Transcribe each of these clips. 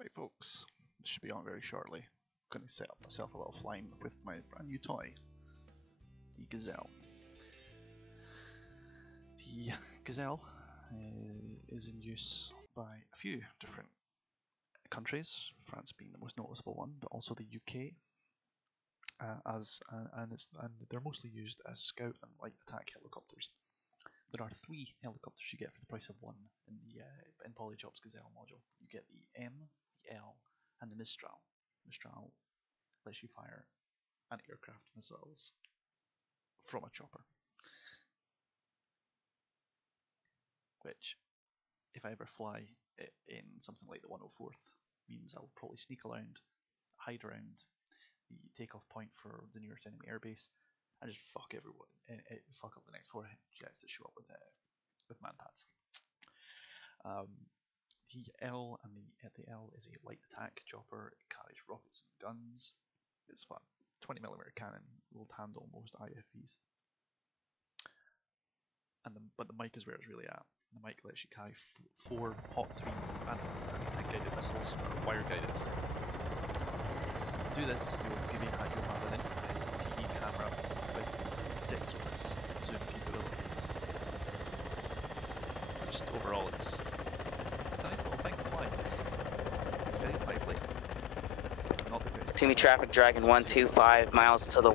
Alright folks, this should be on very shortly. I'm going to set up myself a little flying with my brand new toy, the Gazelle. The Gazelle is in use by a few different countries, France being the most noticeable one, but also the UK, and they're mostly used as scout and light attack helicopters. There are 3 helicopters you get for the price of 1 in the Polyjob's Gazelle module. You get the M, the L, and the Mistral. Mistral lets you fire anti-aircraft missiles from a chopper, which, if I ever fly it in something like the 104th, means I'll probably sneak around, hide around the takeoff point for the nearest enemy airbase, and just fuck everyone, fuck up the next 4 jets that show up with manpads. The L the L is a light attack chopper. It carries rockets and guns. It's fun. 20mm cannon will handle most IFVs. But the mic is where it's really at. The mic lets you carry 4 Hot 3 anti-tank guided missiles, or wire guided. To do this, you'll have an infrared TV camera with ridiculous zoom capabilities. Just overall, it's a nice little thing to fly. It's very lively. Not the greatest. Timmy traffic dragon 125 miles to the.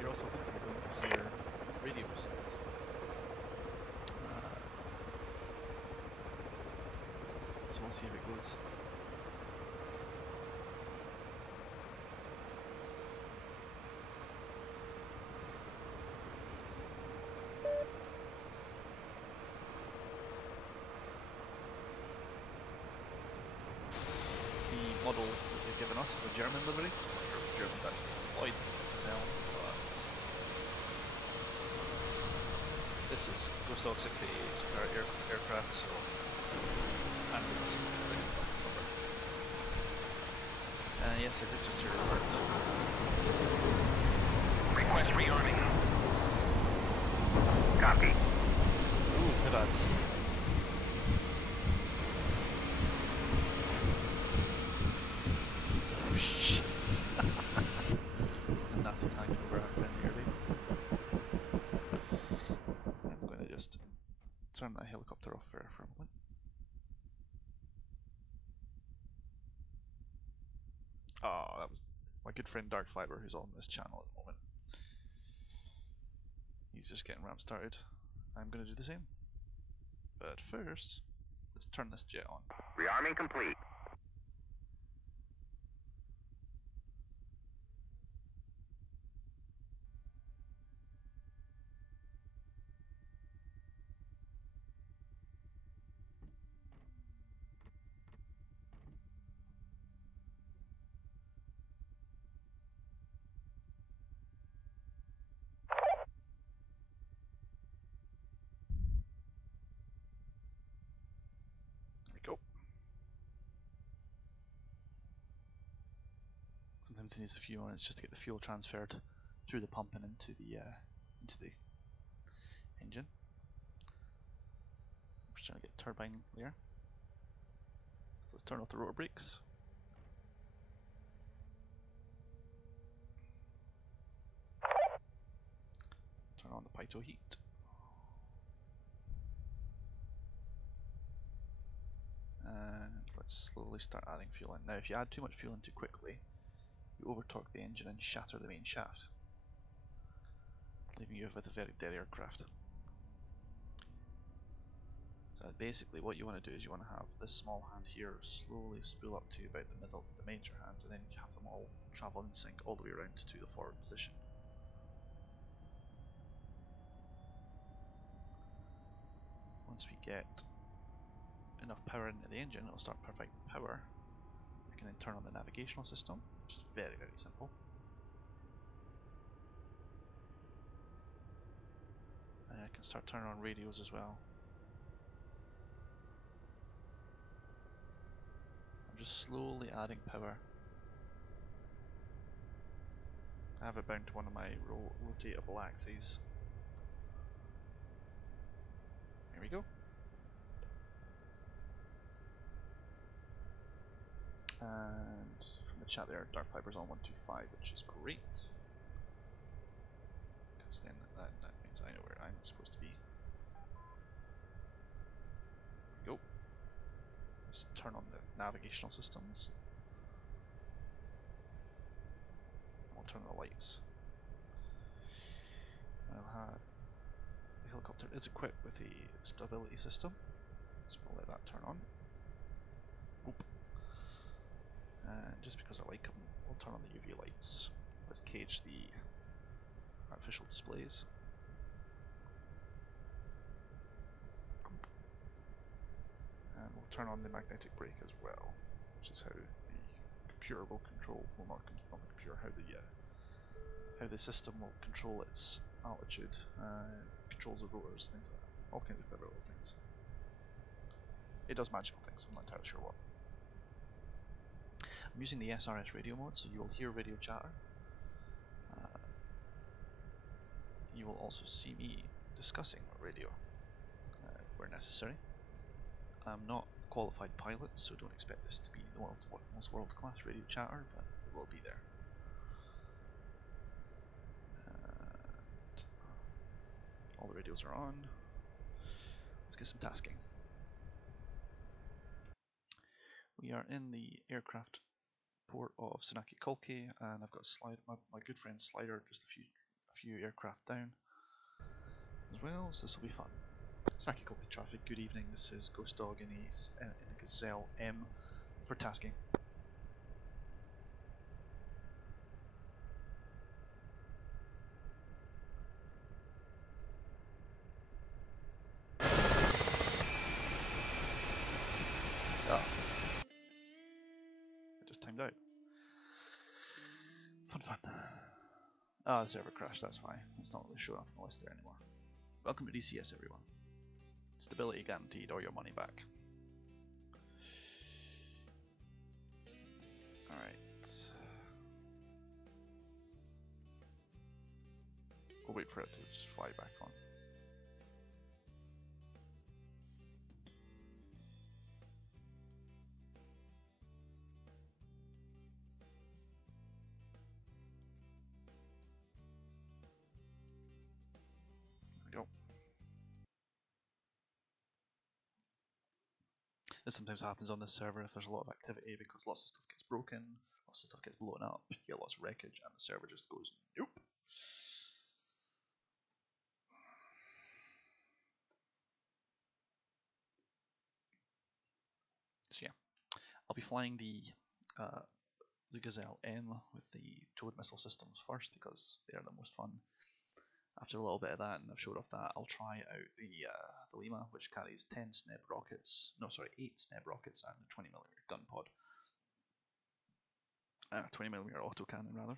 You're also hopefully going to hear radio signals. So we'll see if it goes. The model that they've given us is a German livery. I'm not sure if the Germans actually employed the Gazelle, but this is Gazelle 688's aircraft, so I'm going to yes, I did just hear a alert. Request rearming. Copy. Ooh, pivots. Oh shit. It's the Nazis hanging over our friendly airbase. I'm going to just turn that helicopter off for a moment. Oh, that was my good friend Dark Fiber, who's on this channel at the moment. He's just getting ramp started. I'm going to do the same. But first, let's turn this jet on. Rearming complete. There we go. Sometimes it needs a few minutes just to get the fuel transferred through the pump and into the engine. I'm just trying to get the turbine there. So let's turn off the rotor brakes. Turn on the pitot heat. And let's slowly start adding fuel in. Now if you add too much fuel in too quickly, you over-torque the engine and shatter the main shaft, leaving you with a very dead aircraft. So basically what you want to do is you want to have this small hand here slowly spool up to about the middle of the major hand, and then you have them all travel in sync all the way around to the forward position. Once we get enough power into the engine, it'll start providing power. I can then turn on the navigational system, which is very, very simple. And I can start turning on radios as well. I'm just slowly adding power. I have it bound to one of my rotatable axes. Here we go. And from the chat there, Dark Fiber's on 125, which is great. Because then that means I know where I'm supposed to be. There we go. Let's turn on the navigational systems. We'll turn on the lights. The helicopter is equipped with a stability system, so we'll let that turn on. Oop. And just because I like them, we'll turn on the UV lights. Let's cage the artificial displays. And we'll turn on the magnetic brake as well, which is how the computer will control, well not the computer, how the system will control its altitude, controls the rotors, things like that. All kinds of clever little things. It does magical things, I'm not entirely sure what. I'm using the SRS radio mode, so you will hear radio chatter. You will also see me discussing radio where necessary. I'm not a qualified pilot, so don't expect this to be the most world-class radio chatter, but it will be there. And all the radios are on. Let's get some tasking. We are in the aircraft port of Senaki Kolke, and I've got my good friend Slider just a few aircraft down as well, so this will be fun. Senaki Kolke traffic, good evening. This is Ghost Dog in a Gazelle M for tasking. Oh. It just timed out. Fun. Ah, the server crashed, that's why. It's not really showing up on the list there anymore. Welcome to DCS, everyone. Stability guaranteed or your money back. Alright. We'll wait for it to just fly back on. There we go. This sometimes happens on this server if there's a lot of activity because lots of stuff gets broken, lots of stuff gets blown up, you get lots of wreckage, and the server just goes nope. So yeah, I'll be flying the Gazelle M with the towed missile systems first because they are the most fun. After a little bit of that, and I've showed off that, I'll try out the Lima, which carries 10 SNEB rockets, no sorry, 8 SNEB rockets and a 20mm gun pod. 20mm autocannon rather.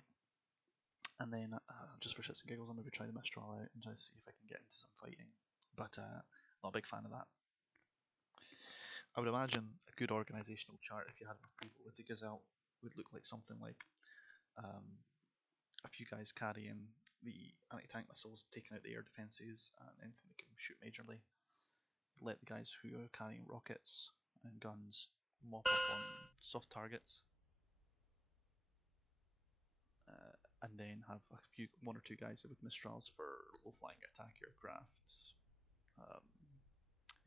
And then, just for shits and giggles, I'm going to try the Mistral out and try to see if I can get into some fighting. But not a big fan of that. I would imagine a good organisational chart, if you had enough people with the Gazelle, would look like something like a few guys carrying the anti-tank missiles, taking out the air defences and anything that can shoot majorly. Let the guys who are carrying rockets and guns mop up on soft targets. And then have one or two guys with Mistrals for low-flying attack aircraft,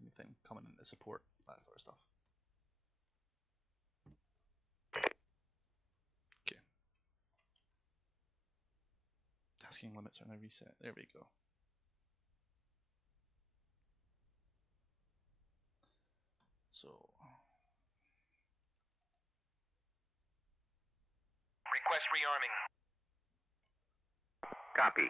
anything coming in to support, that sort of stuff. Okay. Tasking limits are now reset. There we go. So Request rearming. Copy.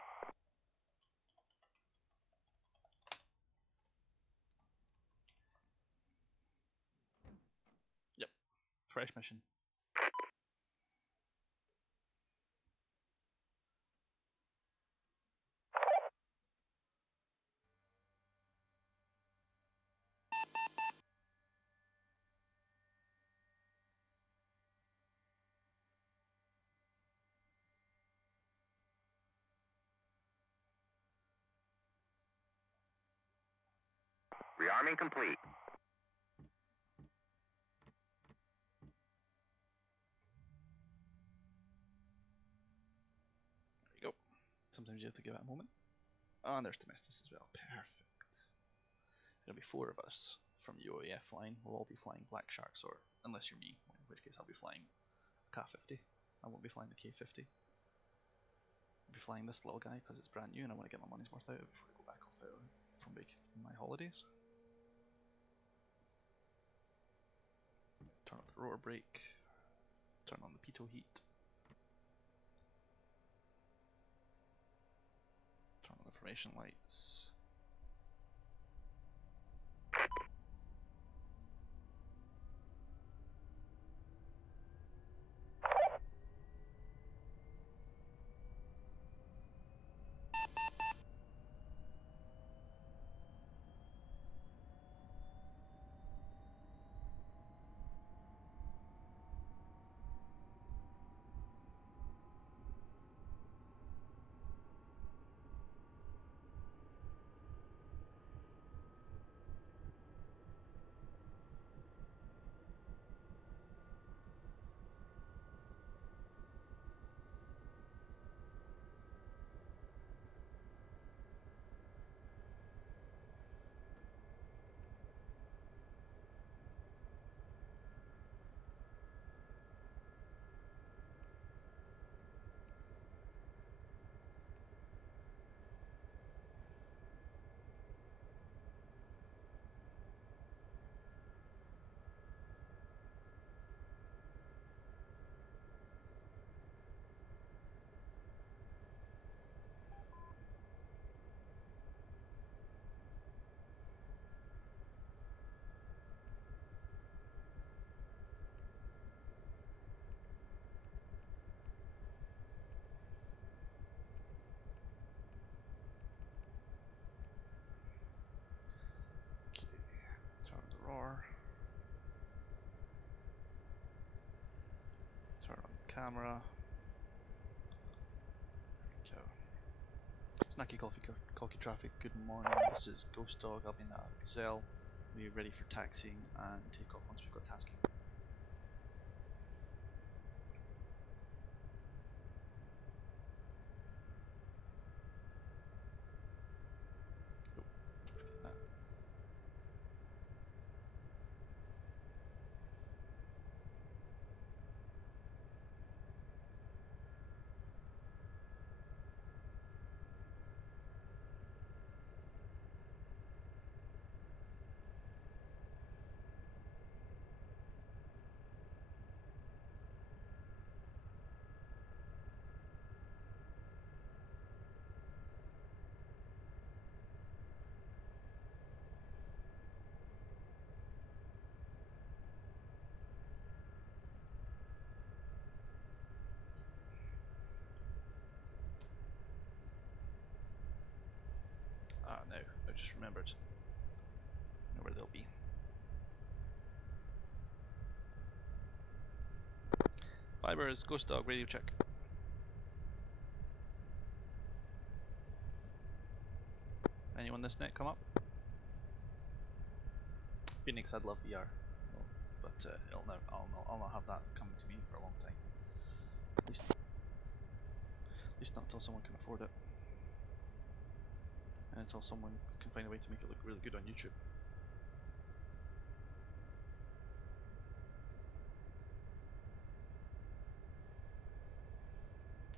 yep, fresh mission. Rearming complete. Sometimes you have to give it a moment. Oh, and there's Domestus as well. Perfect. There'll be 4 of us from UAF flying. We'll all be flying Black Sharks, or unless you're me, in which case I'll be flying K50. I won't be flying the K50. I'll be flying this little guy because it's brand new and I want to get my money's worth out of it before I go back off out from my holidays. Turn off the rotor brake. Turn on the pitot heat. Turn on the formation lights. Turn on the roar. Turn on the camera. There we go. Snacky coffee traffic, good morning. This is Ghost Dog. I'll be in the Gazelle. We're ready for taxiing and takeoff once we've got tasking. Oh, don't forget that. Ah, no, I just remembered. I know where they'll be. Fibers, Ghost Dog, radio check. Anyone this net come up? Phoenix, I'd love VR, but I'll not have that coming to me for a long time. At least not until someone can afford it, and until someone can find a way to make it look really good on YouTube.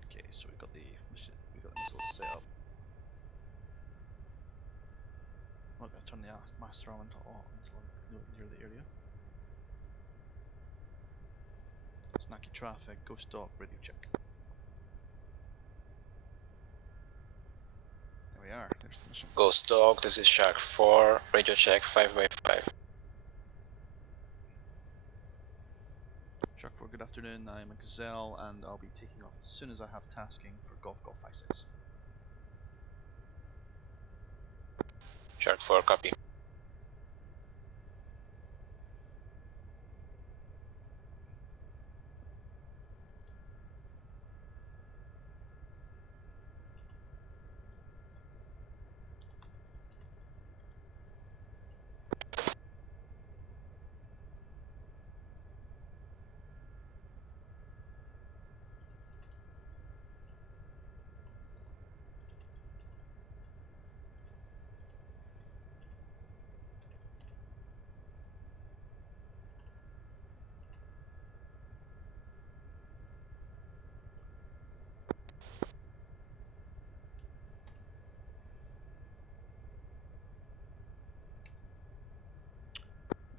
Okay, so we got the missiles set up. I'm not going to turn the master on until near the area. Snacky traffic, ghost dog, radio check. There we are, there's the mission. Ghost Dog, this is Shark 4, radio check 5x5. Shark 4, good afternoon, I'm a Gazelle and I'll be taking off as soon as I have tasking for Golf 56. Shark 4, copy.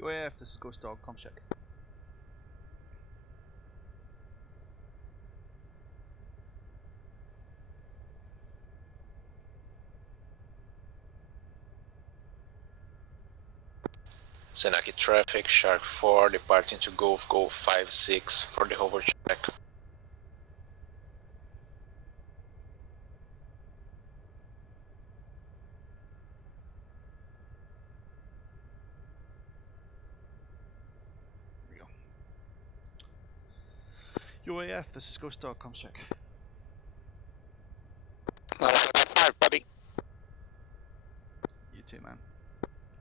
UAF, this is Ghost Dog, comms check. Senaki traffic, Shark 4, departing to Golf 56 for the hover check. UAF, this is Ghost Dog, comms check. 5, buddy. You too, man.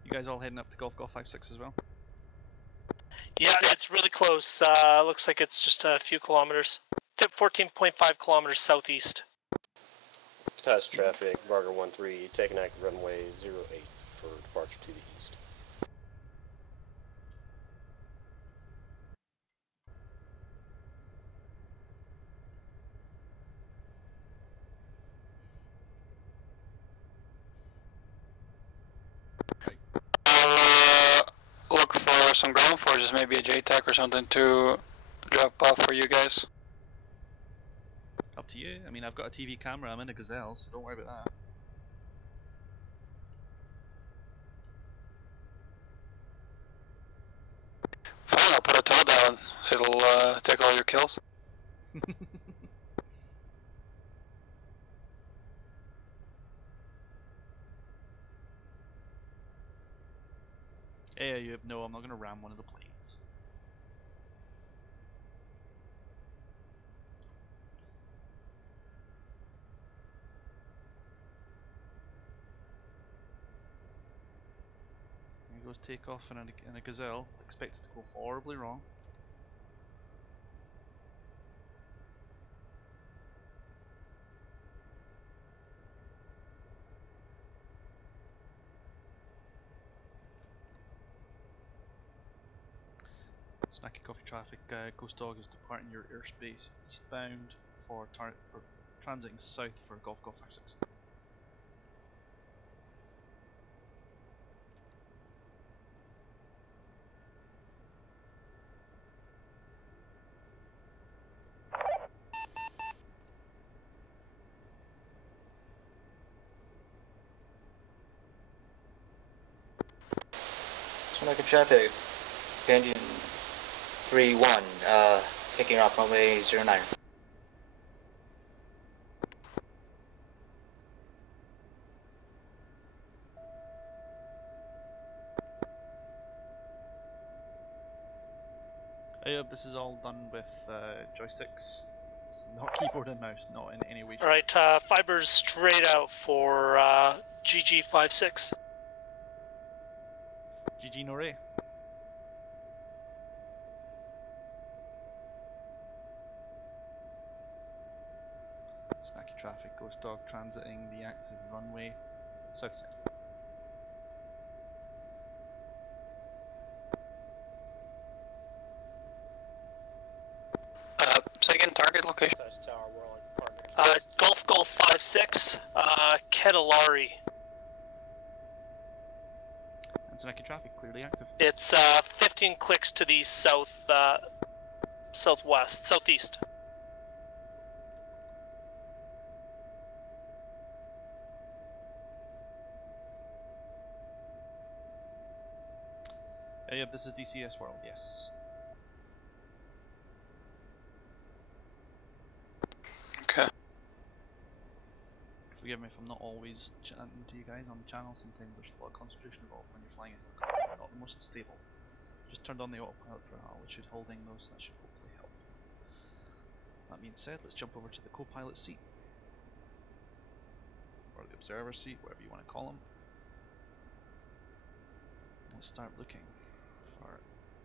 You guys all heading up to Golf 56 as well? Yeah, it's really close. Looks like it's just a few kilometers. 14.5 kilometers southeast. Test traffic, Barger 13, taking active runway 08 for departure to the east. Look for some ground forces, maybe a JTAC or something to drop off for you guys. Up to you. I mean, I've got a TV camera, I'm in a Gazelle, so don't worry about that. Fine, I'll put a tow down, so it'll take all your kills. Yeah, you have no, I'm not going to ram one of the planes. Here goes Takeoff in a Gazelle, expected to go horribly wrong. Snacky Coffee traffic, Ghost Dog is departing your airspace eastbound for transiting south for Golf 56. Snake traffic, engine 3-1, taking off runway 09. This is all done with joysticks. It's not keyboard and mouse, not in any way. Alright, fibers straight out for GG56. GG Noré. Snacky traffic, Ghost Dog transiting the active runway south side. Second target location. Golf 56, Ketalari. And Snacky traffic, clearly active. It's 15 clicks to the southeast. Yep, this is DCS World, yes. Okay. Forgive me if I'm not always chatting to you guys on the channel. Sometimes there's a lot of concentration involved when you're flying a helicopter. Not the most stable. Just turned on the autopilot for altitude holding those, that should hopefully help. That being said, let's jump over to the co-pilot seat. Or the observer seat, whatever you want to call them. Let's start looking for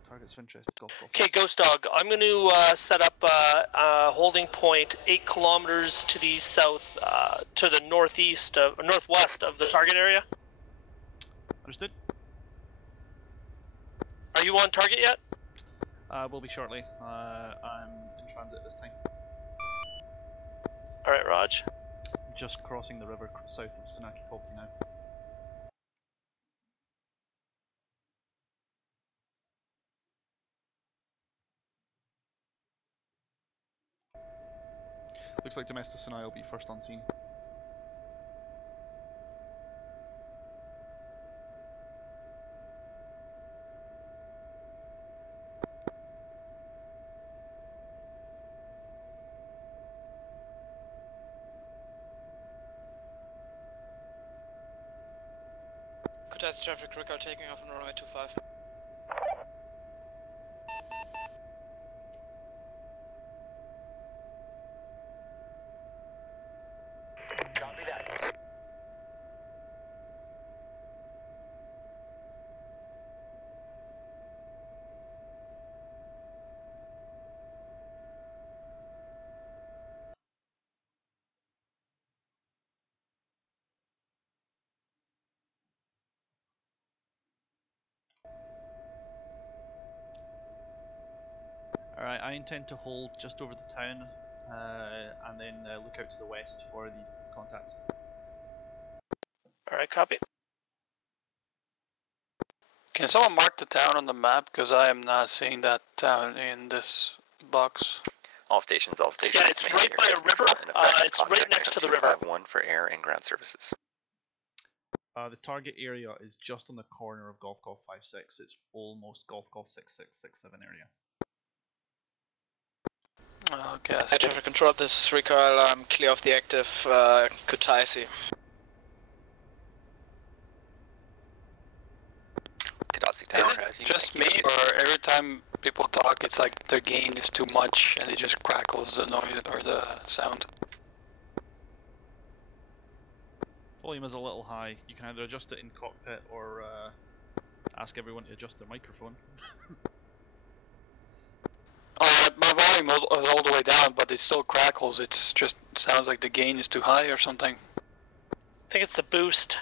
targets of interest. Golf. Okay, Ghost Dog, I'm going to set up a holding point 8 kilometers to the south, to the northwest of the target area. Understood. Are you on target yet? Will be shortly. I'm in transit this time. Alright, Raj. Just crossing the river south of Senaki Koki now. Looks like Domestic and I will be first on scene. Contested traffic, car taking off on runway 25. Copy that. Alright, I intend to hold just over the town and then look out to the west for these contacts. Alright, copy. Can someone mark the town on the map? Because I am not seeing that town in this box. All stations. Yeah, it's right by a river. It's right next to the river. 251 for air and ground services. The target area is just on the corner of Golf 56. It's almost Golf 6667 area. Okay, I traffic control, this is recoil, clear of the active Kutaisi. Tower Is it just me, or every time people talk it's like their gain is too much and it just crackles the noise or the sound? Volume is a little high. You can either adjust it in cockpit or ask everyone to adjust their microphone. My volume was all the way down, but it still crackles. It's just sounds like the gain is too high or something. I think it's the boost.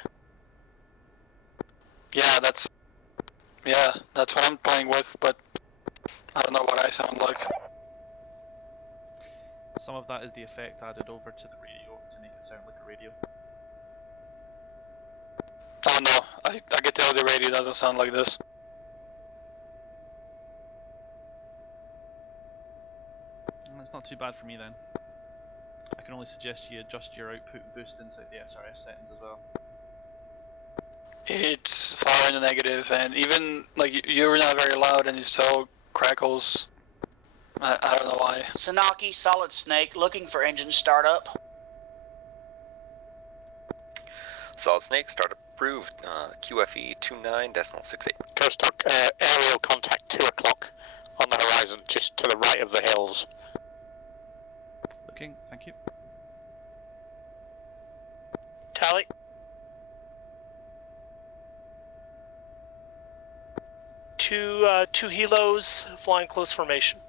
Yeah, that's what I'm playing with, but I don't know what I sound like. Some of that is the effect added over to the radio to make it sound like a radio. Oh no, I can tell the radio doesn't sound like this. That's not too bad for me then. I can only suggest you adjust your output and boost inside the SRS settings as well. It's far in the negative, and even like you're not very loud, and it still crackles. I don't know why. Sanaki, Solid Snake, looking for engine startup. Solid Snake, start approved. QFE 29.68. Ghost Dog, aerial contact 2 o'clock on the horizon, just to the right of the hills. Looking, thank you. Tally. Two helos flying close formation.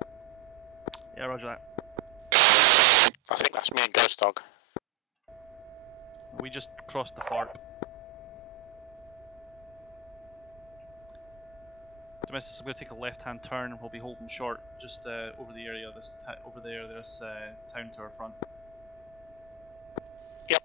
Yeah, roger that. I think that's me and Ghost Dog. We just crossed the FARP. Domestic, I'm going to take a left-hand turn and we'll be holding short just over the area. Over there, there's town to our front. Yep.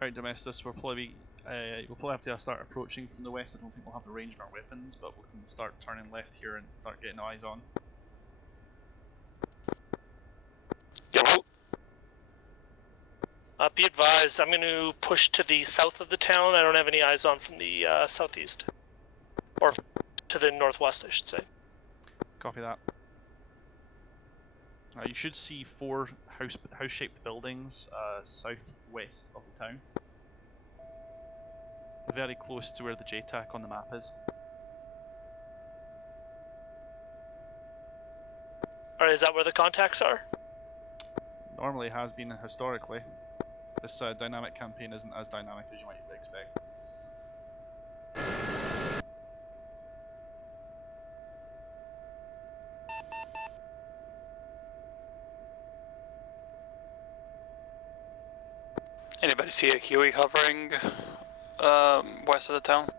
Right, Domestic, we'll probably have to start approaching from the west. I don't think we'll have the range on our weapons, but we can start turning left here and start getting eyes on. Be advised, I'm going to push to the south of the town. I don't have any eyes on from the southeast. Or to the northwest, I should say. Copy that. You should see 4 house-shaped buildings southwest of the town. Very close to where the JTAC on the map is. Alright, is that where the contacts are? Normally has been historically. This dynamic campaign isn't as dynamic as you might expect. Anybody see a Huey hovering west of the town?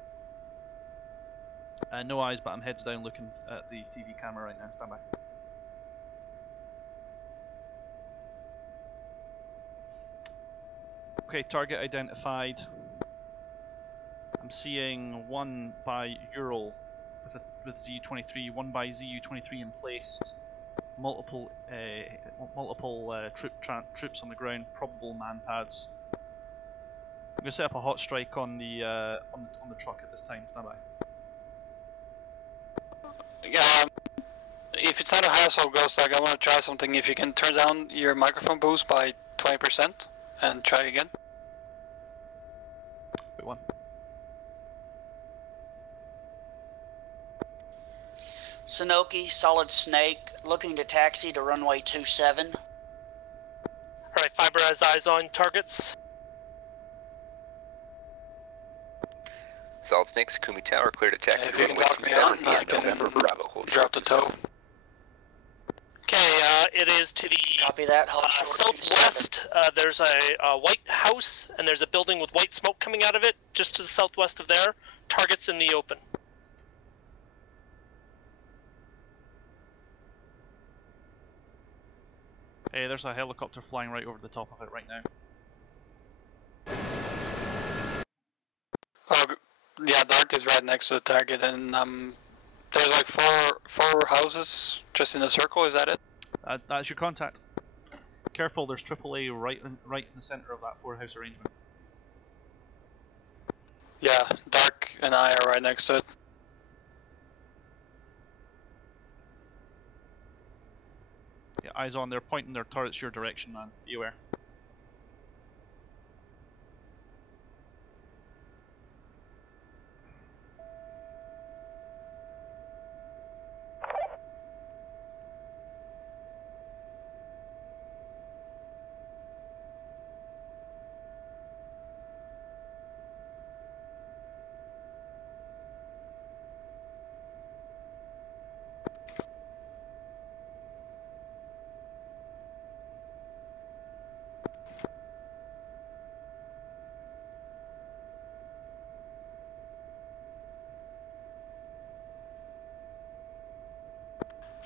No eyes, but I'm heads down looking at the TV camera right now. Stand by. Okay, target identified. I'm seeing one by Ural with ZU-23, one by ZU-23 emplaced, multiple troops on the ground, probable man pads. I'm gonna set up a hot strike on the truck at this time. Stand by. If it's not a hassle, Ghost, like, I want to try something. If you can turn down your microphone boost by 20% and try again. Wait one. Sunoki, Solid Snake, looking to taxi to runway 27. Alright, Fiber has eyes on targets. Solid Snake, Sakumi Tower, clear to taxi If to you can runway talk me 27 on, I in can November, Bravo, hold drop short the tow. 27. Okay, it is to the Copy that, hold short 27. southwest. There's a white house, and there's a building with white smoke coming out of it, just to the southwest of there. Targets in the open. Hey, there's a helicopter flying right over the top of it right now. Oh, yeah, Dark is right next to the target, and there's like four houses just in a circle. Is that it? That's your contact. Careful, there's AAA right in the center of that 4-house arrangement. Yeah, Dark and I are right next to it. Yeah, eyes on, they're pointing their turrets your direction, man. Be aware.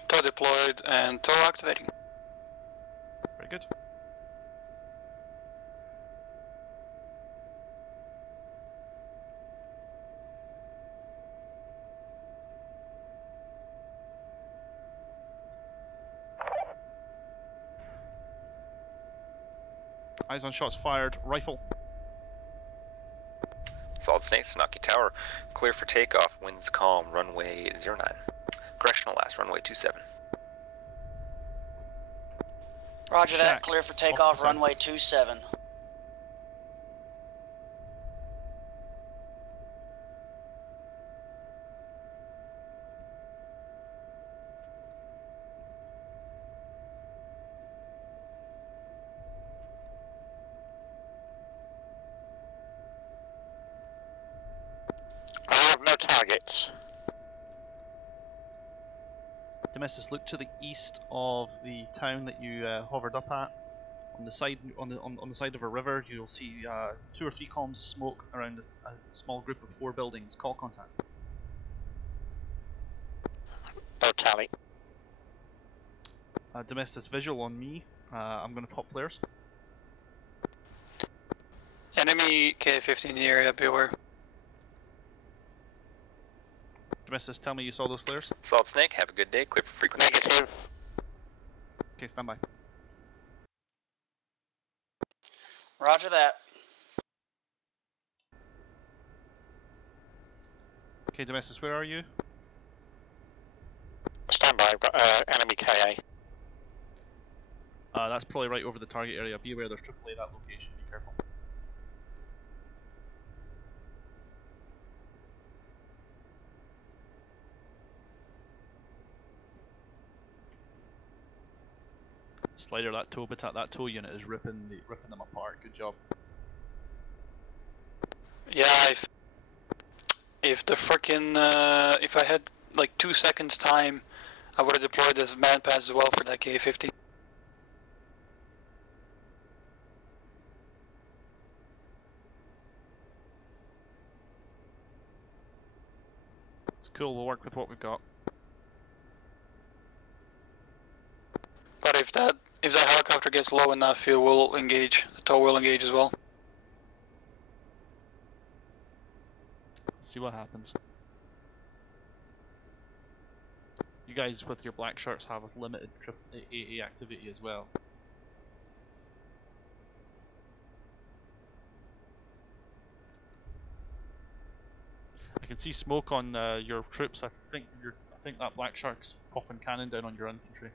Tow deployed and tow activating. Very good. Eyes on, shots fired. Rifle. Solid Snake, Sanaki Tower, clear for takeoff, winds calm, runway 09. Correctional last, runway 27. Roger that, Shack, clear for off takeoff, to the south. runway 27. I have no targets. Domestic, look to the east of the town that you hovered up at. On the side, on the side of a river, you'll see 2 or 3 columns of smoke around a small group of 4 buildings. Call contact. No tally. Domestic, visual on me. I'm going to pop flares. Enemy K-15 in the area, beware. Domestic, tell me you saw those flares. Solid Snake, have a good day, clear for frequency. Negative. Okay, stand by. Roger that. Okay, Domestic, where are you? Stand by. Enemy KA. That's probably right over the target area. Be aware there's AAA at that location. Be careful. Slider, that tow unit is ripping them apart. Good job. Yeah, if the frickin' if I had like 2 seconds time, I would have deployed this man pass as well for that K-15. It's cool, we'll work with what we've got. But if that helicopter gets low in that field, we'll engage. The tow will engage as well. Let's see what happens. You guys with your black shirts have limited AA activity as well. I can see smoke on your troops. I think that black shark's popping cannon down on your infantry.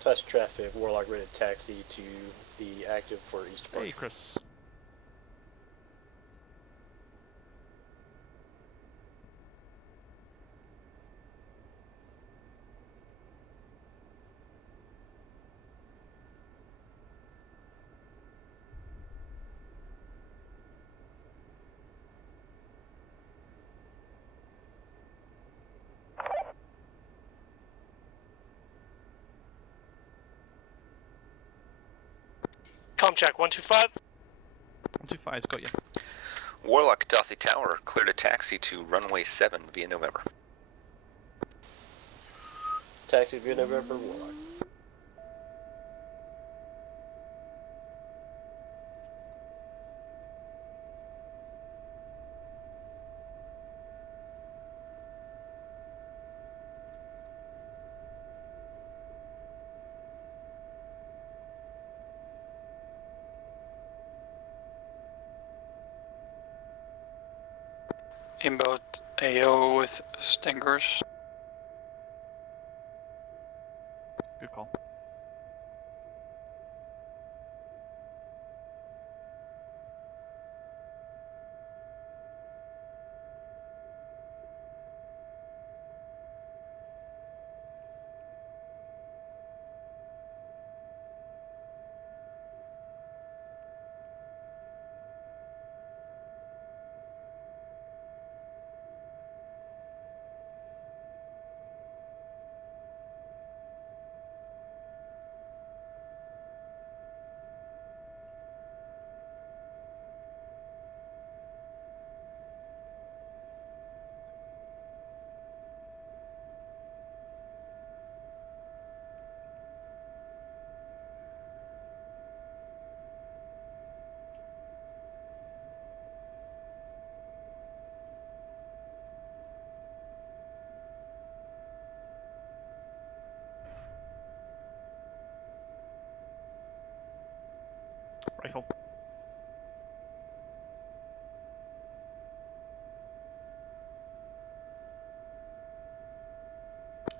Test traffic, Warlock ready to taxi to the active for east departure. Hey, Chris. Com check 125. 125's got you. Warlock Dossie Tower, clear to taxi to runway 7 via November. Taxi via November, Warlock. Inbound AO with stingers. Good call. Rifle.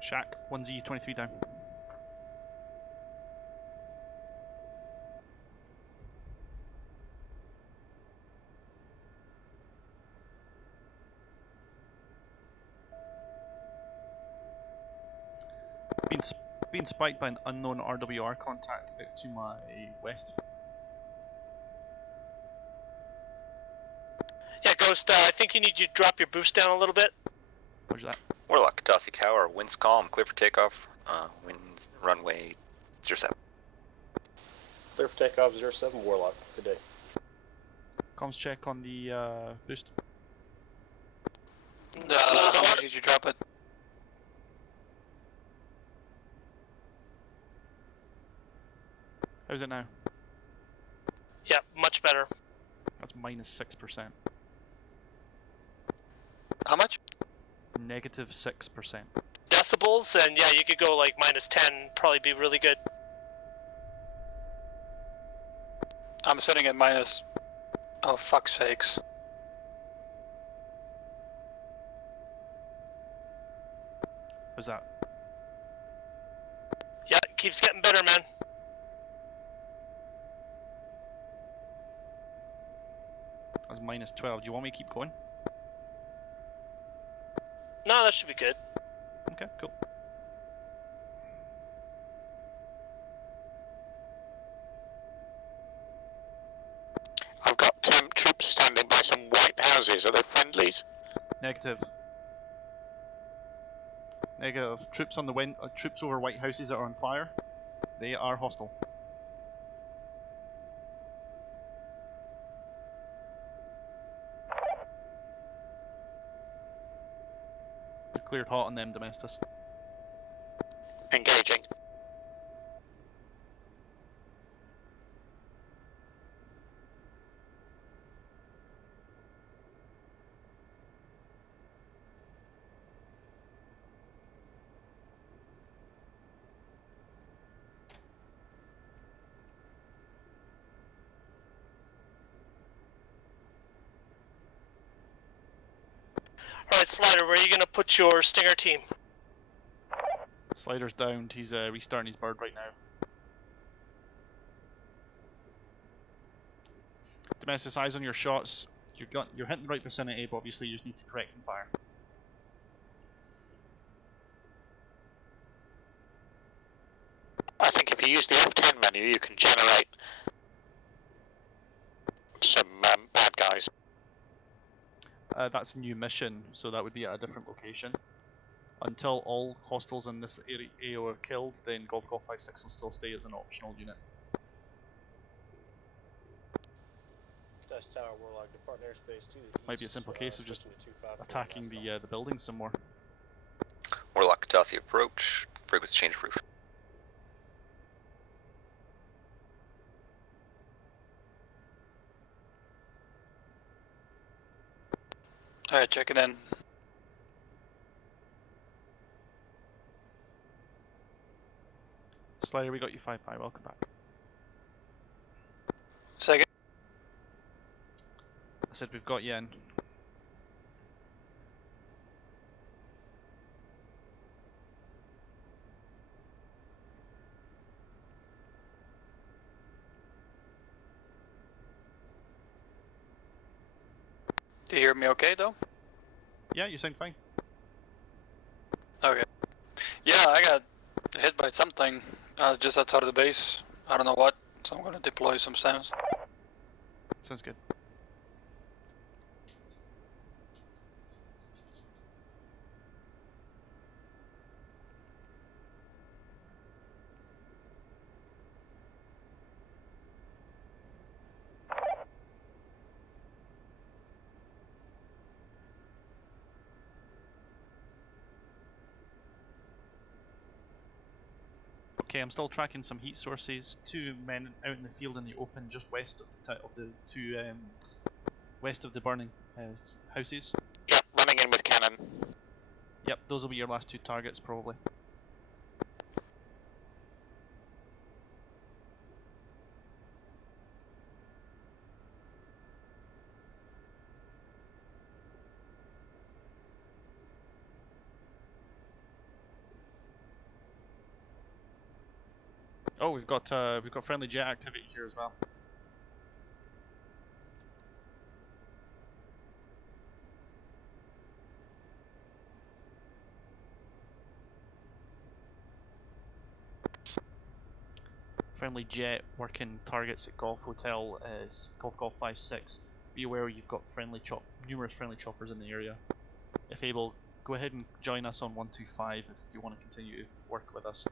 Shack, 1Z23 down. Being spiked by an unknown RWR contact out to my west. Yeah, Ghost, I think you need to drop your boost down a little bit. Where's that? Warlock Dossie Tower, winds calm, clear for takeoff, winds runway 07. Clear for takeoff 07, Warlock. Good day. Comms check on the boost. How much did you drop it? How's it now? Yeah, much better. That's minus 6%. How much? Negative 6%. Decibels, and yeah, you could go like minus 10, probably be really good. I'm setting at minus. Oh, fuck's sakes. How's that? Yeah, it keeps getting better, man. That's minus 12. Do you want me to keep going? No, that should be good. Okay, cool. I've got troops standing by some white houses. Are they friendlies? Negative. Negative. Troops on the troops over White Houses that are on fire. They are hostile. cleared hot on them, Domestus. Engaging. Alright, Slider, where are you going to put your Stinger team? Slider's downed, he's restarting his bird right now. Domestus, eyes on your shots. You're hitting the right vicinity, but obviously you just need to correct and fire. I think if you use the F10 menu, you can generate some bad guys. That's a new mission, so that would be at a different location. Until all hostiles in this area are killed, then Golf 56 will still stay as an optional unit. Dash Tower, Warlock, depart airspace to the Might be a east, simple case of just switching to 254 attacking the buildings some more. Warlock Katasi approach. Frequency change proof. Alright, check it in. Slider, we got you 5 pi, welcome back. Second. I said we've got you in. Do you hear me okay though? Yeah, you sound fine. Okay. Yeah, I got hit by something just outside of the base. I don't know what, so I'm gonna deploy some sounds. Sounds good. Okay, I'm still tracking some heat sources. 2 men out in the field in the open, just west of the two west of the burning houses. Yep, running in with cannon. Yep, those will be your last 2 targets probably. Oh, we've got friendly jet activity here as well. Friendly jet working targets at Golf Hotel is Golf 56. Be aware you've got numerous friendly choppers in the area. If able, go ahead and join us on 125 if you want to continue to work with us.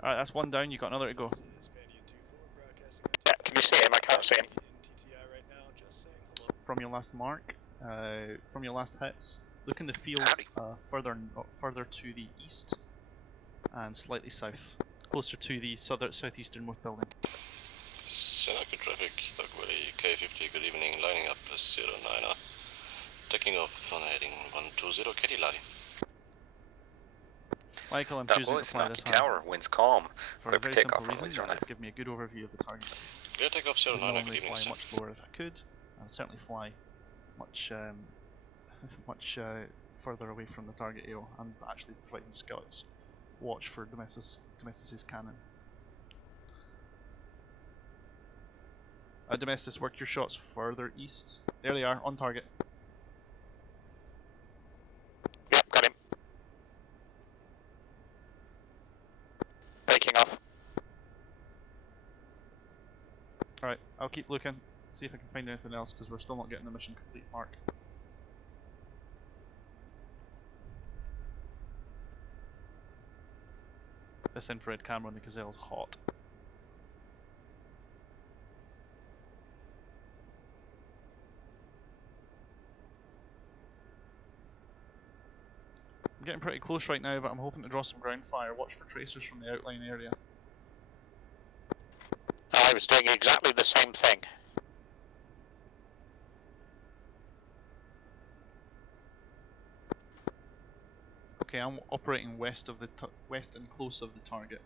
Alright, that's 1 down, you got another to go. Yeah, can you see him? I can't see him. From your last mark, from your last hits, look in the field further to the east and slightly south, closer to the southeasternmost building. Seneca traffic, Dogway K50, good evening, lining up a 09er, taking off on heading 120 Kedilari. Michael, I'm That choosing to was fly this Naki Tower, winds calm. for Clear a for very takeoff simple runway reason. 09. It's given me a good overview of the target. Clear takeoff I would 09er, good normally evening, fly sir. much lower if I could. I would certainly fly much further away from the target AO and actually providing scouts watch for Domestus' cannon. Domestus, work your shots further east. There they are, on target. Yep, got him. Alright, I'll keep looking, see if I can find anything else, because we're still not getting the mission complete mark. This infrared camera on the Gazelle's hot. I'm getting pretty close right now, but I'm hoping to draw some ground fire. Watch for tracers from the outline area. I was doing exactly the same thing. Okay, I'm operating west of the west and close of the target.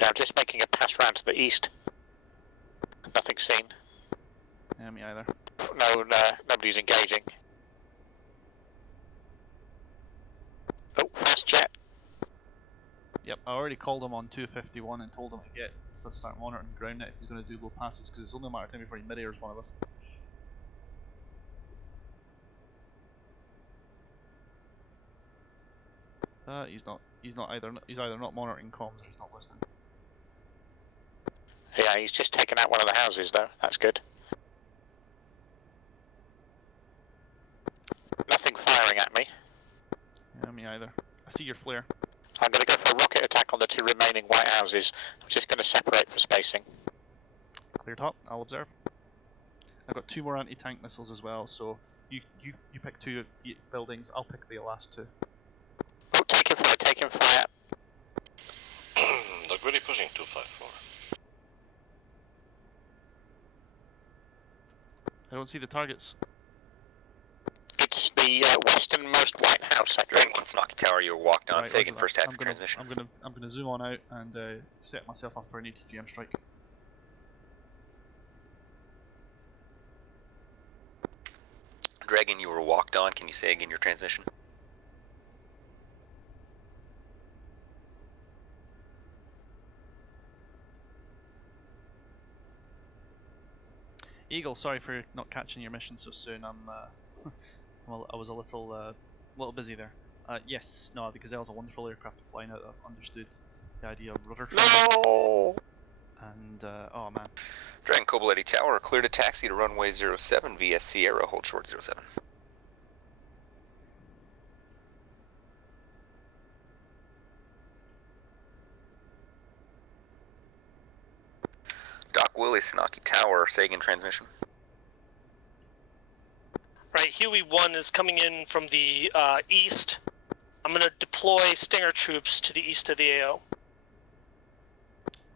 Yeah, I'm just making a pass round to the east. Nothing seen. Yeah, me either. No, nobody's engaging. Oh, fast jet. Yep, I already called him on 251 and told him to start monitoring the ground net if he's going to do low passes, because it's only a matter of time before he mid-airs one of us. He's either not monitoring comms or he's not listening. Yeah, he's just taken out one of the houses though. That's good. Nothing firing at me. Yeah, me either. I see your flare. I'm going to go for a rocket attack on the two remaining white houses. I'm just going to separate for spacing. Cleared hot, I'll observe. I've got 2 more anti-tank missiles as well, so you pick 2 buildings, I'll pick the last 2. Oh, taking fire, taking fire. Dog really pushing 254. I don't see the targets. It's the westernmost white house, I Dragon think. 1 Snocky Tower, you were walked on. Right, Sagan, roger first that. half of transmission. I'm gonna zoom on out and set myself up for an ATGM strike. Dragon, you were walked on. Can you say again your transmission? Eagle, sorry for not catching your mission so soon. I was a little busy there. Yes, no, the Gazelle's a wonderful aircraft to fly now that I've understood the idea of rudder training. No! And oh man. Dragon Koboleti Tower, clear to taxi to runway 07 via Sierra, hold short 07. Doc Willie, Snocky Tower, Sagan transmission. Right, Huey 1 is coming in from the east. I'm going to deploy Stinger troops to the east of the AO.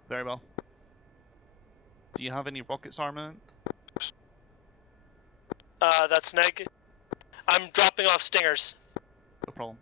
Very well. Do you have any rockets armament? That's neg. I'm dropping off Stingers. No problem.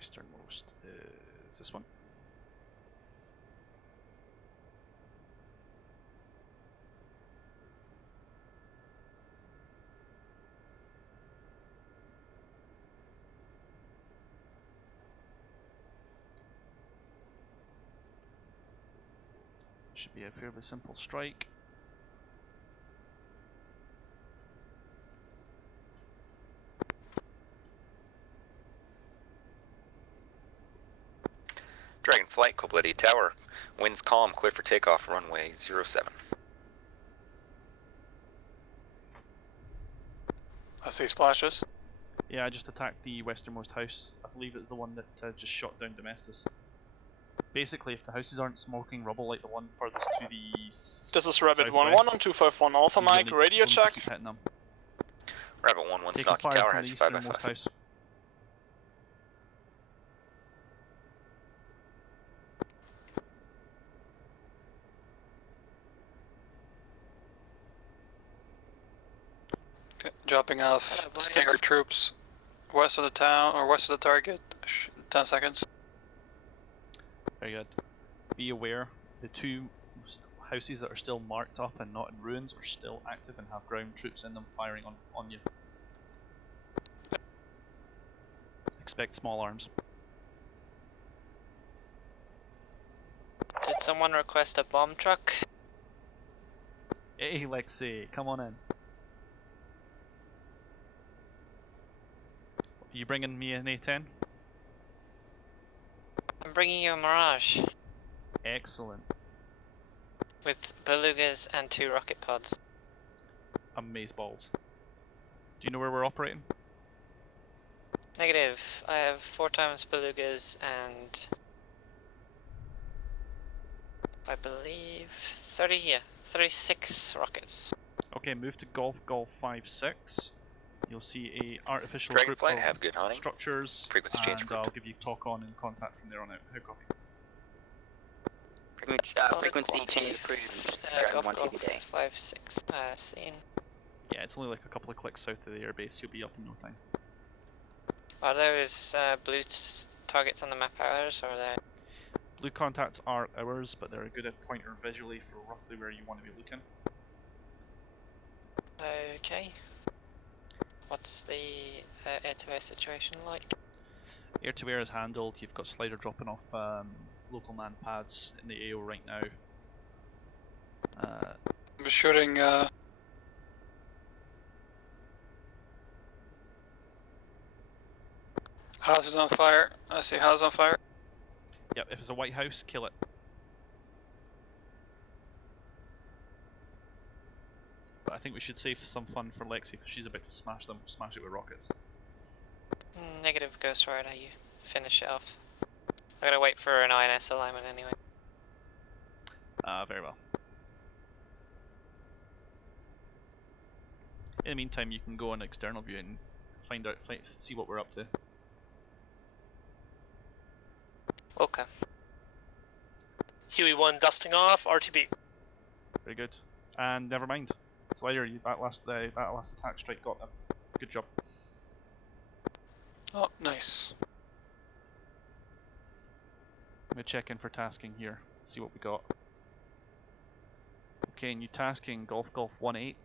Westernmost is this one. Should be a fairly simple strike. Dragon Flight, Koboleti Tower, winds calm, clear for takeoff, runway 07. I see splashes. Yeah, I just attacked the westernmost house. I believe it's the one that just shot down Domestus. Basically, if the houses aren't smoking rubble like the one furthest to the This is Rabbit southwest, 1-1 on 251 Alpha Mike, radio check. Keep hitting them. Rabbit 1-1 Taking Snocky fire Tower from has the you 5 by easternmost 5. house. Okay, dropping off Stinger troops west of the town, or west of the target. 10 seconds. Very good. Be aware, the 2 houses that are still marked up and not in ruins are still active and have ground troops in them firing on you. Expect small arms. Did someone request a bomb truck? Hey Lexi, come on in. Are you bringing me an A10? I'm bringing you a Mirage. Excellent. With belugas and 2 rocket pods. Amazeballs. Do you know where we're operating? Negative. I have 4 times belugas and I believe 36 rockets. Okay, move to Golf 56. You'll see a artificial group Dragonflight, of have good hunting. structures, Frequency change and group. I'll give you talk on and contact from there on out. How copy? Frequency change approved. Dragon 1 2 day. 5, 6, scene. Yeah, it's only like a couple of clicks south of the airbase. You'll be up in no time. Are those blue targets on the map ours, or are they? Blue contacts are ours, but they're a good pointer visually for roughly where you want to be looking. Okay. What's the air-to-air situation like? Air-to-air is handled. You've got Slider dropping off local man pads in the AO right now. We're shooting. House is on fire. I see house on fire. Yep, if it's a white house, kill it. But I think we should save some fun for Lexi because she's about to smash it with rockets. Negative, Ghost Rider, you finish it off. I gotta wait for an INS alignment anyway. Very well. In the meantime, you can go on external view and see what we're up to. Okay. Huey 1 dusting off, RTB. Very good. And never mind. Slider, that last attack strike got them. Good job. Oh, nice. I'm gonna check in for tasking here. See what we got. Okay, new tasking Golf 18,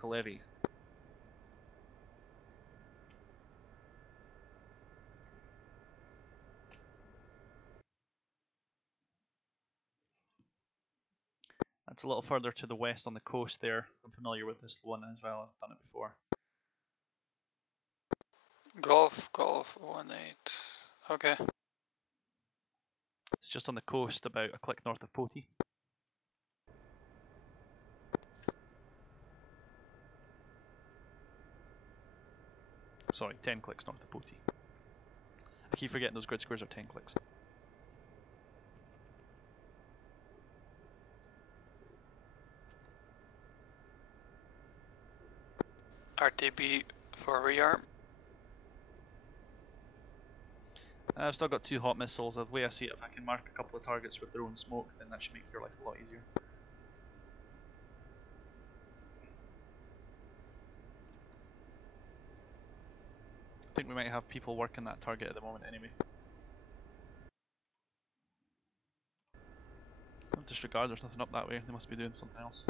Kaleri. That's a little further to the west on the coast there. I'm familiar with this one as well, I've done it before. Golf 18. Okay. It's just on the coast, about a click north of Poti. Sorry, 10 clicks north of Poti. I keep forgetting those grid squares are 10 clicks. RTB for rearm. I've still got 2 hot missiles. The way I see it, if I can mark a couple of targets with their own smoke, then that should make your life a lot easier. I think we might have people working that target at the moment anyway. Don't disregard, there's nothing up that way. They must be doing something else.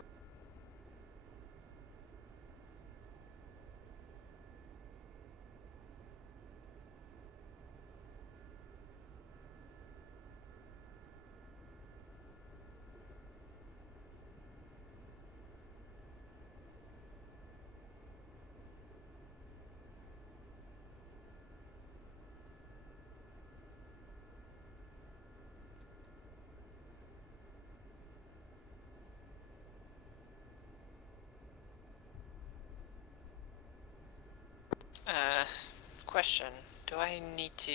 Question. Do I need to...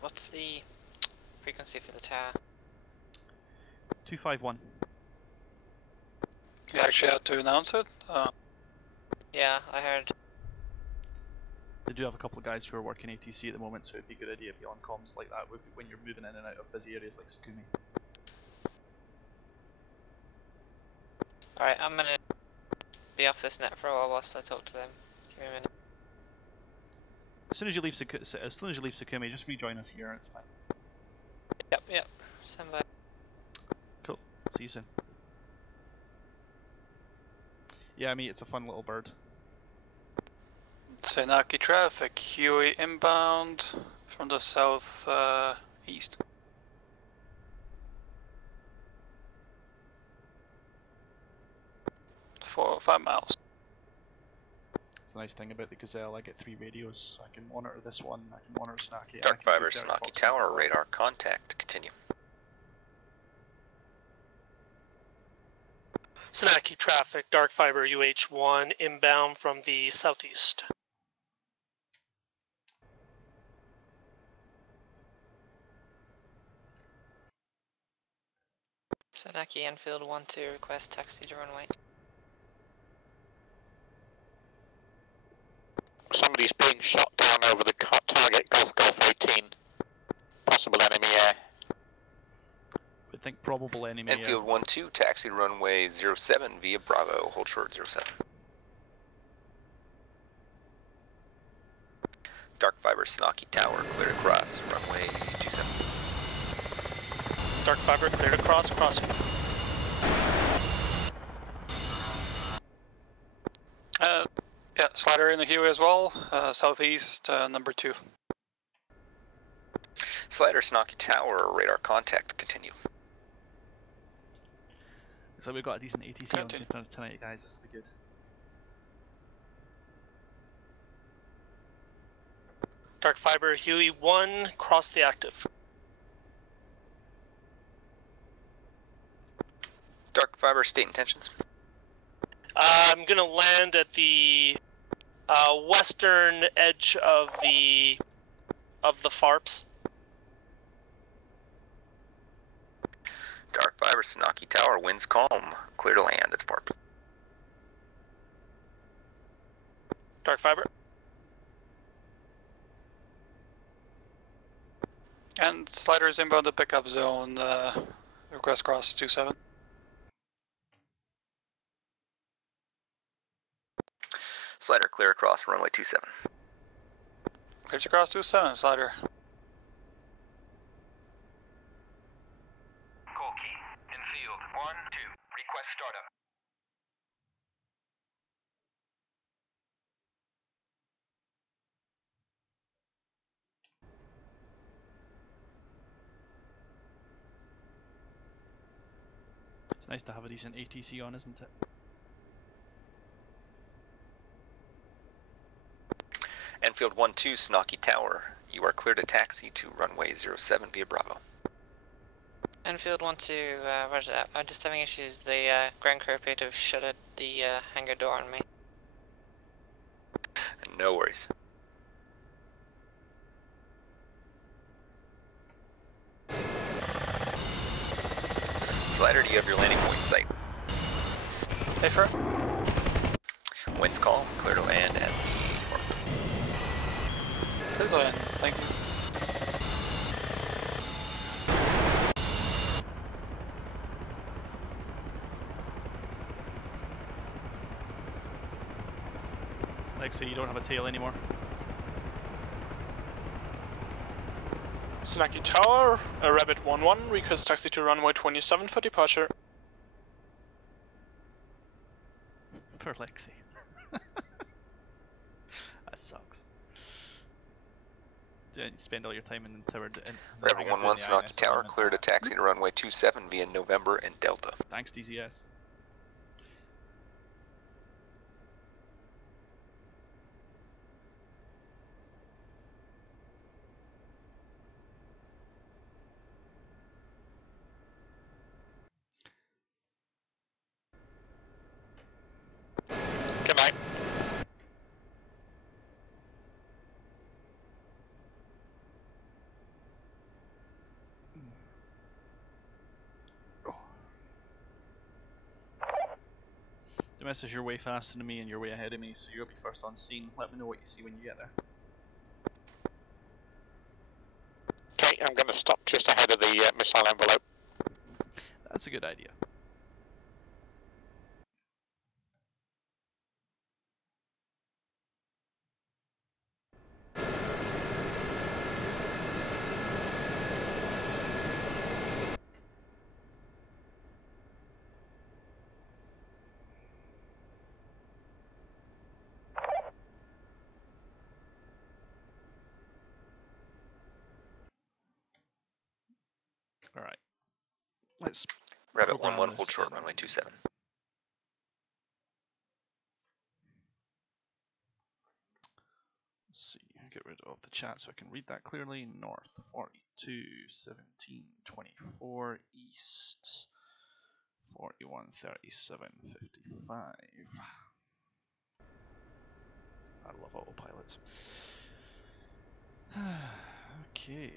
what's the frequency for the tower? 251. You actually have to announce it? Yeah, I heard. They do have a couple of guys who are working ATC at the moment, so it'd be a good idea to be on comms like that when you're moving in and out of busy areas like Sukumi. Alright, I'm gonna be off this net for a while whilst I talk to them. Give me a minute. As soon as you leave Sukumi, just rejoin us here. It's fine. Yep. Stand by. Cool. See you soon. Yeah, I mean, it's a fun little bird. Senaki traffic, Huey inbound from the south east. For 5 miles. It's a nice thing about the Gazelle, I get 3 radios. I can monitor this one, I can monitor Snacky. Dark and I can Fiber, do 30 Sanaki Fox Tower, as well. radar contact, continue. Senaki traffic, dark fiber UH1 inbound from the southeast. Senaki Enfield 1-2, request taxi to runway. Somebody's being shot down over the target, Golf 18. Possible enemy air. I think probable enemy. Enfield 1-2, taxi runway 07 via Bravo, hold short 07. Dark Fiber, Sanaki Tower, clear to cross, runway 27. Dark fiber cleared across, crossing. Yeah, slider in the Huey as well, southeast, number 2. Slider, Sanaki Tower, radar contact, continue. So we've got a decent ATC on tonight, guys. This will be good. Dark fiber Huey 1, cross the active. Dark Fiber, state intentions. I'm gonna land at the western edge of the FARPs. Dark Fiber, Sanaki Tower, winds calm, clear to land at the park. Dark fiber. And slider is inbound the pickup zone, request cross 27. Slider, clear across runway 27. Clear to cross 27, slider. Call key. Enfield 1-2. Request startup. It's nice to have a decent ATC on, isn't it? Enfield 1-2, Sanaki Tower, you are clear to taxi to runway 07 via Bravo. Enfield 1-2, roger that. I'm just having issues. The ground crew appear to have shuttered the hangar door on me. No worries. Slider, do you have your landing point in sight? Stay for it. Winds calm, clear to land at the port. Clear to land, thank you. Lexi, you don't have a tail anymore. Senaki Tower, Rabbit 1-1, request taxi to runway 27 for departure. Poor Lexi. That sucks. Don't spend all your time in the tower. Rabbit 1-1, Sanaki Tower, clear to taxi to runway 27 via November and Delta. Thanks, DZS. Good night. The message, you're way faster than me and you're way ahead of me, so you'll be first on scene. Let me know what you see when you get there. Okay, I'm going to stop just ahead of the missile envelope. That's a good idea. Alright. Let's Rabbit program 1-1, this hold short, in. runway 27. Let's see, get rid of the chat so I can read that clearly. North 42, 17, 24, east 41, 37, 55. I love autopilots. Okay.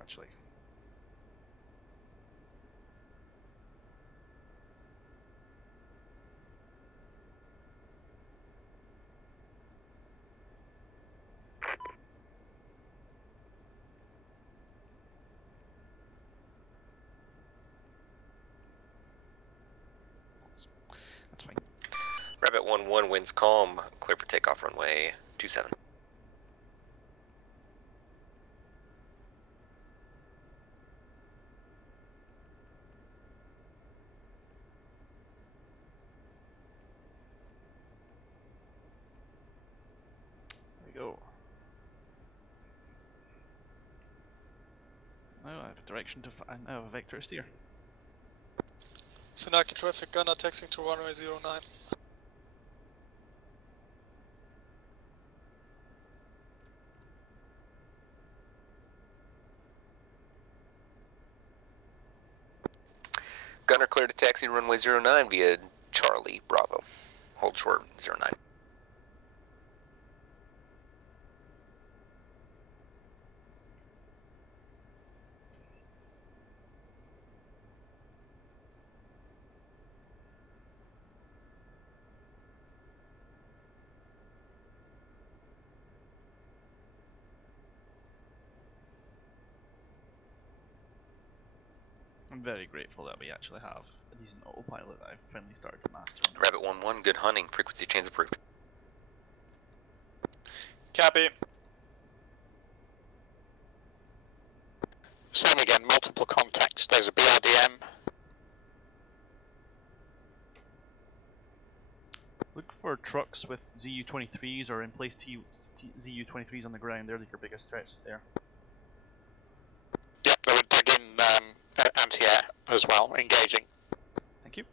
Actually. That's fine. Rabbit 1-1, winds calm, clear for takeoff, runway 27. There we go. Now I have a direction to find. Now I have a vector to steer. Senaki traffic, gunner taxiing to runway 09. Gunner clear to taxi runway 09 via Charlie Bravo. Hold short 09. I'm very grateful that we actually have a decent autopilot that I've finally started to master on. Rabbit 1-1, good hunting, frequency change approved. Copy. Same again, multiple contacts. There's a BRDM. Look for trucks with ZU-23s or in place ZU-23s on the ground. They're your biggest threats there. Yep, they were dug in anti-air as well, engaging. Thank you.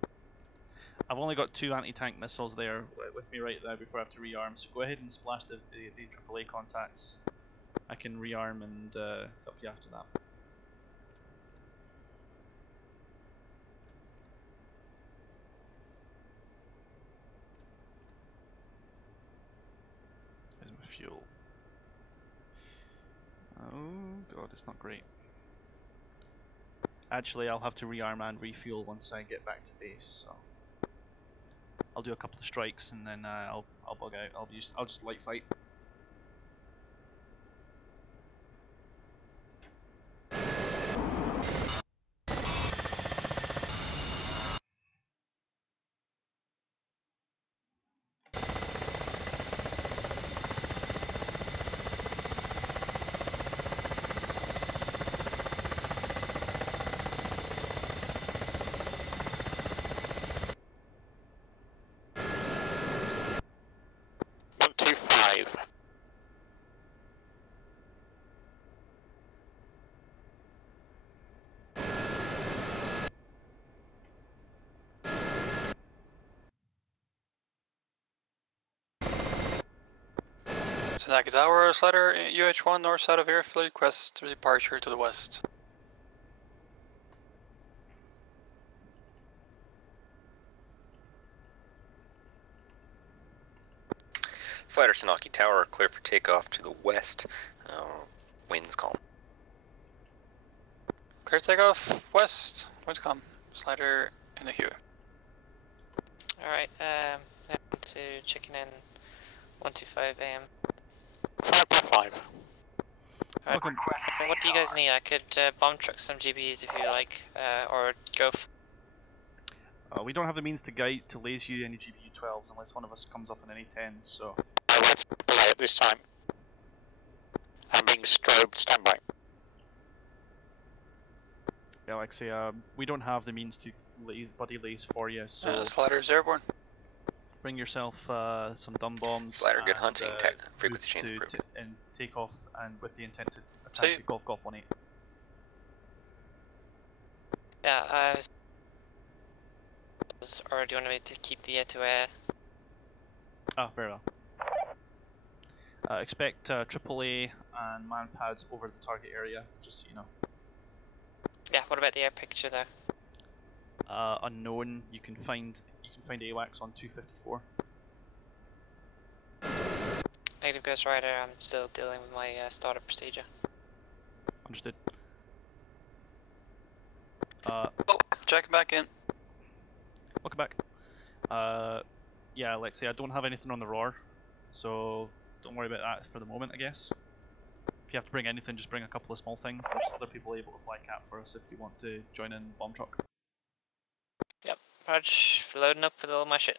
I've only got 2 anti-tank missiles there with me right now before I have to rearm, so go ahead and splash the AAA contacts. I can rearm and help you after that. Where's my fuel? Oh god, it's not great. Actually, I'll have to rearm and refuel once I get back to base, so I'll do a couple of strikes and then I'll bug out. I'll just light fight. Senaki Tower, slider UH1 north side of airfield, request departure to the west. Slider Senaki Tower, clear for takeoff to the west, winds calm. Clear takeoff, west, winds calm. Slider in the queue. Alright, now to chicken in 125 AM. 5x5. Alright, what do you guys need? I could bomb truck some GBs if you like, or go We don't have the means to guide to laze you any GBU-12s unless one of us comes up in any 10s, so... I went below at this time. I'm being strobed, standby. Yeah, like I say, we don't have the means to buddy laze for you, so... Slider's airborne. Bring yourself some dumb bombs. Slider, good hunting, frequency change to approved. and take off and with the intent to attack the Golf 18. Yeah, or do you want me to keep the air-to-air? Ah, very well. Expect AAA and man pads over the target area, just so you know. Yeah, what about the air picture though? Unknown. You can find AWACS on 254. Negative Ghost Rider, I'm still dealing with my startup procedure. Understood. Oh, check back in. Welcome back. Yeah, Alexei, I don't have anything on the roar, so don't worry about that for the moment, I guess. If you have to bring anything, just bring a couple of small things. There's other people able to fly cap for us if you want to join in bomb truck. Yep, Raj, loading up with all my shit.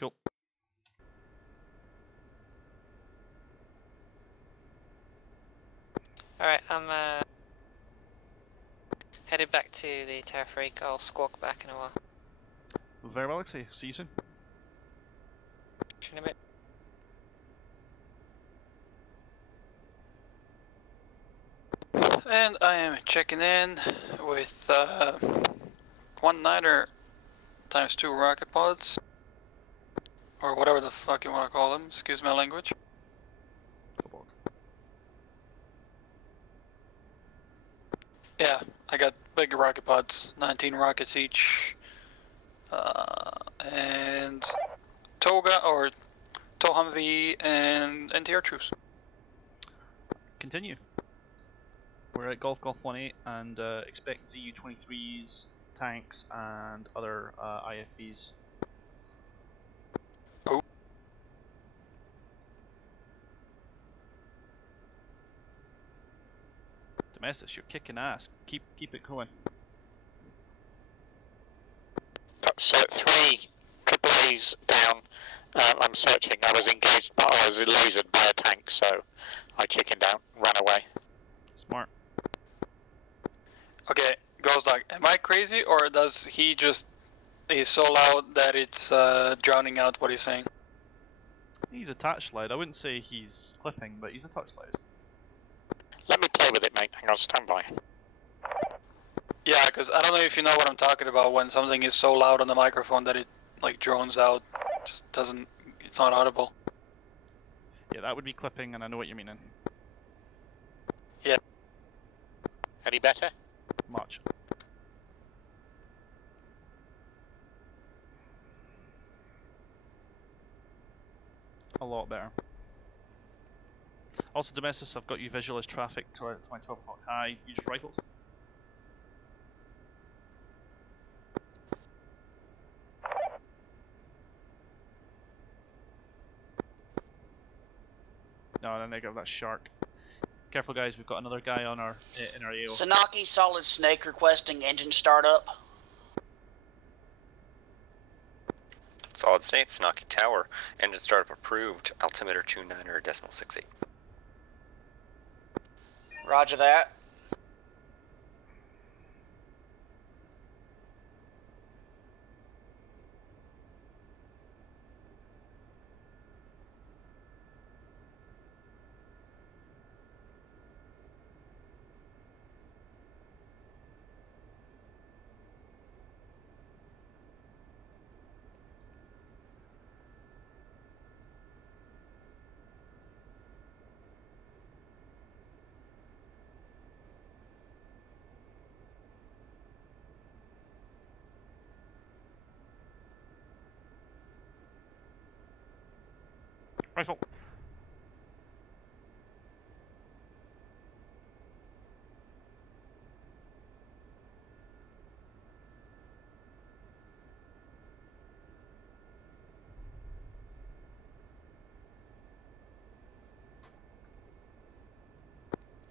Cool. Alright, I'm headed back to the Terra Freak. I'll squawk back in a while. Very well, Alexei. See you soon. In a bit. And I am checking in with 1-9er times 2 rocket pods. Or whatever the fuck you want to call them, excuse my language. Yeah, I got big rocket pods, 19 rockets each. And Toga, or TOW Humvee, and NTR troops. Continue. We're at Golf 18 and expect ZU-23s, tanks, and other IFVs. Oh. Domestic, you're kicking ass. Keep it going. So 3 AAAs down. I'm searching. I was engaged, but I was lasered by a tank, so I chickened out, ran away. Smart. Okay, Ghost Dog, am I crazy, or does he just... he's so loud that it's drowning out what he's saying? He's a touch loud. I wouldn't say he's clipping, but he's a touch loud. Let me play with it, mate. Hang on, stand by. Yeah, because I don't know if you know what I'm talking about when something is so loud on the microphone that it, like, drones out. Just doesn't... it's not audible. Yeah, that would be clipping, and I know what you're meaning. Yeah. Any better? Much. A lot better. Also, Domestic, I've got you visual as traffic to my 12 o'clock high. You just rifled. No, negative, that's shark. Careful, guys, we've got another guy on our in our AO. Sanaki, Solid Snake requesting engine startup. Solid Snake, Sanaki Tower, engine startup approved, altimeter 29.68. Roger that. Rifle.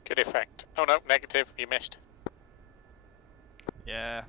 Good effect. Oh no, negative, you missed. Yeah.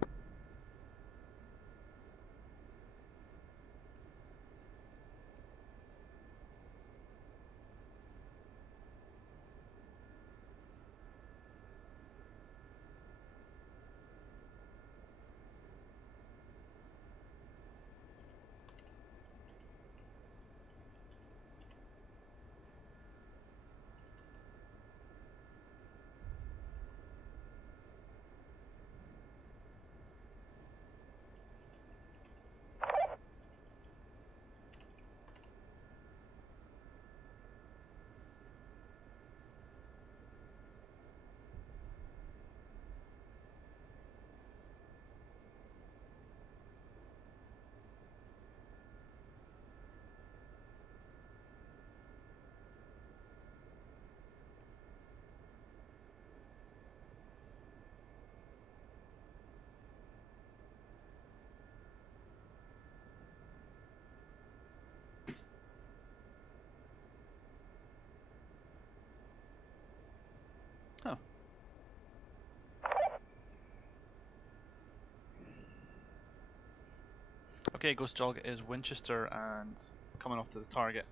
Okay, Ghost Jog is Winchester and coming off to the target.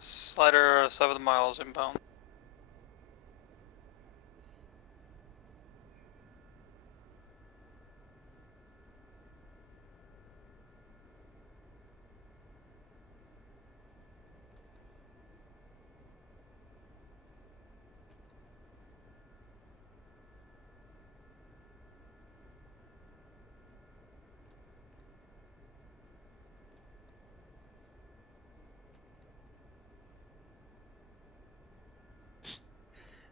Slider 7 miles inbound.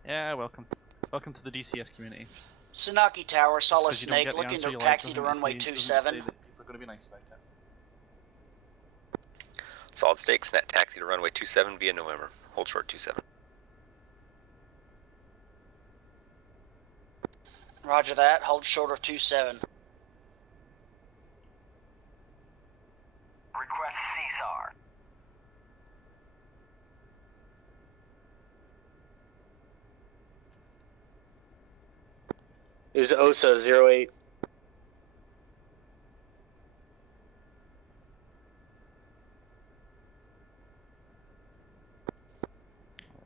Yeah, welcome to the DCS community. Sanaki Tower, Just Solid 'cause you don't Snake, get the looking answer to you like taxi to doesn't runway say- doesn't 27. say that people are going to be nice about it. Solid stakes, net taxi to runway 27 via November. Hold short 27. Roger that, hold short of 27. Request CSAR. Is OSA 08?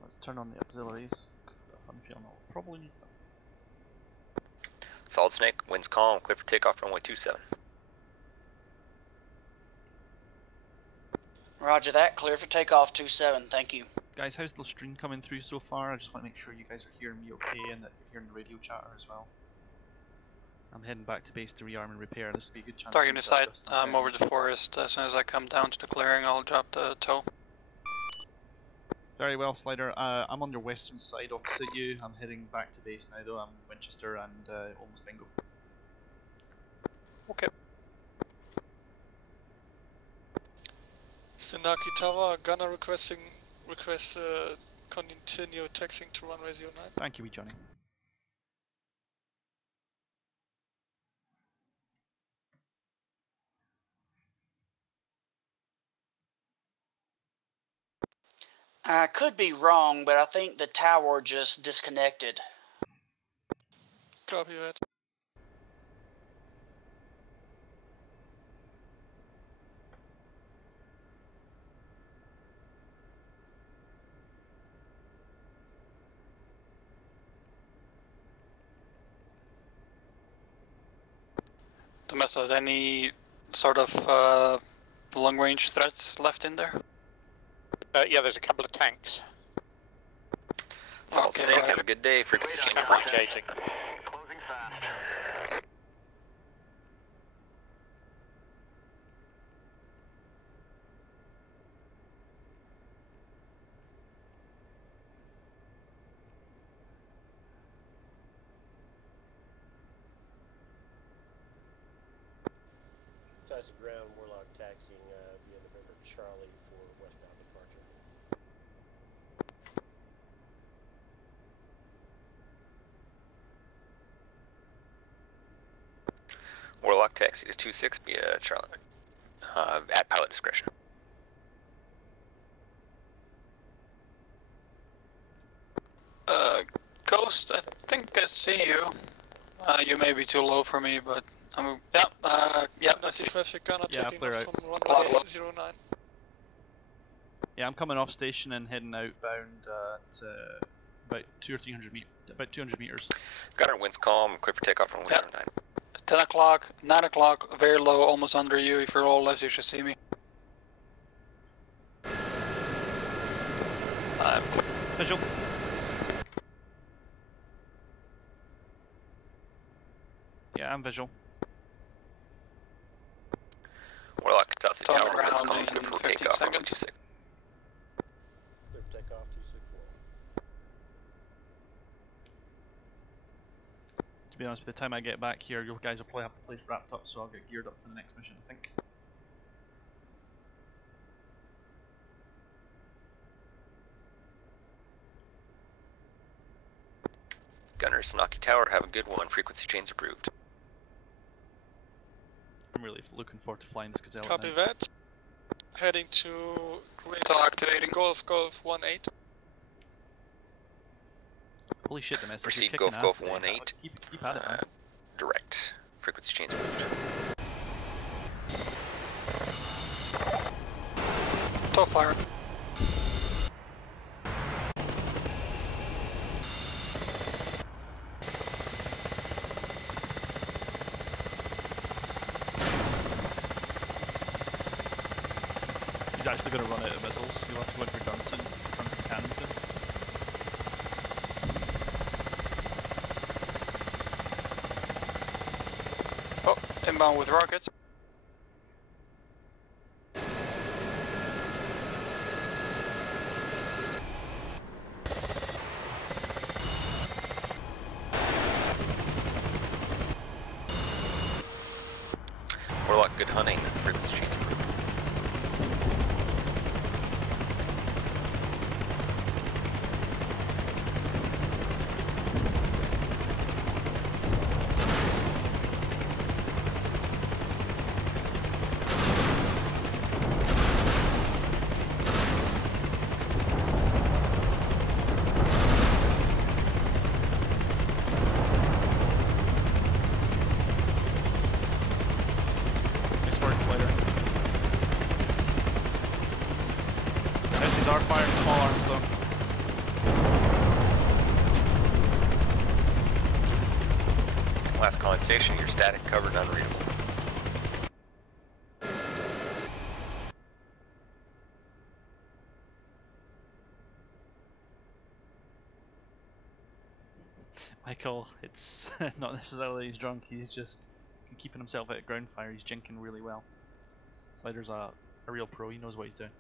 Let's turn on the auxiliaries, because I've got a fun feeling I'll probably need them. Solid snake, winds calm, clear for takeoff runway 27. Roger that, clear for takeoff 27, thank you. Guys, how's the stream coming through so far? I just want to make sure you guys are hearing me okay and that you're hearing the radio chatter as well. I'm heading back to base to rearm and repair. This will be a good chance Target to in sight, adjust in over settings. the forest. As soon as I come down to the clearing, I'll drop the tow. Very well, Slider. I'm on your western side opposite you. I'm heading back to base now though. I'm Winchester and almost bingo. Okay. Sanaki Tower, gunner request continue taxiing to runway 09. Thank you, wee Johnny. I could be wrong, but I think the tower just disconnected. Copy that. Domestos, any sort of long range threats left in there? Yeah, there's a couple of tanks. Solid Okay, snake, right. have a good day. Frequency change Cavalry approved. gating. Closing fast. Taxi ground, Warlock taxiing via November Charlie for westbound departure. Warlock taxi to 26 via Charlie. At pilot discretion. Ghost, I think I see you. You may be too low for me, but I'm. Yeah, yeah, I see. Traffic gunner Yeah, taking flare off out. from runway 09. Yeah, I'm coming off station and heading outbound to about 200 meters. Gunner winds calm, clear for takeoff runway 09. 10 o'clock, 9 o'clock, very low, almost under you. If you're all left, you should see me. Visual. Yeah, I'm visual. Warlock taxi Turn tower winds around calm, in clear for 15 takeoff runway seconds. 26. Clear for takeoff 264. To be honest, by the time I get back here, you guys will probably have the place wrapped up, so I'll get geared up for the next mission, I think. Gunner Sanaki Tower, have a good one. Frequency change approved. I'm really looking forward to flying this Gazelle. Copy now. that. heading to Great activating. Golf 18. Holy shit, the message. Proceed You're kicking Golf ass today. 18. Keep at it, man. Direct. Frequency change moved. Top fire. He's actually going to run out of missiles. You'll have to go in for guns and cannons soon. Oh, inbound with rockets. Warlock, good hunting. Frequency change moved. Nice work, Slater. Houses are firing small arms though. Last calling station, your static cover unreadable. Michael, it's not necessarily he's drunk, he's just keeping himself out of ground fire, he's jinking really well. Slider's a real pro, he knows what he's doing.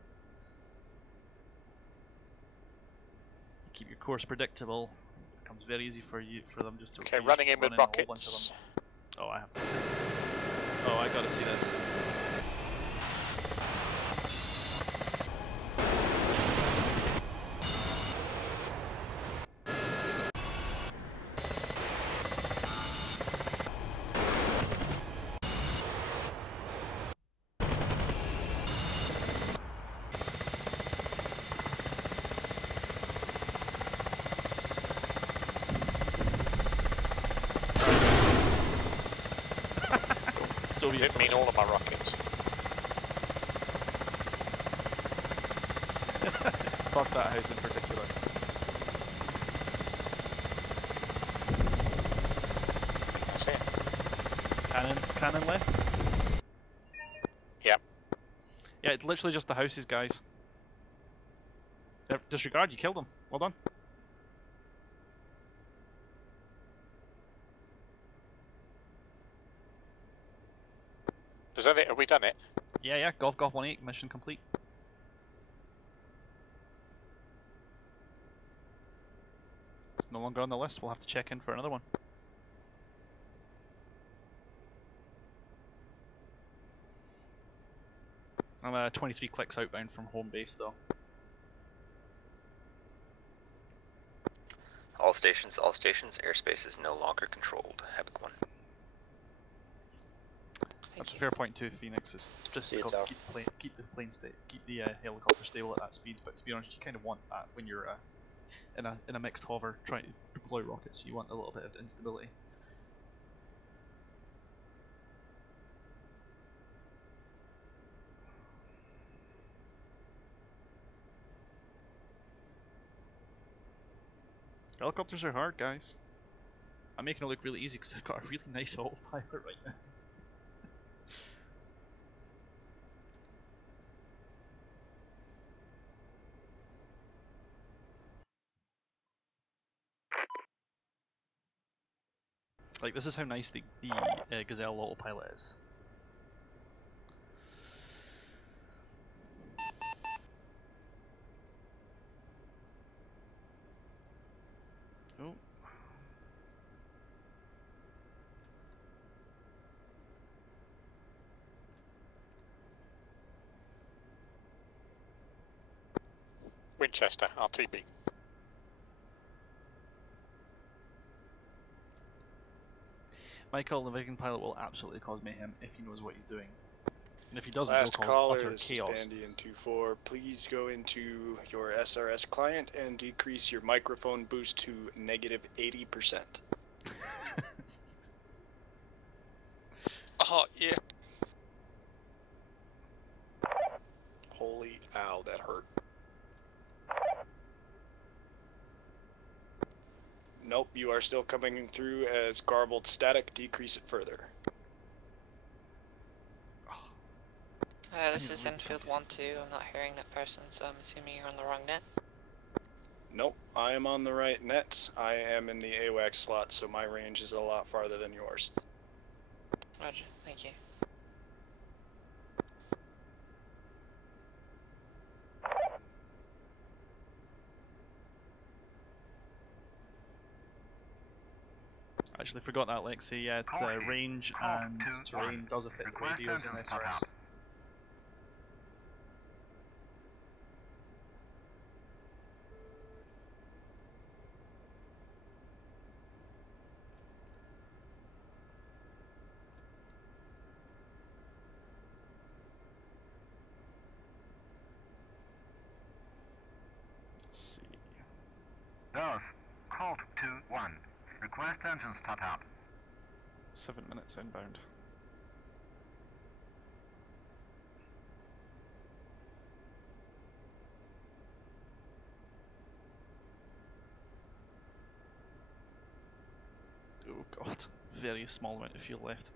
Keep your course predictable, it becomes very easy for them just to Okay, just running in run with a whole bunch of rockets. them. Oh, I have to see this. Oh, I gotta see this. Soviets. Hit me in all of my rockets. Fuck that house in particular. That's it. Cannon left? Yep. Yeah, it's literally just the houses, guys. Disregard, you killed him. Well done. Is that it? Have we done it? Yeah, Golf 18, mission complete. It's no longer on the list, we'll have to check in for another one. I'm 23 clicks outbound from home base though. All stations, airspace is no longer controlled. Havoc 1. That's a fair point too, Phoenix. Is just See you, keep Tal. keep the helicopter stable at that speed. But to be honest, you kind of want that when you're in a mixed hover trying to deploy rockets. You want a little bit of instability. Helicopters are hard, guys. I'm making it look really easy because I've got a really nice autopilot right now. Like, this is how nice the Gazelle autopilot is. Oh. Winchester, RTB. Michael, the Viking pilot will absolutely cause mayhem if he knows what he's doing. And if he doesn't, Last he'll cause caller, utter this chaos. is Bandian 24. Please go into your SRS client and decrease your microphone boost to negative 80%. Oh, yeah. Holy ow, that hurt. Nope, you are still coming through as garbled static. Decrease it further. This is Enfield 1-2. I'm not hearing that person, so I'm assuming you're on the wrong net. Nope, I am on the right net. I am in the AWACS slot, so my range is a lot farther than yours. Roger, thank you. Actually, forgot that, Lexi. Yeah, it's, range and terrain does affect the radios in SRS. Let's see. Thus, halt to 1. Request engine startup. 7 minutes inbound. Oh god, very small amount of fuel left.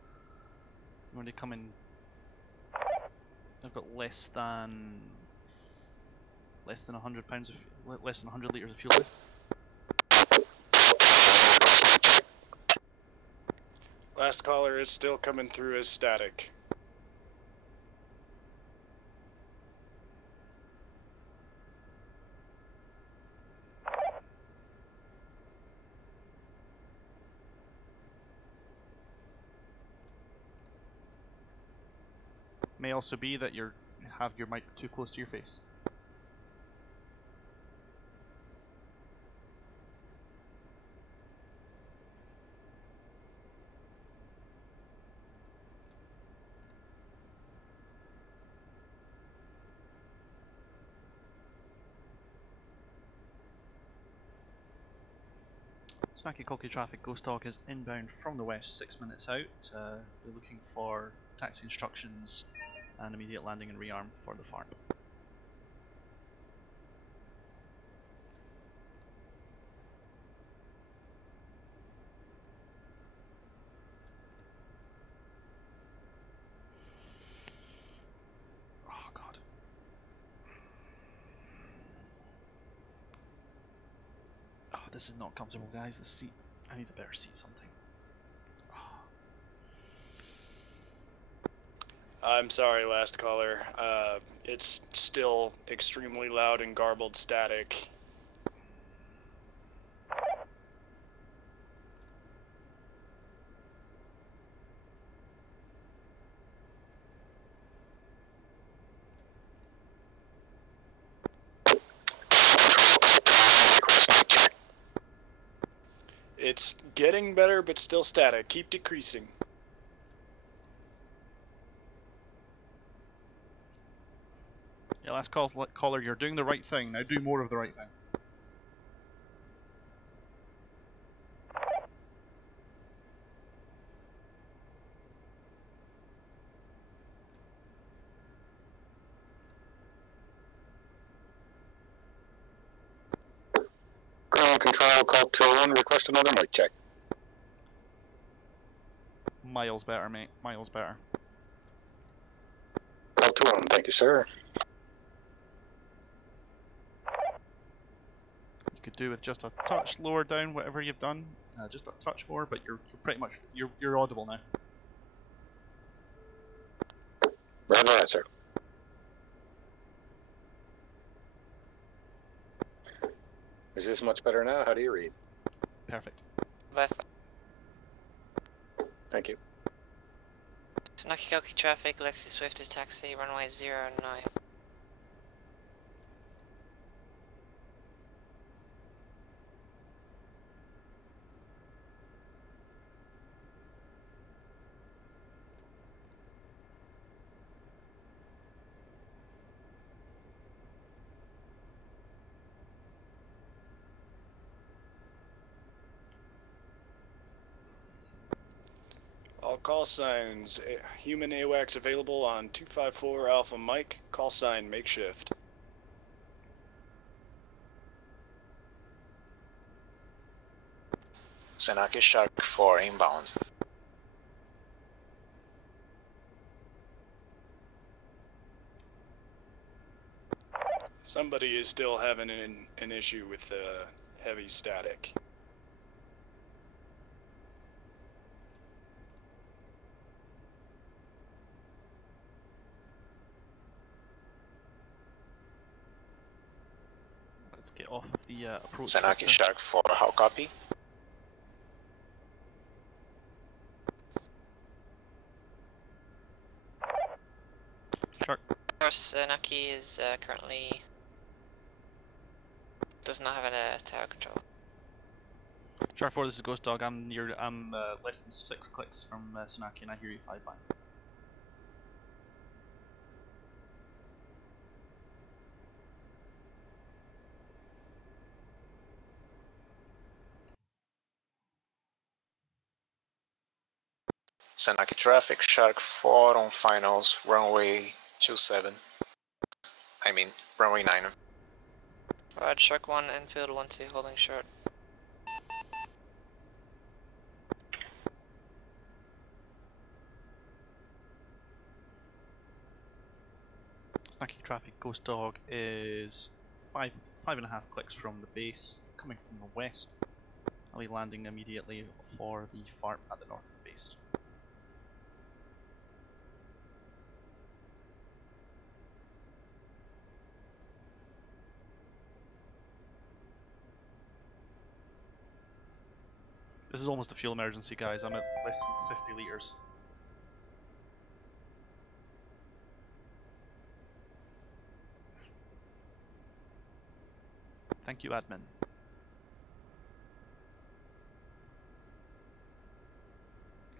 When they come in, I've got less than £100 of less than 100 litres of fuel left. Last caller is still coming through as static. May also be that you have your mic too close to your face. Snacky Cocky traffic, Ghost Talk is inbound from the west, 6 minutes out. They're looking for taxi instructions and immediate landing and rearm for the farm. Oh god. Oh, this is not comfortable, guys. The seat. I need a better seat, something. I'm sorry, last caller. It's still extremely loud and garbled static. It's getting better, but still static. Keep decreasing. Yeah, last caller, you're doing the right thing. Now do more of the right thing. Ground control, call 2-1, request another mic check. Miles better, mate. Miles better. Call 2-1, thank you, sir. You could do with just a touch lower down whatever you've done, just a touch more, but you're pretty much you're audible now. Roger that, sir. Is this much better now? How do you read? Perfect. Bye. Thank you. Snacky Cocky traffic, Lexi Swift is taxi, runway 09. All call signs. Human AWACS available on 254 Alpha Mike. Call sign makeshift. Senaki Shark 4 inbound. Somebody is still having an issue with heavy static. Let's get off of the approach. Senaki vector. Shark 4, how copy? Shark. Naki is currently does not have a tower control. Shark 4, this is Ghost Dog. I'm less than 6 clicks from Sanaki, and I hear you 5 by. Senaki traffic, Shark 4 on finals, runway 27. I mean, runway 9. Rod, Shark 1, infield 1-2, holding short. Snacky traffic, Ghost Dog is 5.5 clicks from the base, coming from the west. I'll be landing immediately for the FARP at the north of the base. This is almost a fuel emergency, guys. I'm at less than 50 litres. Thank you, admin.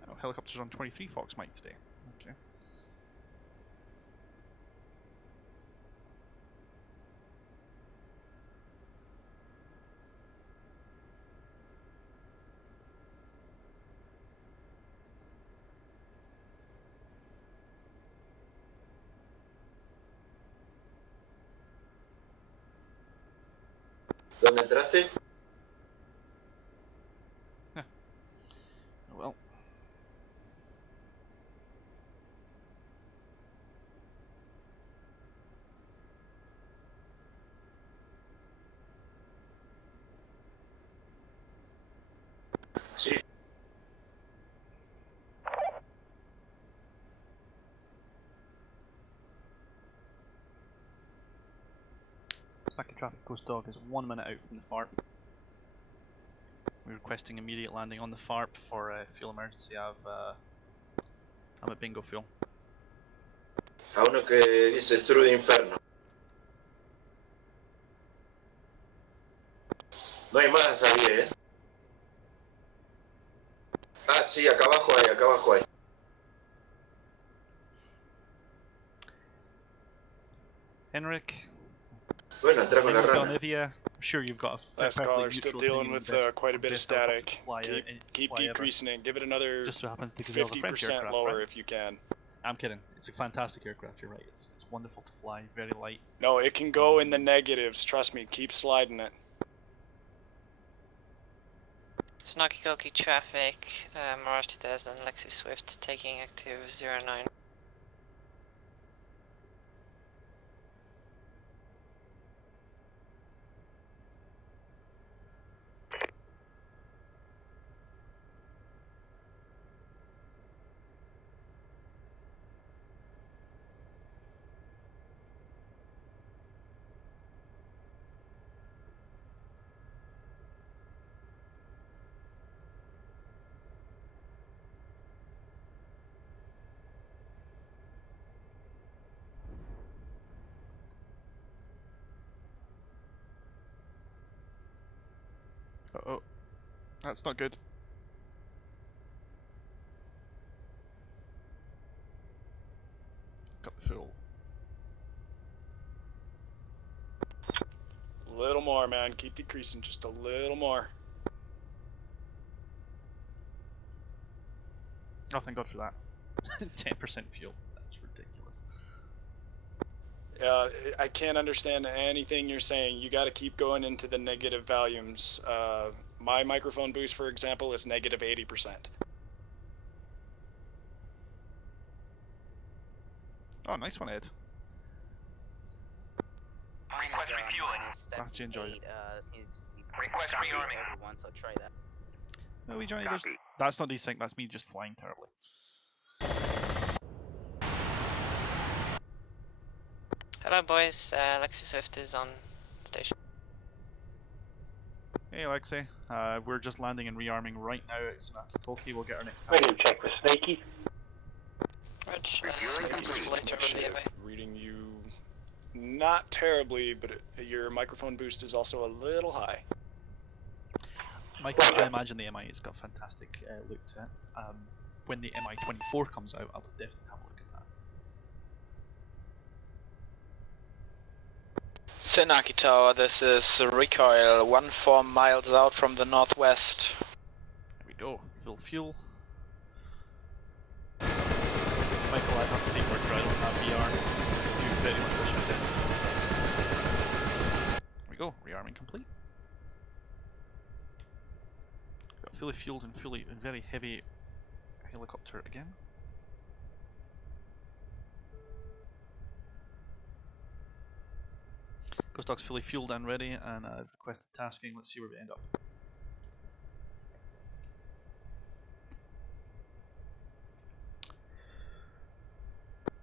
Oh, helicopters on 23 Fox Mike today. Okay. ¿Dónde entraste? Oh well. Sí. Snacky traffic, Ghost Dog is 1 minute out from the FARP. We're requesting immediate landing on the FARP for fuel emergency. I'm at bingo fuel. A uno que dice Strud Inferno. No hay más ahí, ¿eh? Ah, sí, acá abajo hay, acá abajo hay. Henrik. Bueno, entra con la rana. Olivia, I'm sure you've got a Last perfectly caller still neutral dealing opinion with of quite a bit of best helicopter static. to fly Keep fly ever. decreasing it. Give it another Just so happens the Gazelle's a French 50% aircraft, lower right? if you can. I'm kidding. It's a fantastic aircraft. You're right. It's wonderful to fly. Very light. No, it can go in the negatives. Trust me. Keep sliding it. Snarky Gulky traffic, Mirage 2000, Lexi Swift taking active 09. Uh-oh. That's not good. Got the fuel. A little more, man. Keep decreasing just a little more. Oh, thank God for that. 10% fuel. That's ridiculous. I can't understand anything you're saying. You got to keep going into the negative volumes. My microphone boost, for example, is negative 80%. Oh, nice one, Ed. Request refueling. Glad you enjoyed it. Request rearming. Everyone, so try that. No, we Johnny, that's not desync, that's me just flying terribly. Hello, boys. Lexi Swift is on station. Hey, Alexei. We're just landing and rearming right now at Tsunaki Toki. We'll get our next time. Radio check with Snakey. Reading you not terribly, but your microphone boost is also a little high. Michael, I imagine the MI has got a fantastic look to it. When the MI-24 comes out, I will definitely have a look at that. Tsunaki Tower, this is recoil 14 miles out from the northwest. There we go, fill fuel. Michael, I'd have to say for I don't have VR. Do very much what you said. There we go, rearming complete. Got fully fueled and very heavy helicopter again. Ghost Dog's fully fueled and ready, and I've requested tasking. Let's see where we end up.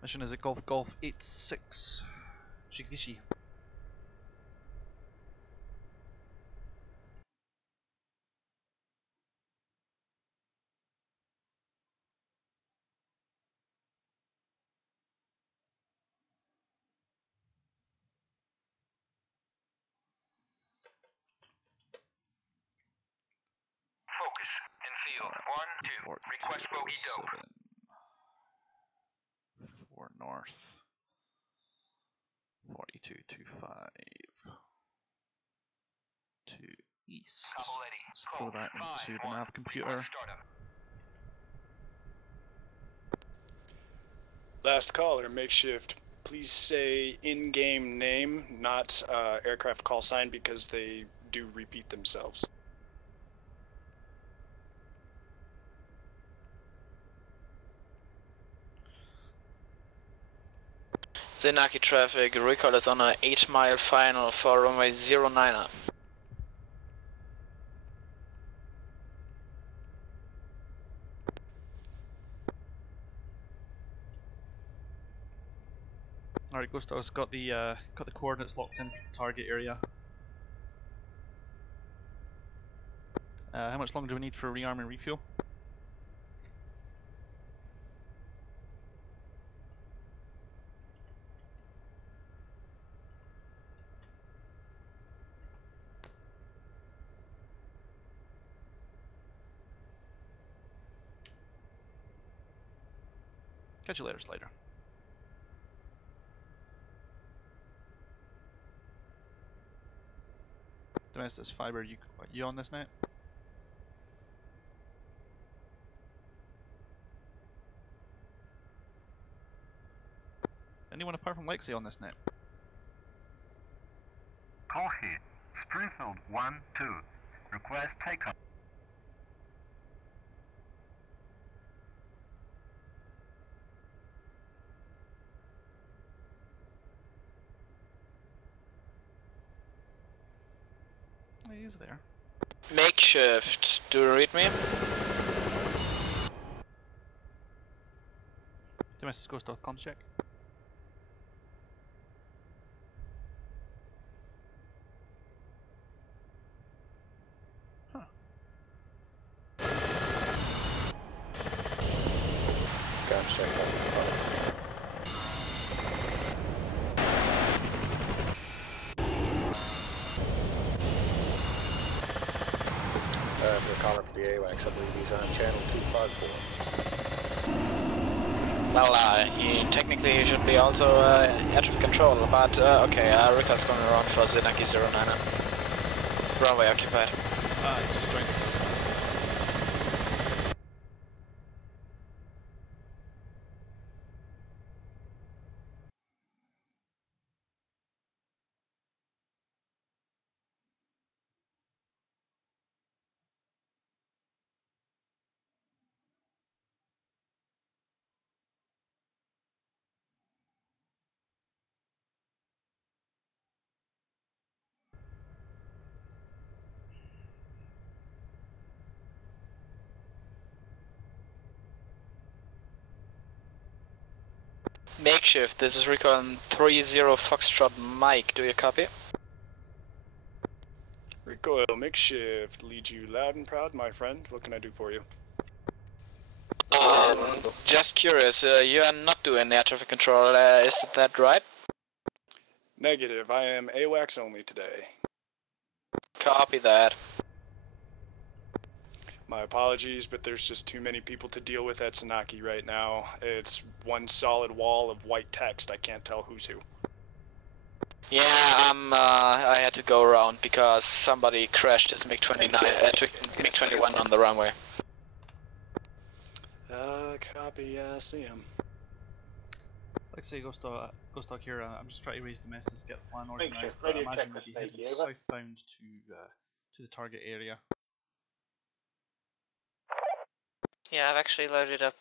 Mission is at Golf 86. Shigishi. Focus. Infield. 1, 2. Request bogey dope. 4 north. 4225. 2 east. Let's throw that into the nav computer. Last caller, makeshift. Please say in-game name, not aircraft call sign, because they do repeat themselves. Tsunaki traffic, recoil is on a 8-mile final for runway 09er. Alright, Ghost Dog's got the coordinates locked in for the target area. How much longer do we need for rearm and refuel? Catch you later, Slider. Domestic Fiber, you on this net? Anyone apart from Lexi on this net? Call here. Springfield 1-2. Request takeoff. He's there. Makeshift, do you read me? Domestic Ghost Dog, comms check. Comms check. We're calling for the AWACS. I believe he's on channel 254. Well, he technically should be also air traffic control, but okay, recoil's going around for Tsunaki 09er. Runway occupied. It's just joined this one. Makeshift, this is Recon 30 Foxtrot Mike, do you copy? Recoil makeshift leads you loud and proud, my friend. What can I do for you? Just curious, you are not doing air traffic control, is that right? Negative, I am AWACS only today. Copy that. My apologies, but there's just too many people to deal with at Sanaki right now. It's one solid wall of white text. I can't tell who's who. Yeah, I had to go around because somebody crashed his MiG-21 on the runway. Copy, yeah, I see him. Like I say, Ghost Dog here, I'm just trying to raise domestics, get the plan organised, Makeshift, but I radio imagine check we'll be for heading Snakey, over. southbound to the target area. Yeah, I've actually loaded up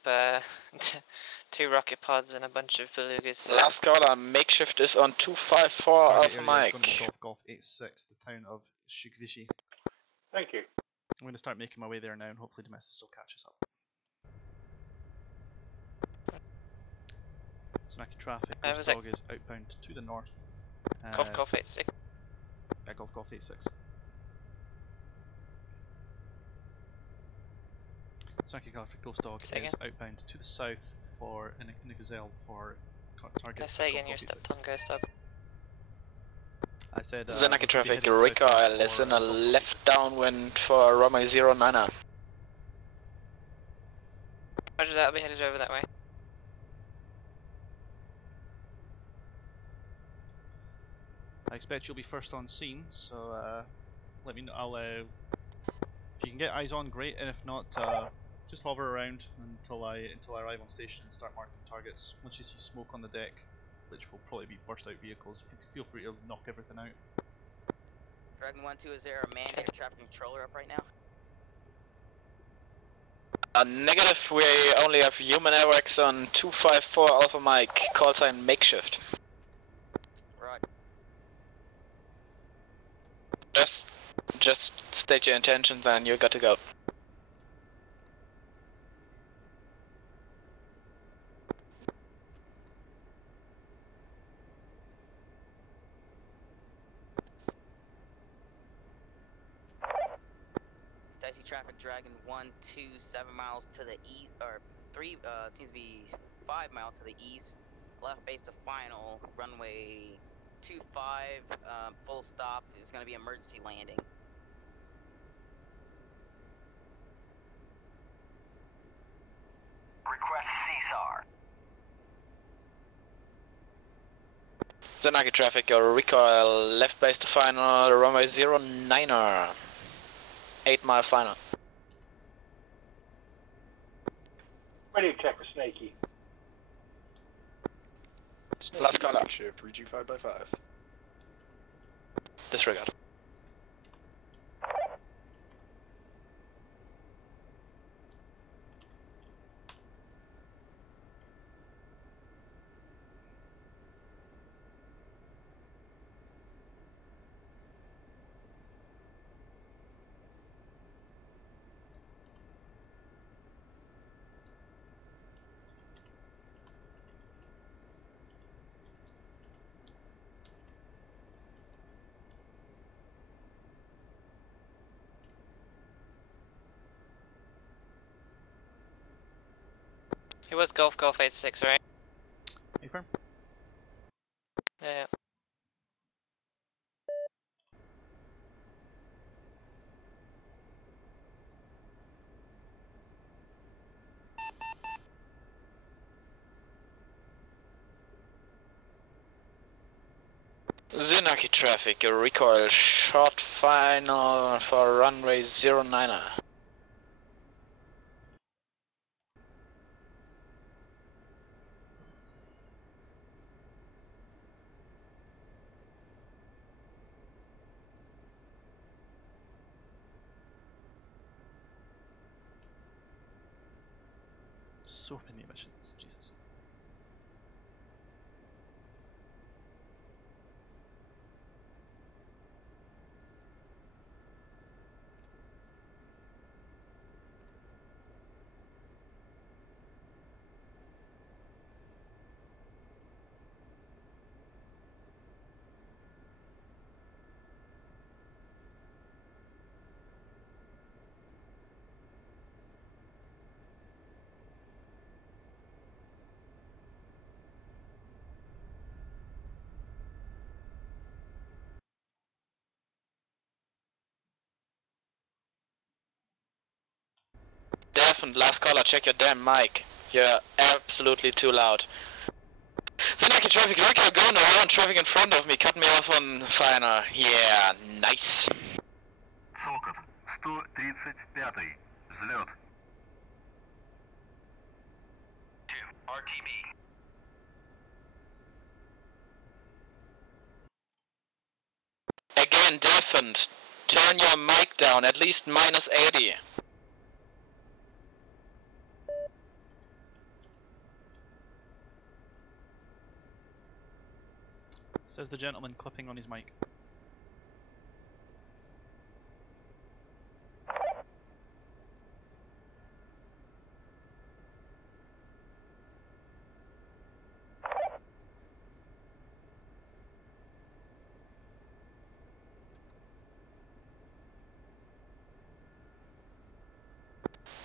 2 rocket pods and a bunch of belugas. Last caller, Makeshift is on 254 Target Alpha area Mike. is going to be Golf 86, the town of Shugvishi. Thank you. I'm going to start making my way there now, and hopefully domestics will catch us up. Snarky traffic, Ghost Dog is outbound to the north. Golf 86. Yeah, Golf 86. Snarky traffic, Ghost Dog is outbound to the south for in a Gazelle for target. Let's say again, Golf you're 86. stepped on Ghost Dog. I said Zenaki traffic, recoil is in a left downwind for runway 09er. Roger that, I'll be headed over that way. I expect you'll be first on scene, so let me know. I'll if you can get eyes on, great, and if not, just hover around until I arrive on station and start marking targets. Once you see smoke on the deck, which will probably be burst out vehicles, feel free to knock everything out. Dragon 1-2, is there a manned air traffic controller up right now? Negative, we only have human airworks on 254 Alpha Mike, call sign Makeshift. Right. Just state your intentions and you're good to go. Dicey traffic, Dragon 1-2, 7 miles to the east, or 3, seems to be 5 miles to the east. Left base to final, runway 25, full stop. It's going to be emergency landing. Request CSAR. Zenaki traffic, recoil, left base to final, runway 09er. 8 mile final. Radio check for Snakey. Last caller. Shift, reach you 5x5. Disregard. It was Golf 86, right? Confirm. Yeah. Zenaki traffic, recoil, short final for runway 09er. So many emissions, Jesus. deafened. Last caller, check your damn mic. You're absolutely too loud. Senaki traffic, Rico going around, traffic in front of me, cut me off on final. Yeah, nice. Сокот, 135-й, взлет. 2, RTB. Again, deafened. Turn your mic down, at least minus 80. Says the gentleman clipping on his mic.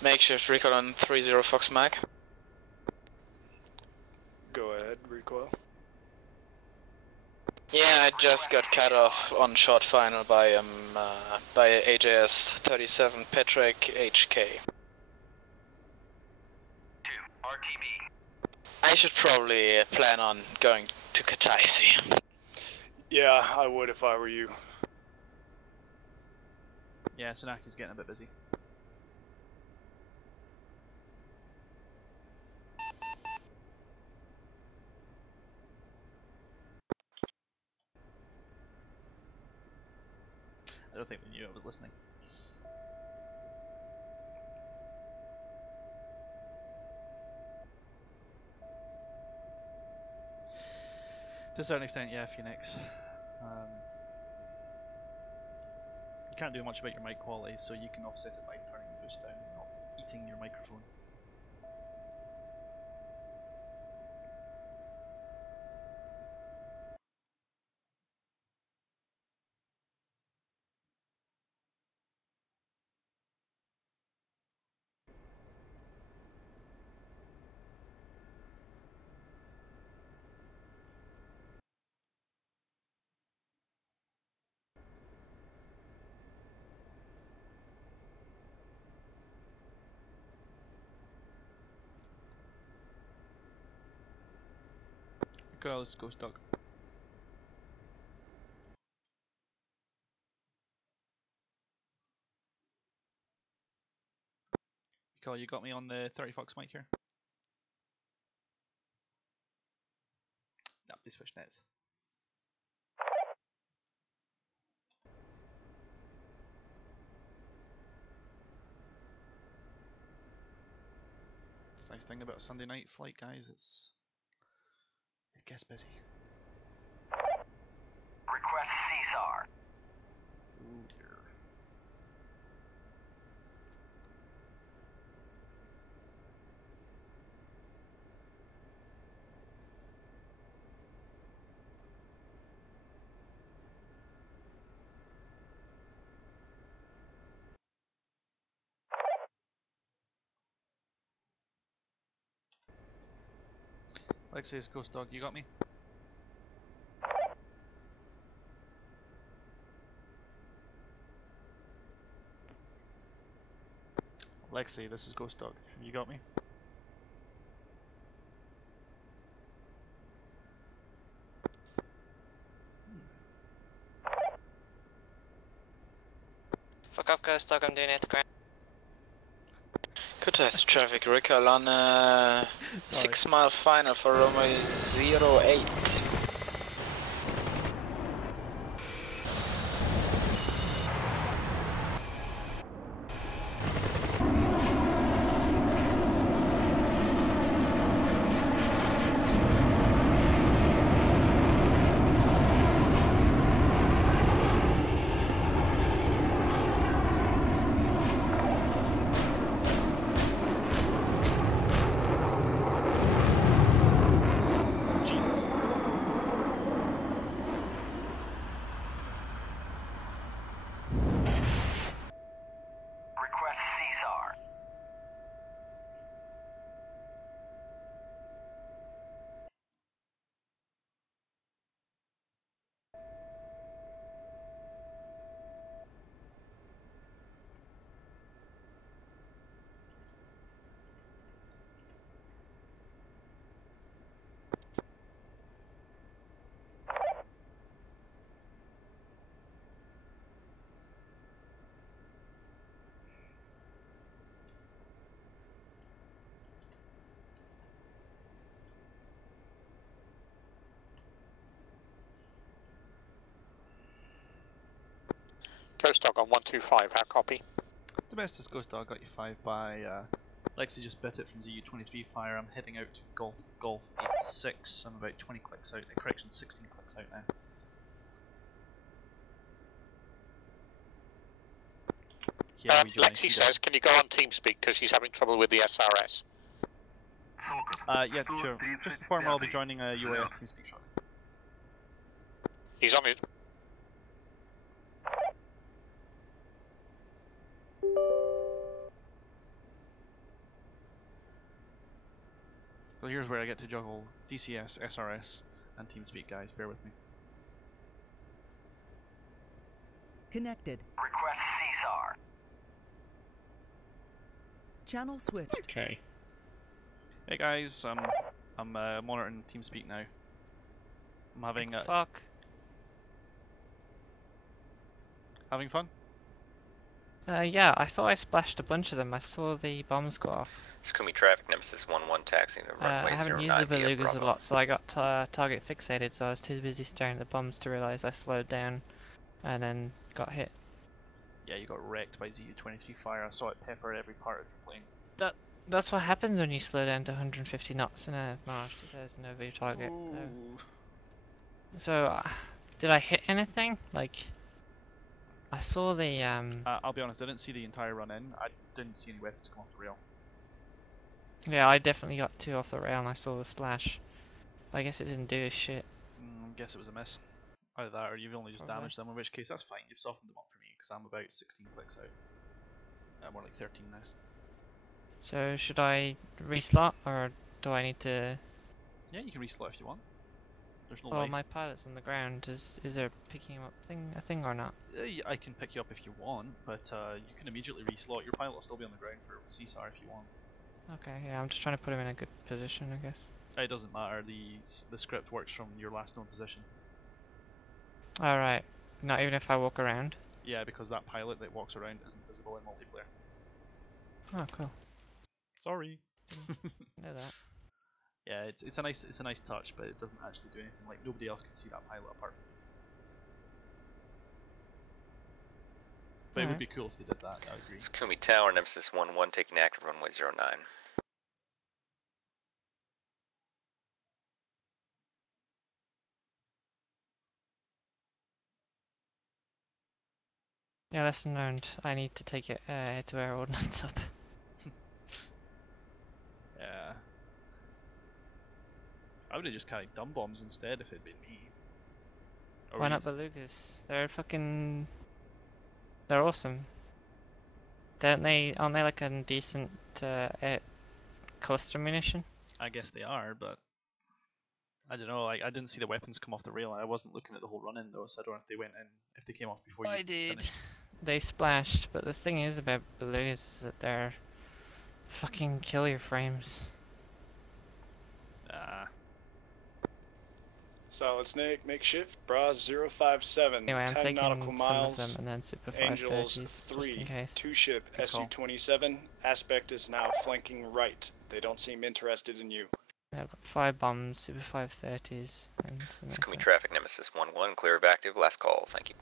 Makeshift recall on 30 Fox Mike. Go ahead, recoil. Yeah, I just got cut off on short final by AJS 37 Patrick HK. 2, RTB. I should probably plan on going to Kataisi. Yeah, I would if I were you. Yeah, Senaki's getting a bit busy. I don't think they knew I was listening. To a certain extent, yeah, Phoenix. You can't do much about your mic quality, so you can offset it by turning the boost down and not eating your microphone. Go, let's go, Doug. Call, you got me on the 30 Fox mic here? No, they switched nets. It's a nice thing about a Sunday night flight, guys, it gets busy. Request CSAR. Ooh dear. Alexius, Ghost Dog, you got me? Lexi, this is Ghost Dog. Have you got me? Fuck off, Ghost Dog, I'm doing it. Great. Kutaisi traffic recall on 6 mile final for runway 08. Jesus. Ghost Dog on 125, how copy? Domestic Ghost Dog got you 5 by Lexi just bit it from ZU-23 fire. I'm heading out to Golf 86. I'm about 20 clicks out. Correction, 16 clicks out now. Yeah, Lexi says, can you go on TeamSpeak because she's having trouble with the SRS? Yeah, sure. Just inform her I'll be joining a UAS TeamSpeak shortly. He's on it. So here's where I get to juggle DCS, SRS, and TeamSpeak, guys. Bear with me. Connected. Request CSAR. Channel switched. Okay. Hey guys, I'm monitoring TeamSpeak now. I'm having Fuck. Having fun? Yeah, I thought I splashed a bunch of them. I saw the bombs go off. Skumi traffic, Nemesis 1-1 taxiing the runway I haven't 09 used the via belugas a Bravo. lot, so I got target fixated, so I was too busy staring at the bombs to realise I slowed down and then got hit. Yeah, you got wrecked by ZU-23 fire. I saw it pepper every part of your plane. That's what happens when you slow down to 150 knots in a March 2000 over your target. So, did I hit anything? Like, I saw the I'll be honest, I didn't see the entire run in. I didn't see any weapons come off the rail. Yeah, I definitely got 2 off the rail and I saw the splash. I guess it didn't do shit. I guess it was a miss. Either that or you've only just Probably. damaged them, in which case that's fine. You've softened them up for me because I'm about 16 clicks out. More like 13 now. So, should I reslot or do I need to... Yeah, you can reslot if you want. There's no Well, life. my pilot's on the ground. Is there picking him up a thing or not? I can pick you up if you want, but you can immediately reslot. Your pilot will still be on the ground for CSAR if you want. Okay, yeah, I'm just trying to put him in a good position, I guess. It doesn't matter. The script works from your last known position. Alright, not even if I walk around? Yeah, because that pilot that walks around isn't visible in multiplayer. Oh, cool. Sorry. Know that. Yeah, it's a nice touch, but it doesn't actually do anything. Like nobody else can see that pilot apart from you. But it would be cool if they did that. I agree. Skumi Tower, Nemesis 1-1 taking active runway 09. Yeah, lesson learned. I need to take it to our ordnance up. Yeah. I would have just carried dumb bombs instead if it'd been me. Or Why not belugas? They're fucking... They're awesome. Aren't they like a decent cluster munition? I guess they are, but I don't know. Like I didn't see the weapons come off the rail. I wasn't looking at the whole run-in though, so I don't know if they went in, if they came off before you finished. They splashed, but the thing is about belugas is that they're fucking kill your frames. Solid Snake, makeshift, Bras 057, Anyway, I'm 10 taking nautical some miles, of them and then Super Angels 530s, just 3, in case. 2 ship, Good call. SU-27, aspect is now flanking right. They don't seem interested in you. Yeah, I've got 5 bombs, Super 530s, and Skumi traffic, Nemesis 1-1 clear of active. Last call. Thank you.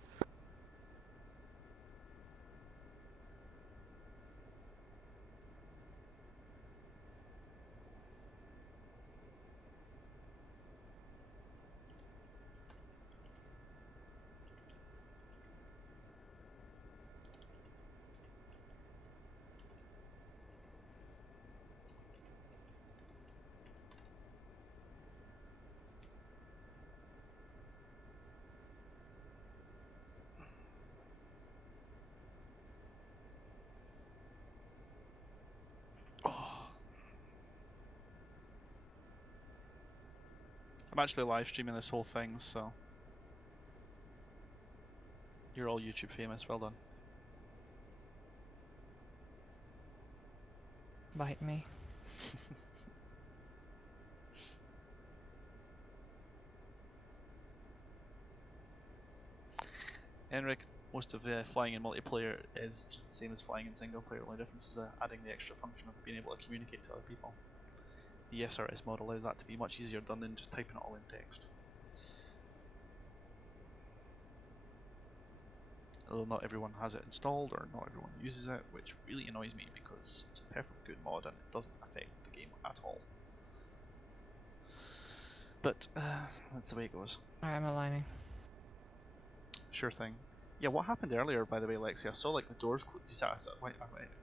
I'm actually live streaming this whole thing, so you're all YouTube famous. Well done. bite me. Enric, most of flying in multiplayer is just the same as flying in single player. The only difference is adding the extra function of being able to communicate to other people. The SRS mod allows that to be much easier done than just typing it all in text. Although not everyone has it installed or not everyone uses it, which really annoys me because it's a perfectly good mod and it doesn't affect the game at all. But that's the way it goes. Alright, I'm aligning. Sure thing. Yeah, what happened earlier, by the way, Lexi? I saw like the doors. I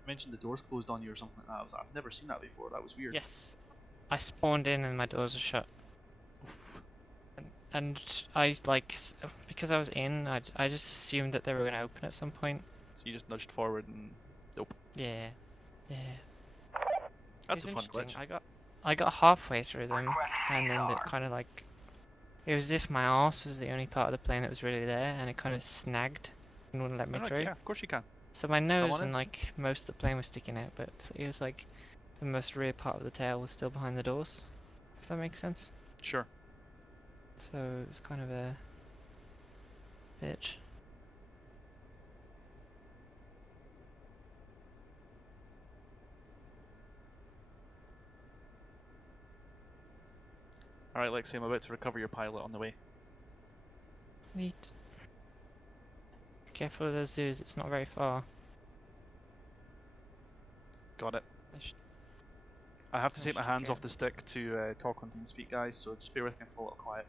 mentioned the doors closed on you or something like that. I've never seen that before. That was weird. Yes. I spawned in and my doors were shut. And I because I was in, I just assumed that they were going to open at some point. So you just nudged forward and nope. Yeah. Yeah. That's It a was fun interesting. glitch. I got halfway through them, and then it kind of like, it was as if my arse was the only part of the plane that was really there, and it kind of snagged and wouldn't let me through. Yeah, of course you can. So my nose and like most of the plane was sticking out, but it was like the most rear part of the tail was still behind the doors. If that makes sense. Sure. So it was kind of a bitch. Alright, Lexi, I'm about to recover your pilot on the way. Neat. Careful of those zoos, it's not very far. Got it. I have to take my hands off the stick to talk on TeamSpeak, guys, so just bear with me for a little quiet.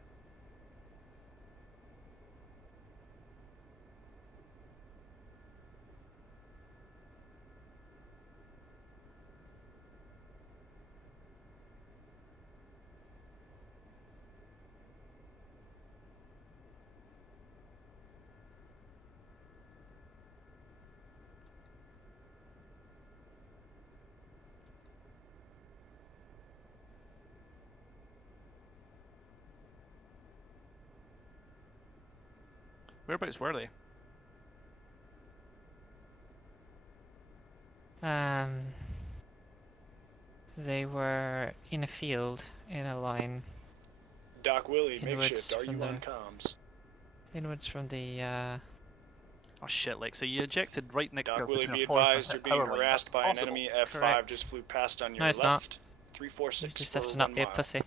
Whereabouts were they? They were in a field, in a line. Doc Willie, Inwards makeshift, are you from on the- comms? Inwards from the, Oh shit, like, so you ejected right next Doc to Willie, between be a forest advised and you're a being power line. harassed by an Impossible. enemy F5 Correct. just flew past on your No, it's not. left. 346 just for have to 1 not be a mile. pussy.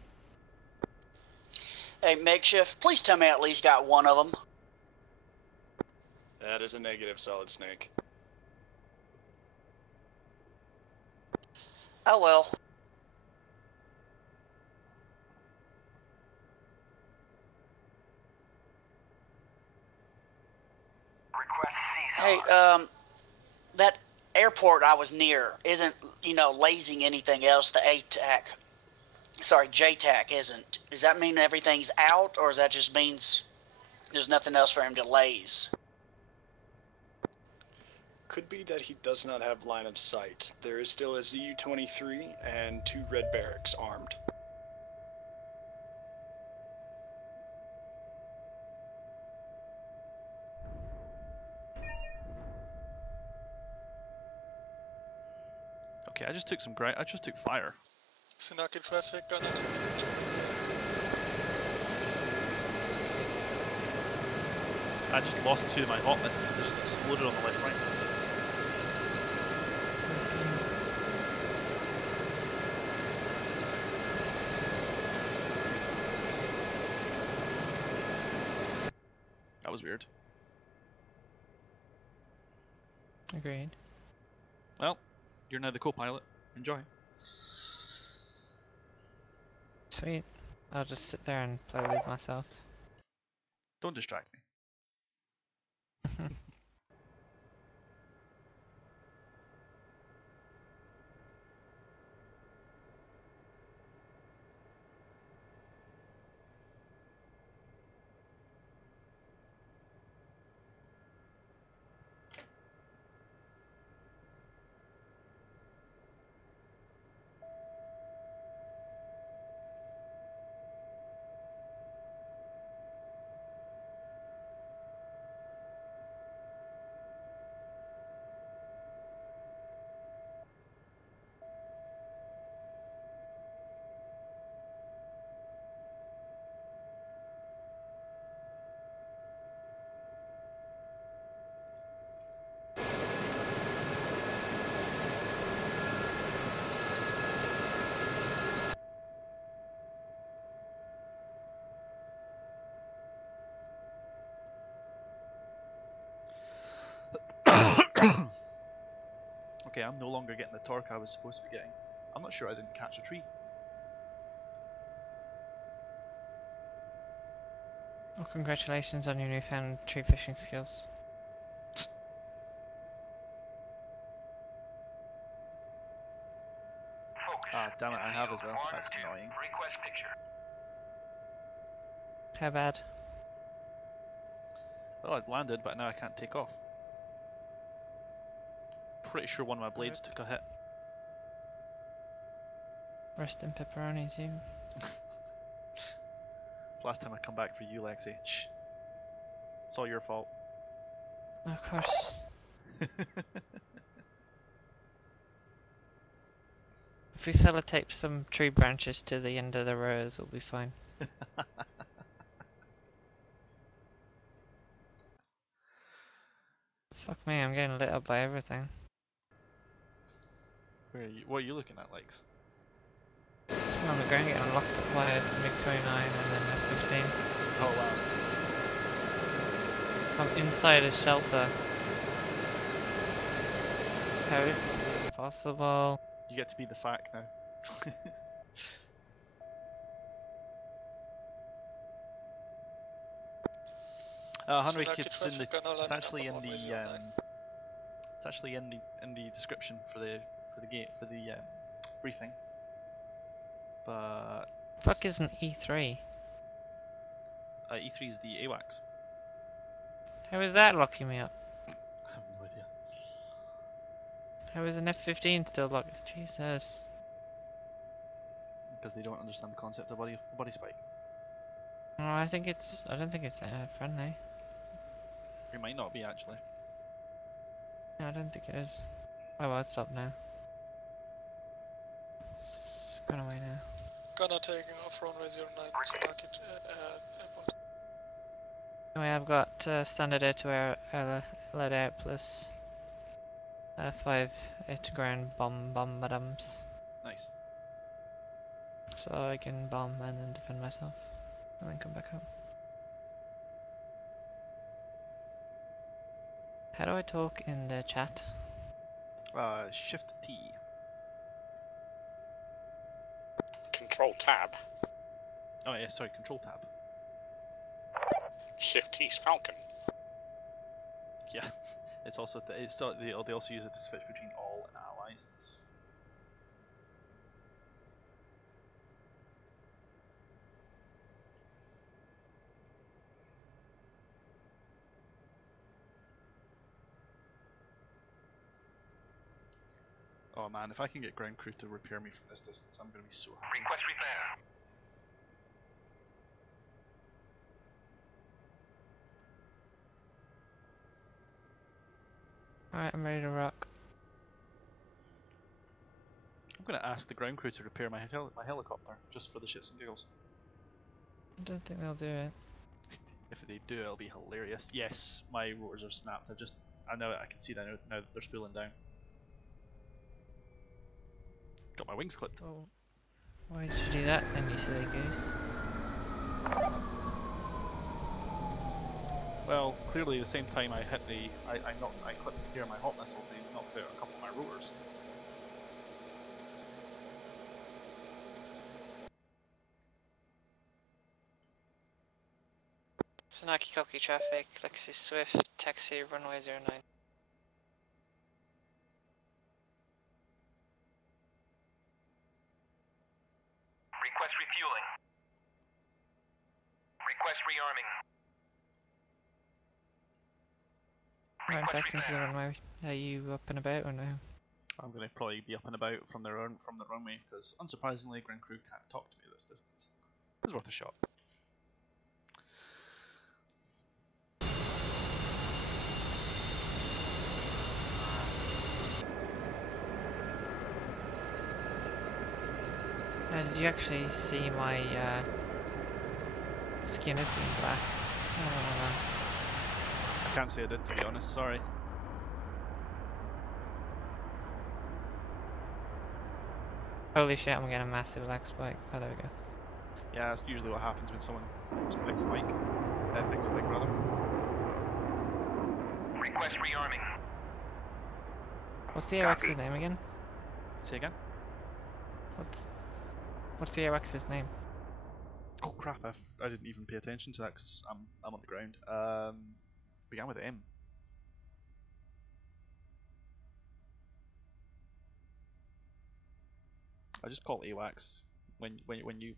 Hey, makeshift, please tell me I at least got one of them. That is a negative, Solid Snake. Oh well. Hey, that airport I was near isn't, lasing anything else. The JTAC isn't. Does that mean everything's out, or does that just means there's nothing else for him to laze? Could be that he does not have line of sight. There is still a ZU-23 and 2 red barracks armed. Okay, I just took fire. Senaki traffic on it. I just lost 2 of my hot missiles. They just exploded on the left right. That was weird. Agreed. Well, you're now the co-pilot. Enjoy. Sweet. I'll just sit there and play with myself. Don't distract me. Okay, I'm no longer getting the torque I was supposed to be getting. I'm not sure I didn't catch a tree. Well, congratulations on your newfound tree fishing skills. Ah, damn it, I have as well. That's annoying. Request picture. How bad? Well, I'd landed, but now I can't take off. Pretty sure one of my blades took a hit. Rest in pepperonis, you. It's the last time I come back for you, Lexi. Shh. It's all your fault. Of course. If we sellotape some tree branches to the end of the rows, we'll be fine. Fuck me, I'm getting lit up by everything. Where are you, what are you looking at, Lex? I'm on the ground getting locked up by a MiG-29 and then F-15. Oh wow. I'm inside a shelter. How is this possible? You get to be the fact now. 100 kids in the. It's actually in the. It's actually in the description for the briefing. But. Fuck isn't E3? E3 is the AWACS. How is that locking me up? I have no idea. How is an F-15 still locked? Jesus. Because they don't understand the concept of body spike. No, I don't think it's friendly. It might not be actually. No, I don't think it is. Oh well, it's stopped now. It's gone away now. Gonna taking off runway 09, Senaki airport. Anyway, I've got standard air-to-air let out plus 5 air-to-ground bombardums. Nice. So I can bomb and then defend myself, and then come back home. How do I talk in the chat? Shift T. Control tab. Oh yeah, sorry, Control tab. Shift T's Falcon. Yeah, it's also they also use it to switch between all and allies. Oh man, if I can get ground crew to repair me from this distance, I'm gonna be so happy. Request repair. Alright, I'm ready to rock. I'm gonna ask the ground crew to repair my helicopter, just for the shits and giggles. I don't think they'll do it. If they do, it'll be hilarious. Yes, my rotors are snapped. I know it, I can see that now that they're spooling down. Got my wings clipped. Oh, why did you do that then, you silly goose? Well, clearly the same time I hit I clipped a pair of my hot missiles, they knocked out a couple of my rotors. Senaki Koki traffic, Lexi Swift, taxi, runway 09. Request refueling. Request rearming. Alright, I'm taxiing to the runway. Are you up and about or no? I'm gonna probably be up and about from the runway because, unsurprisingly, ground crew can't talk to me this distance. It's worth a shot. Did you actually see my skin is being black? I can't say I did, to be honest, sorry. Holy shit, I'm getting a massive lag spike. Oh, there we go. Yeah, that's usually what happens when someone picks a mic. Picks a mic, rather. Request rearming. What's the AOX's name again? Say again? What's the AOX's name? Oh crap! I didn't even pay attention to that because I'm on the ground. Began with M. I just call AWACS when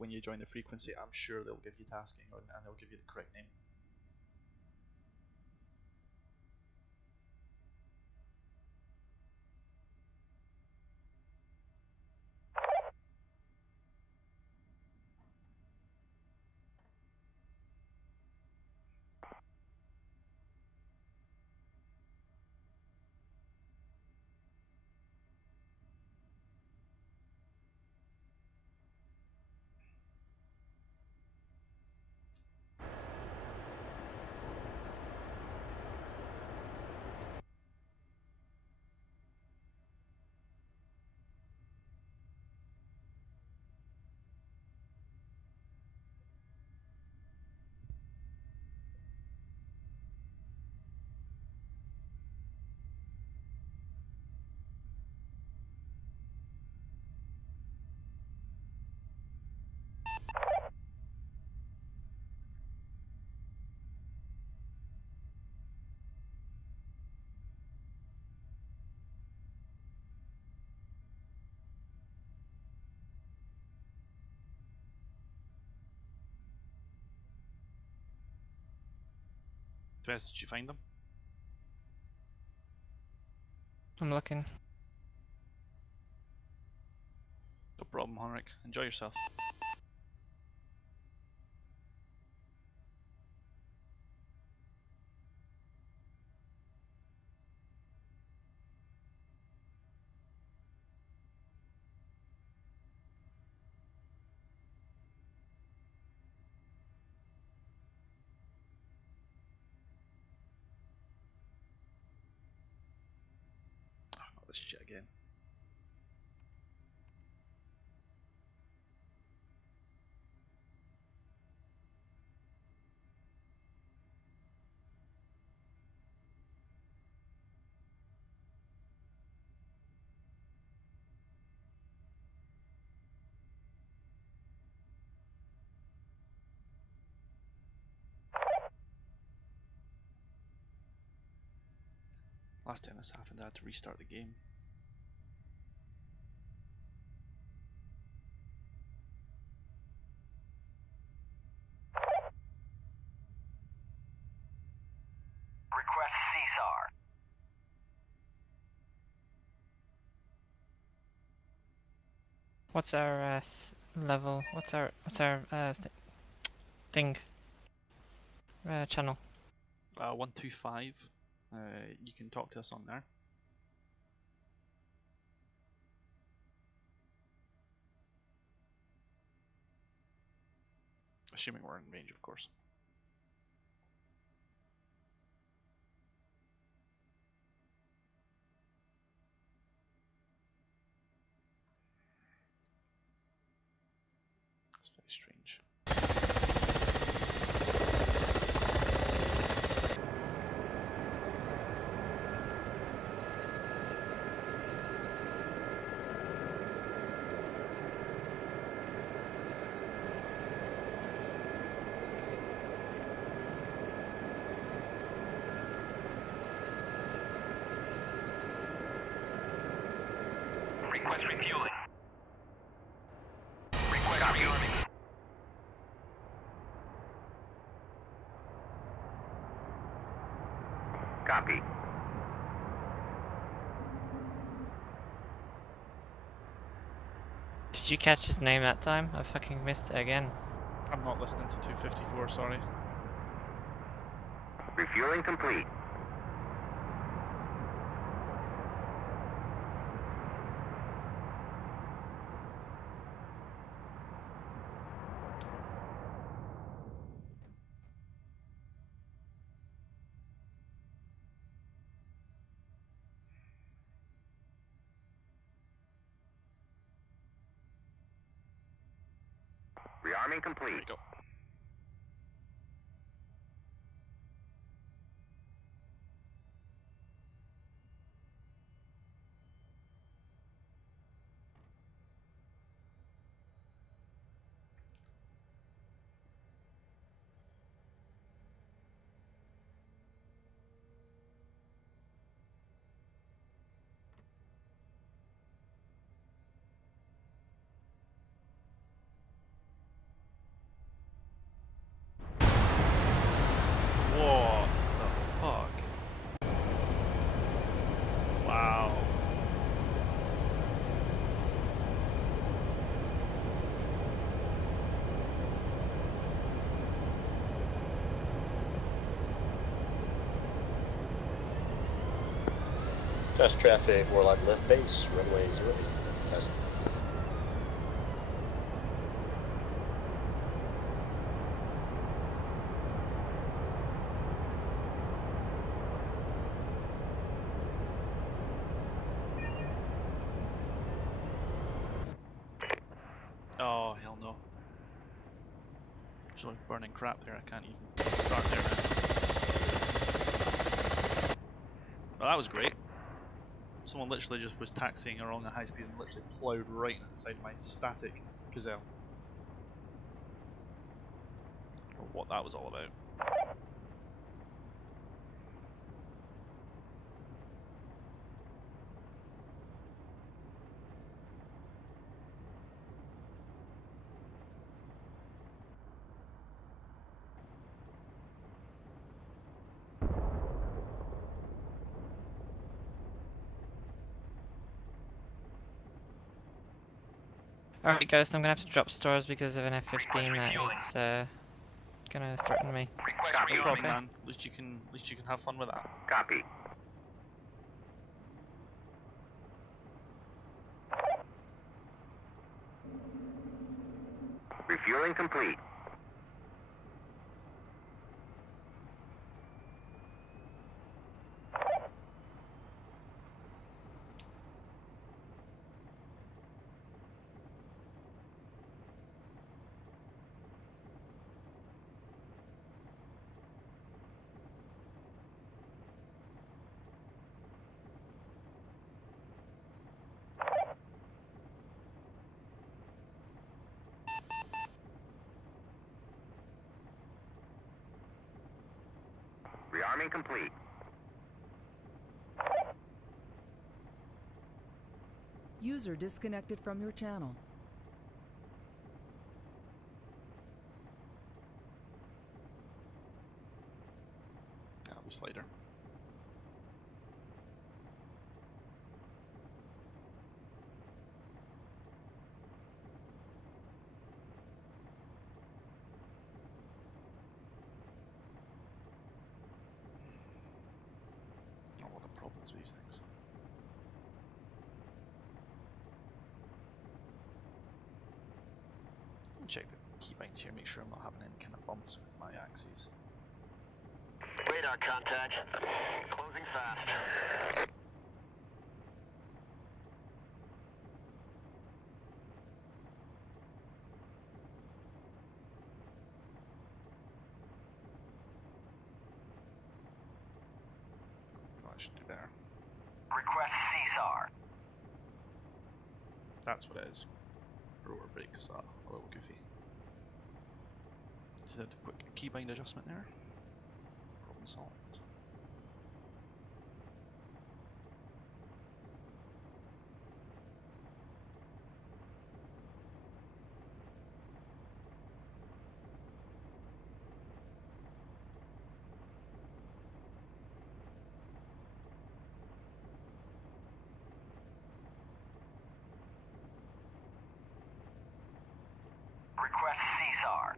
you join the frequency. I'm sure they'll give you tasking and they'll give you the correct name. Tess, did you find them? I'm looking. No problem, Henrik. Enjoy yourself. Oh, this shit again. Last time this happened, I had to restart the game. Request CSAR. What's our level? What's our thing? Channel. 125. You can talk to us on there. Assuming we're in range, of course. That's very strange. Request refueling. Request rearming. Copy. Did you catch his name that time? I fucking missed it again. I'm not listening to 254, sorry. Refueling complete. Rearming complete. There we go. Test traffic, Warlock left base, runway 08. Test. Oh, hell no. There's like burning crap there, I can't even start there now. Well, that was great. Someone literally just was taxiing along at high speed and literally ploughed right into the side of my static Gazelle. I don't know what that was all about. Alright guys, I'm gonna have to drop stores because of an F-15 that is gonna threaten me. No problem, man. At least you can have fun with that. Copy. Refueling complete. Rearming complete. User disconnected from your channel. That'll be later. I don't know what the problem is with these things. I'll check the keybinds here, make sure I'm not having any kind of bumps with my axes. Radar contact. Closing fast. Oh, I should do better. Request CSAR. That's what it is. Rotor brakes are a little goofy. Just did a quick keybind adjustment there. Problem solved. Request CSAR.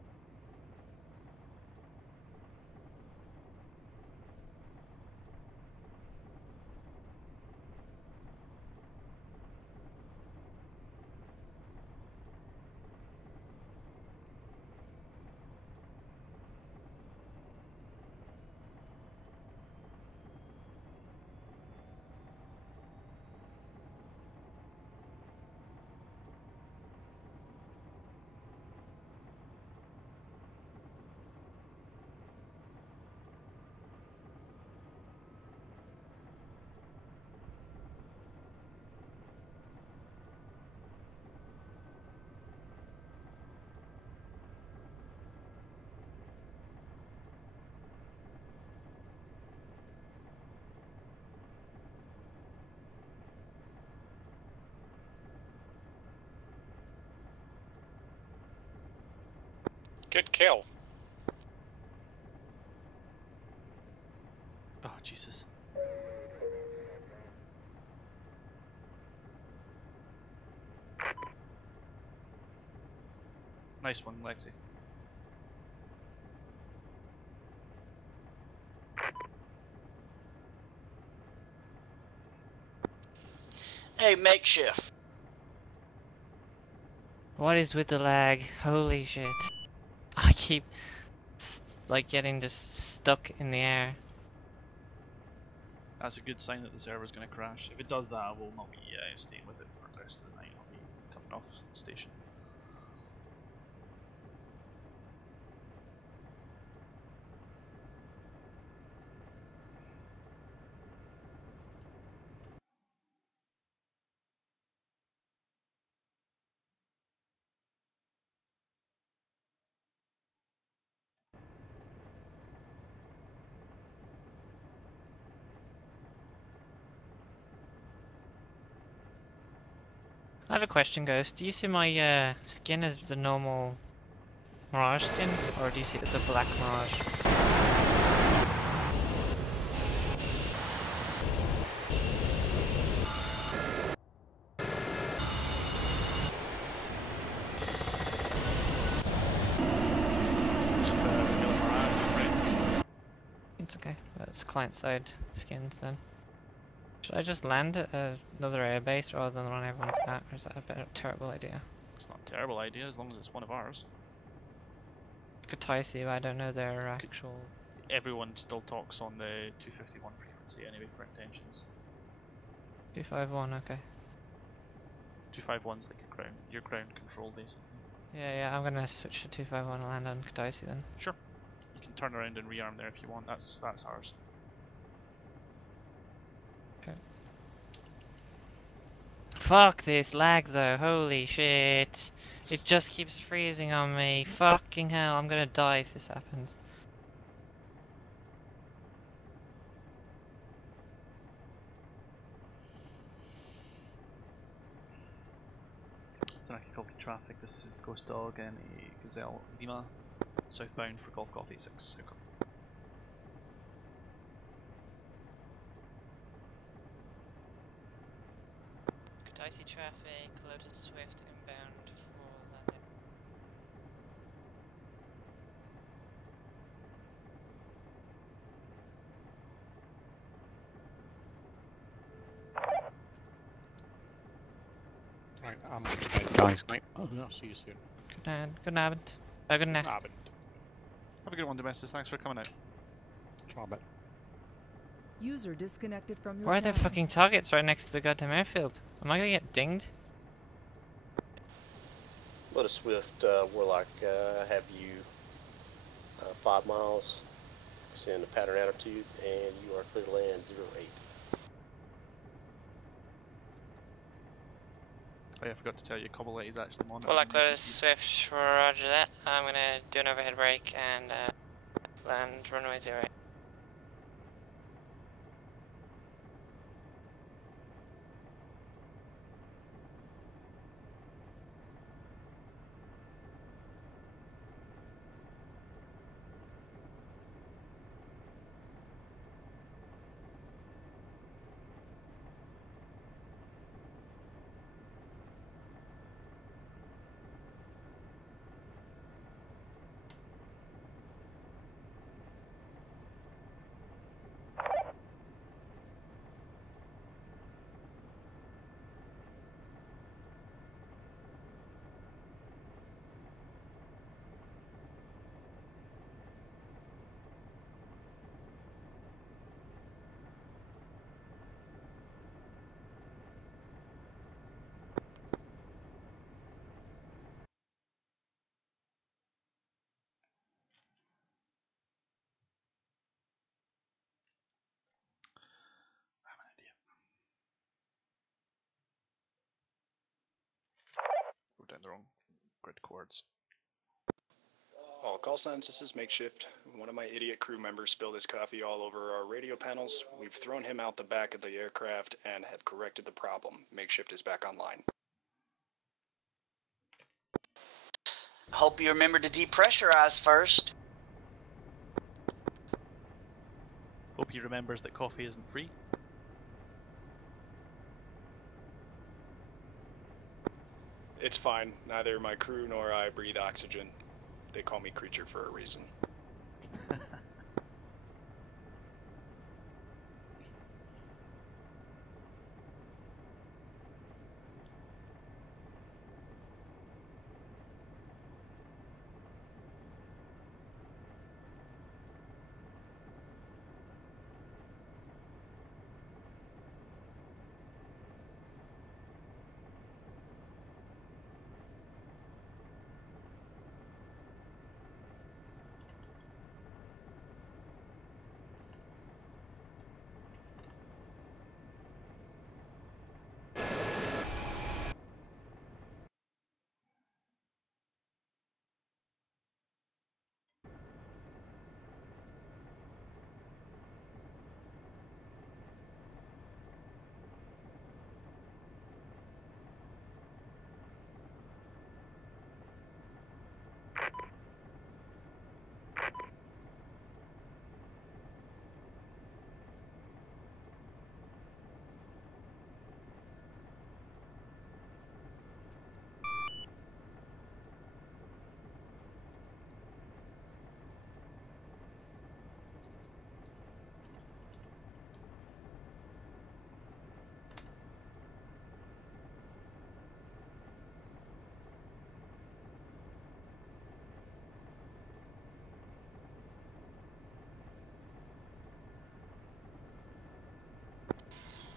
Good kill. Oh, Jesus. Nice one, Lexi. Hey, makeshift. What is with the lag? Holy shit. I keep like getting just stuck in the air. That's a good sign that the server's going to crash. If it does that, I will not be staying with it for the rest of the night. I'll be coming off station. I have a question, Ghost. Do you see my skin as the normal Mirage skin, or do you see it as a black Mirage? Just regular Mirage, right? It's okay. That's client-side skins then. Should I just land at another airbase rather than run everyone's at, or is that a terrible idea? It's not a terrible idea as long as it's one of ours. Kataisi, I don't know their actual... Everyone still talks on the 251 frequency anyway for intentions. 251, okay. 251's like your ground control basically. Yeah, I'm gonna switch to 251 and land on Kataisi then. Sure. You can turn around and rearm there if you want. That's ours. Okay. Fuck this lag though, holy shit. It just keeps freezing on me. Fucking hell, I'm gonna die if this happens. Tanaki copy traffic, this is Ghost Dog and a Gazelle Lima, southbound for Golf Golf 86. So copy. Kataisi traffic, Lotus Swift inbound for landing. Right, I'm off to bed, guys. Mate, I'll see you soon. Good night. Good night. Good night. Have a good one, Domestic. Thanks for coming out. Try a bit. User disconnected from your Why are there channel. fucking targets right next to the goddamn airfield? Am I gonna get dinged? Let a Swift Warlock have you 5 miles, send a pattern attitude, and you are clear to land 08. Oh yeah, I forgot to tell you, Cobblette is actually monitoring. Well, like Lotus Swift, roger that. I'm gonna do an overhead brake and land runway 08. Go down the wrong grid chords. All call signs, this is Makeshift. One of my idiot crew members spilled his coffee all over our radio panels. We've thrown him out the back of the aircraft and have corrected the problem. Makeshift is back online. Hope you remember to depressurize first. Hope he remembers that coffee isn't free. It's fine. Neither my crew nor I breathe oxygen. They call me Creature for a reason.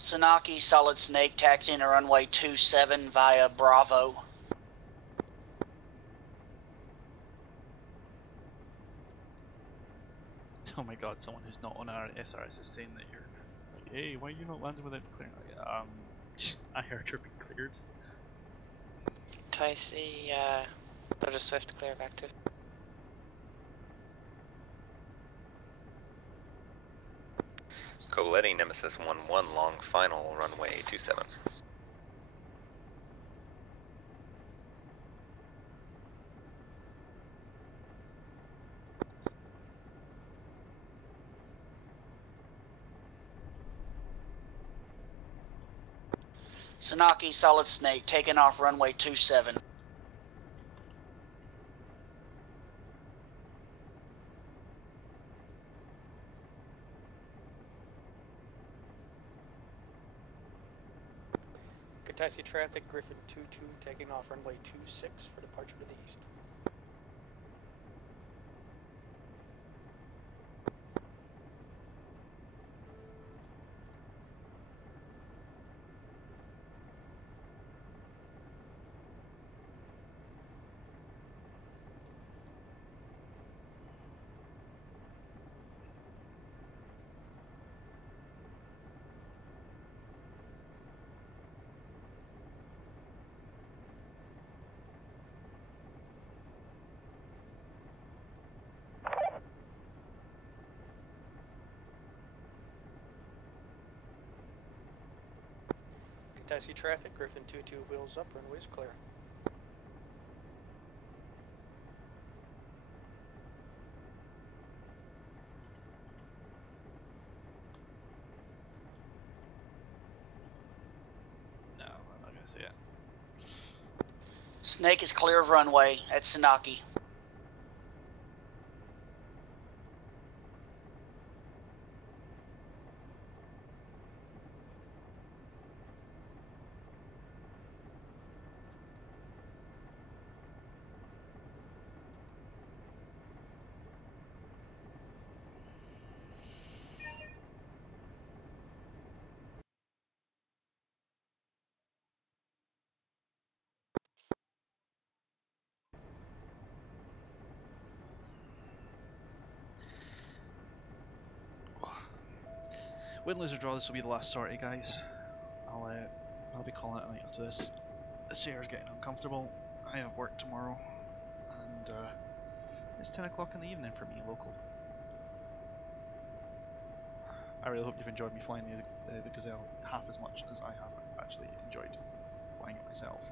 Sanaki, Solid Snake, taxiing to runway 27 via Bravo. Oh my god, someone who's not on our SRS is saying that you're like, hey, why are you not landing without clearing? Like, I heard you're being cleared. Ticey, Brother Swift clear back to. Coletti, Nemesis 1-1, long final, runway 27. Sanaki, Solid Snake, taking off runway 27. Taxi traffic, Griffin 2-2, taking off runway 26 for departure to the east. Taxi traffic, Griffin 2-2, wheels up, runway is clear. No, I'm not gonna say it. Snake is clear of runway at Sanaki. Win, lose or draw, this will be the last sortie, guys. I'll be calling it a night after this. The chair's getting uncomfortable. I have work tomorrow, and it's 10 o'clock in the evening for me, local. I really hope you've enjoyed me flying the Gazelle half as much as I have actually enjoyed flying it myself.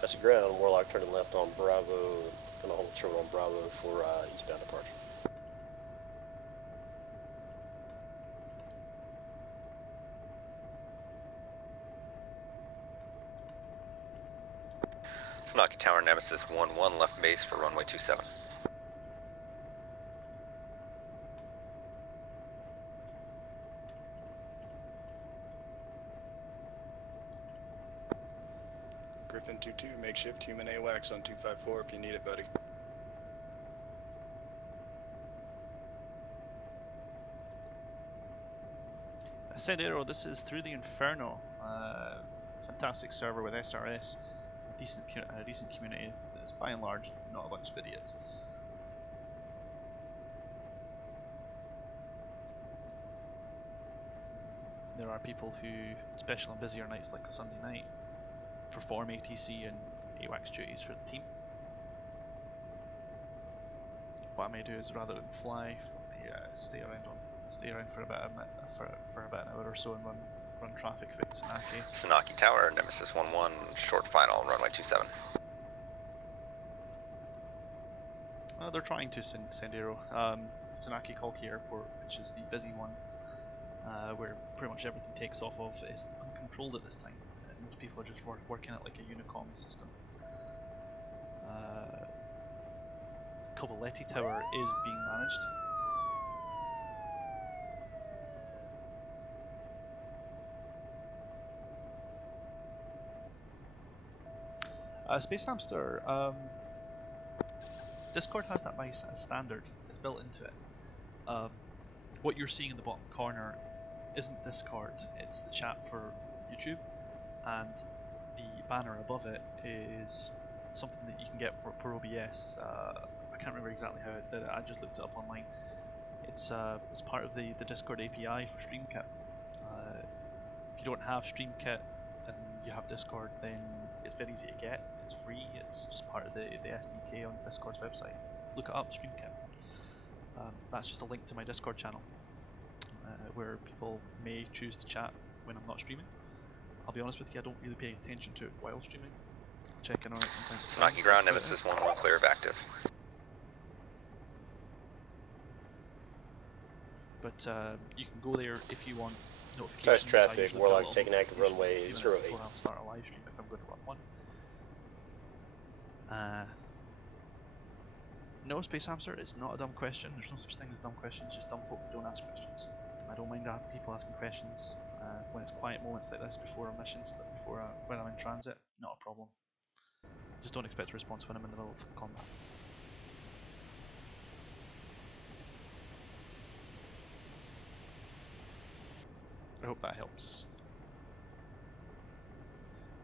Taxi ground, Warlock turning left on Bravo, gonna hold short on Bravo for eastbound departure. Sanaki Tower, Nemesis 1-1, left base for runway 27. Griffin 2-2, makeshift human AWACS on 254 if you need it, buddy. Sendero, this is Through the Inferno. Fantastic server with SRS, a decent community that's by and large not a bunch of idiots. There are people who, especially on busier nights like a Sunday night, perform ATC and AWACS duties for the team. What I may do is, rather than fly, stay around for about an hour or so and run traffic fix Sanaki. Sanaki Tower, Nemesis 1-1, short final, runway 27. They're trying to, Sendero. Sanaki Kalki Airport, which is the busy one, where pretty much everything takes off of, is uncontrolled at this time. Most people are just working it like a Unicom system. Coboletti Tower is being managed. Space Hamster, Discord has that by standard. It's built into it. What you're seeing in the bottom corner isn't Discord, it's the chat for YouTube, and the banner above it is something that you can get for OBS. I can't remember exactly how it did it, I just looked it up online. It's part of the Discord API for StreamKit. If you don't have StreamKit and you have Discord, then it's very easy to get. It's free. It's just part of the SDK on Discord's website. Look it up, StreamKit. That's just a link to my Discord channel, where people may choose to chat when I'm not streaming. I'll be honest with you, I don't really pay attention to it while streaming. I'll check in on it from time to time. Snaki ground, Nemesis 1-1 clear of active. But you can go there if you want notifications. Test traffic, Warlock taking active runway 08. Before I'll start a live stream if I'm going to run one. No, Space Hamster, it's not a dumb question. There's no such thing as dumb questions, just dumb folk that don't ask questions. I don't mind people asking questions when it's quiet moments like this before a mission, when I'm in transit, not a problem. Just don't expect a response when I'm in the middle of combat. I hope that helps.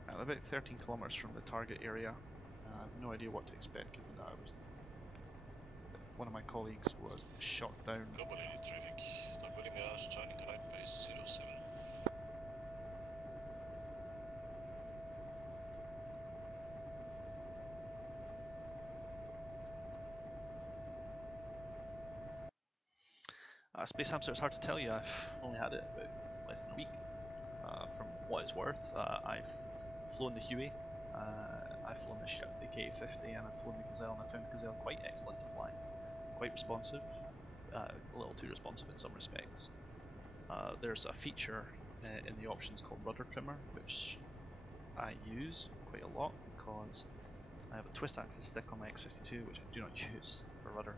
I'm about 13 kilometers from the target area. I have no idea what to expect given that one of my colleagues was shot down. Global area traffic. Targeting Mirage joining right base 07. Space Hamster, it's hard to tell you. I've only had it about less than a week. From what it's worth, I've flown the Huey, I've flown the K-50, and I've flown the Gazelle, and I found the Gazelle quite excellent to fly. Quite responsive, a little too responsive in some respects. There's a feature in the options called Rudder Trimmer, which I use quite a lot because I have a twist axis stick on my X52, which I do not use for rudder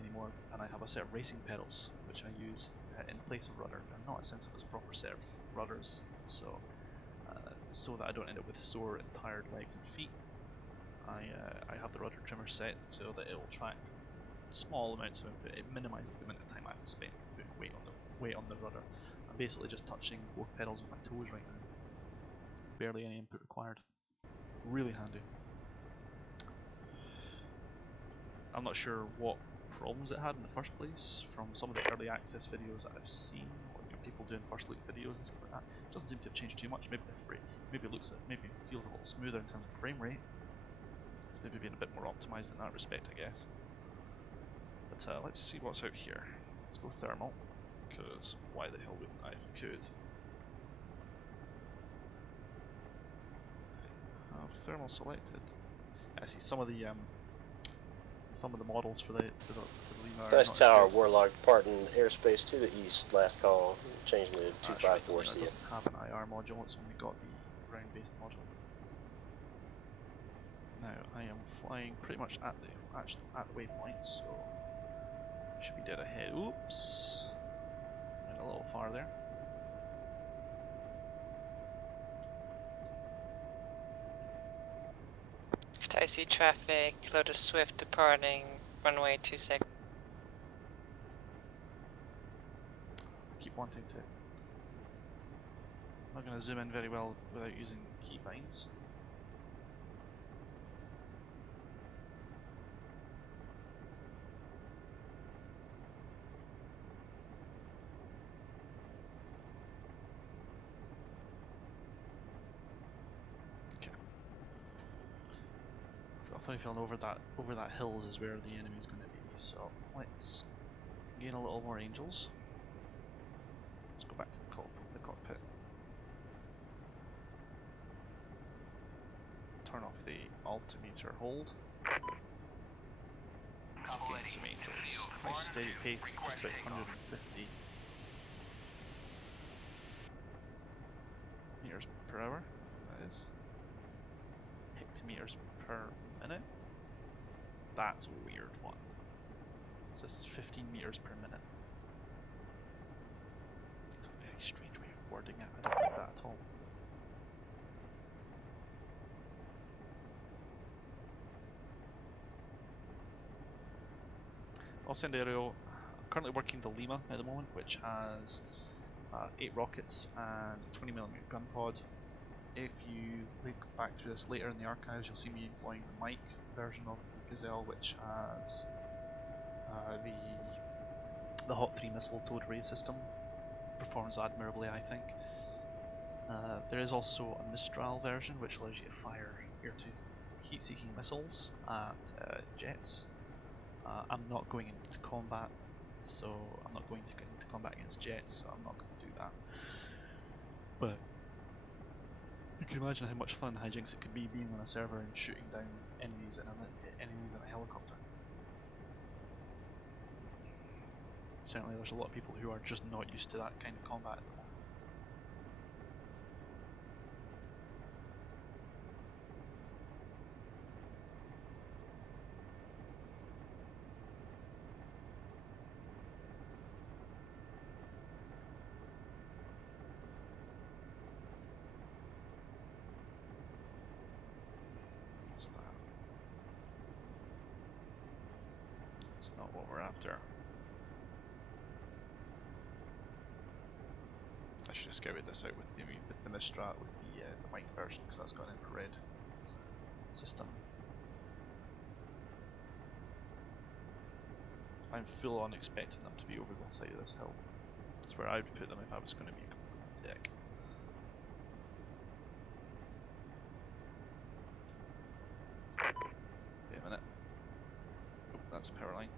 anymore, and I have a set of racing pedals which I use in place of rudder. They're not as sensitive as a proper set of rudders, so that I don't end up with sore and tired legs and feet. I have the rudder trimmer set so that it will track small amounts of input. It minimises the amount of time I have to spend putting weight on the rudder. I'm basically just touching both pedals with my toes right now. Barely any input required. Really handy. I'm not sure what problems it had in the first place. From some of the early access videos that I've seen, or people doing first look videos and stuff like that, it doesn't seem to have changed too much. Maybe maybe it feels a little smoother in terms of frame rate. It's maybe been a bit more optimized in that respect, I guess. But let's see what's out here. Let's go thermal, because why the hell wouldn't I if I could? Thermal selected. I see some of the models for the Lima are West not Tower, as good. Warlock departing airspace to the east, last call, changing to 254 It doesn't have an IR module, it's only got the ground-based module. Now, I am flying pretty much at the waypoint, so should be dead ahead. Oops! Went a little far there. I see traffic, Lotus Swift departing, runway 26. Keep wanting to. I'm not going to zoom in very well without using keybinds. I've got a funny feeling over that hills is where the enemy's going to be, so let's gain a little more angels. Let's go back to the cockpit. Turn off the altimeter hold. Gain some angels. Nice steady pace, just about 150 meters per hour, that is. Hectometers per minute? That's a weird one. So this is 15 meters per minute. It's a very strange way of wording it, I don't like that at all. I'll send aerial. I'm currently working the Lima at the moment, which has 8 rockets and a 20mm gun pod. If you look back through this later in the archives, you'll see me employing the Mike version of the Gazelle, which has the Hot 3 missile towed array system. Performs admirably, I think. There is also a Mistral version, which allows you to fire heat-seeking missiles at jets. I'm not going into combat, so I'm not going to get into combat against jets, so I'm not going to do that. But you can imagine how much fun hijinks it could be being on a server and shooting down enemies in a helicopter. Certainly there's a lot of people who are just not used to that kind of combat at the moment. What's that? It's not what we're after. I should have scouted this out with the Mistral, with the Mike version, because that's got an infrared system. I'm full on expecting them to be over the side of this hill. That's where I would put them if I was going to be a complete dick. Wait a minute. Oh, that's a power line.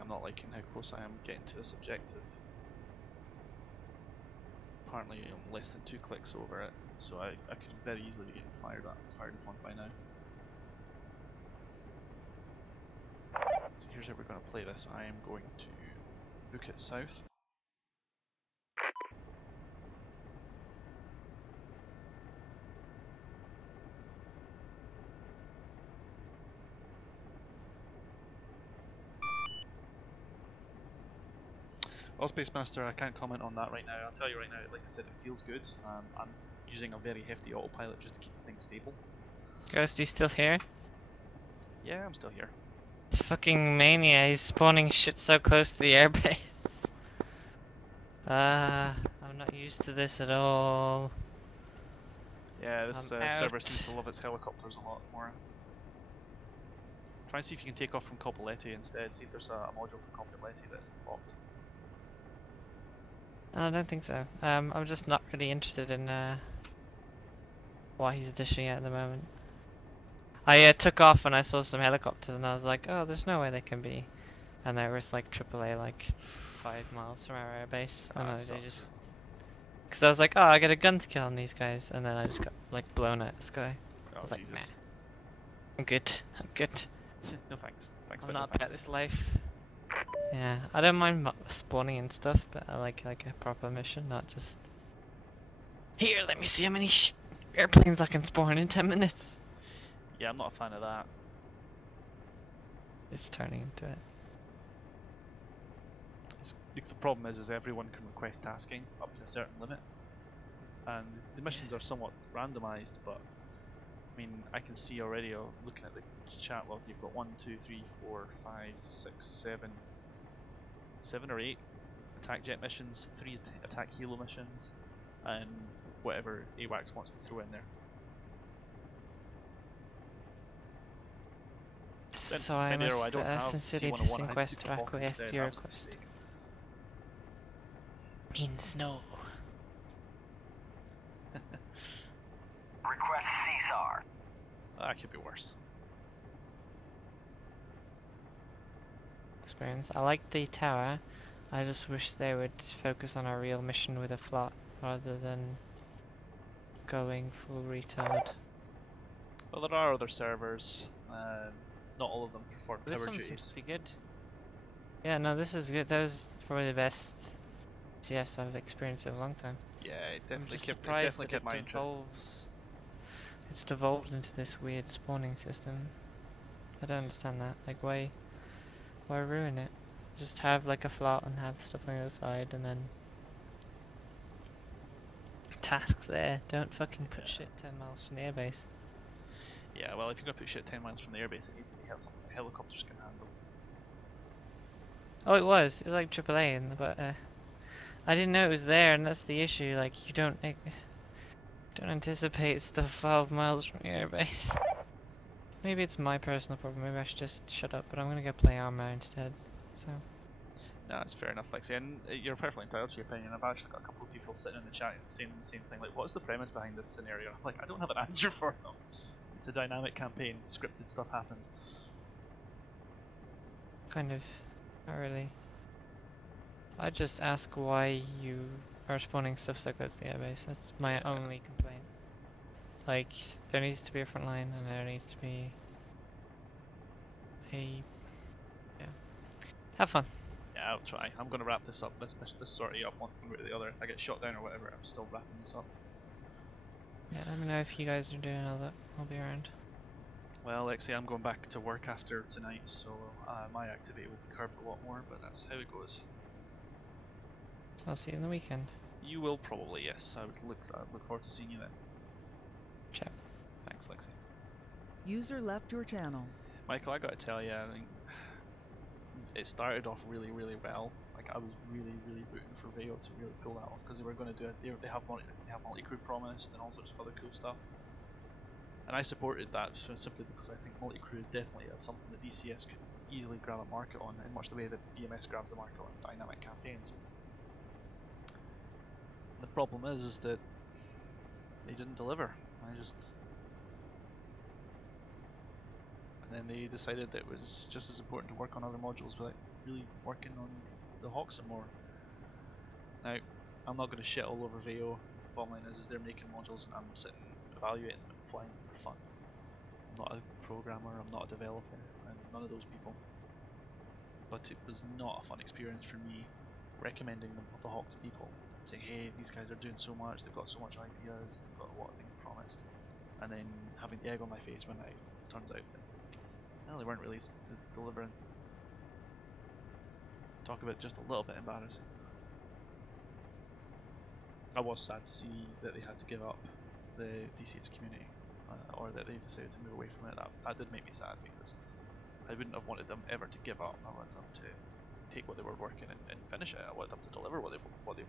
I'm not liking how close I am getting to this objective. Apparently I'm less than 2 clicks over it, so I could very easily be getting fired upon by now. So here's how we're going to play this. I am going to book it south. Well, Space Master, I can't comment on that right now. I'll tell you right now, like I said, it feels good. I'm using a very hefty autopilot just to keep the thing stable. Ghost, you still here? Yeah, I'm still here. Fucking mania, he's spawning shit so close to the airbase. I'm not used to this at all. Yeah, this server seems to love its helicopters a lot more. Try and see if you can take off from Coppoletti instead. See if there's a module for Coppoletti that isn't blocked. I don't think so. I'm just not really interested in what he's dishing at the moment. I took off and I saw some helicopters and I was like, oh, there's no way they can be. And there was like AAA like 5 miles from our airbase. And they just... Because I was like, oh, I get a gun to kill on these guys. And then I just got like blown out of the sky. I was like, nah. I'm good. I'm good. No thanks. Thanks, I'm but not no about thanks. this life. Yeah, I don't mind spawning and stuff, but I like a proper mission, not just... Here, let me see how many airplanes I can spawn in 10 minutes. Yeah, I'm not a fan of that. It's turning into it. The problem is everyone can request tasking up to a certain limit, and the missions are somewhat randomized. But I mean, I can see already looking at the chat log, you've got 1, 2, 3, 4, 5, 6, 7 or 8 attack jet missions, 3 attack helo missions, and whatever AWACS wants to throw in there. So I must sincerely request to acquiesce to your request. Means no. Request Caesar. That could be worse. Experience. I like the tower. I just wish they would focus on a real mission with a plot rather than going full retard. Well, there are other servers. Not all of them perform This tower one duties. seems to be good. Yeah, no, this is good. That was probably the best CS I've experienced in a long time. Yeah, it I'm definitely just kept, it's surprised definitely that kept it my interest. devolves. It's devolved into this weird spawning system. I don't understand that. Like, why ruin it? Just have like a float and have stuff on the other side, and then tasks there. Don't fucking put shit 10 miles from the airbase. Yeah, well, if you're gonna put shit 10 miles from the airbase, it needs to be something that helicopters can handle. Oh, it was like AAA, but I didn't know it was there, and that's the issue. Like, you don't anticipate stuff 12 miles from your airbase. Maybe it's my personal problem. Maybe I should just shut up. But I'm gonna go play armor instead. So. No, that's fair enough, Lexi, and you're perfectly entitled to your opinion. I've actually got a couple of people sitting in the chat saying the same thing, like, what's the premise behind this scenario? I'm like, I don't have an answer for them. It's a dynamic campaign, scripted stuff happens. Kind of, not really. I just ask why you are spawning stuff so close to the airbase. That's my only complaint. Like, there needs to be a front line, and there needs to be yeah. Have fun. Yeah, I'll try. I'm going to wrap this up, this sortie up one way or the other. If I get shot down or whatever, I'm still wrapping this up. Yeah, let me know if you guys are doing all that. I'll be around. Well, Lexi, I'm going back to work after tonight, so my activity will be curbed a lot more, but that's how it goes. I'll see you in the weekend. You will probably, yes. I'd look forward to seeing you then. Ciao. Thanks, Lexi. User left your channel. Michael, I gotta tell you, I think it started off really, really well. Like, I was really, really rooting for Veo to really pull that off, because they were going to do it. They have multi-crew promised and all sorts of other cool stuff. And I supported that simply because I think multi-crew is definitely something that DCS could easily grab a market on, in much the way that BMS grabs the market on dynamic campaigns. And the problem is that they didn't deliver. And then they decided that it was just as important to work on other modules without really working on the Hawk some more. Now, I'm not going to shit all over Veo. The bottom line is they're making modules and I'm sitting evaluating them and applying them for fun. I'm not a programmer, I'm not a developer, I'm none of those people. But it was not a fun experience for me recommending the Hawk to people and saying, hey, these guys are doing so much, they've got so much ideas, they've got a lot of things promised, and then having the egg on my face when it turns out that, well, they weren't really delivering. Talk about just a little bit embarrassing. I was sad to see that they had to give up the DCS community, or that they decided to move away from it. That did make me sad, because I wouldn't have wanted them ever to give up. I wanted them to take what they were working and finish it. I wanted them to deliver what they wanted.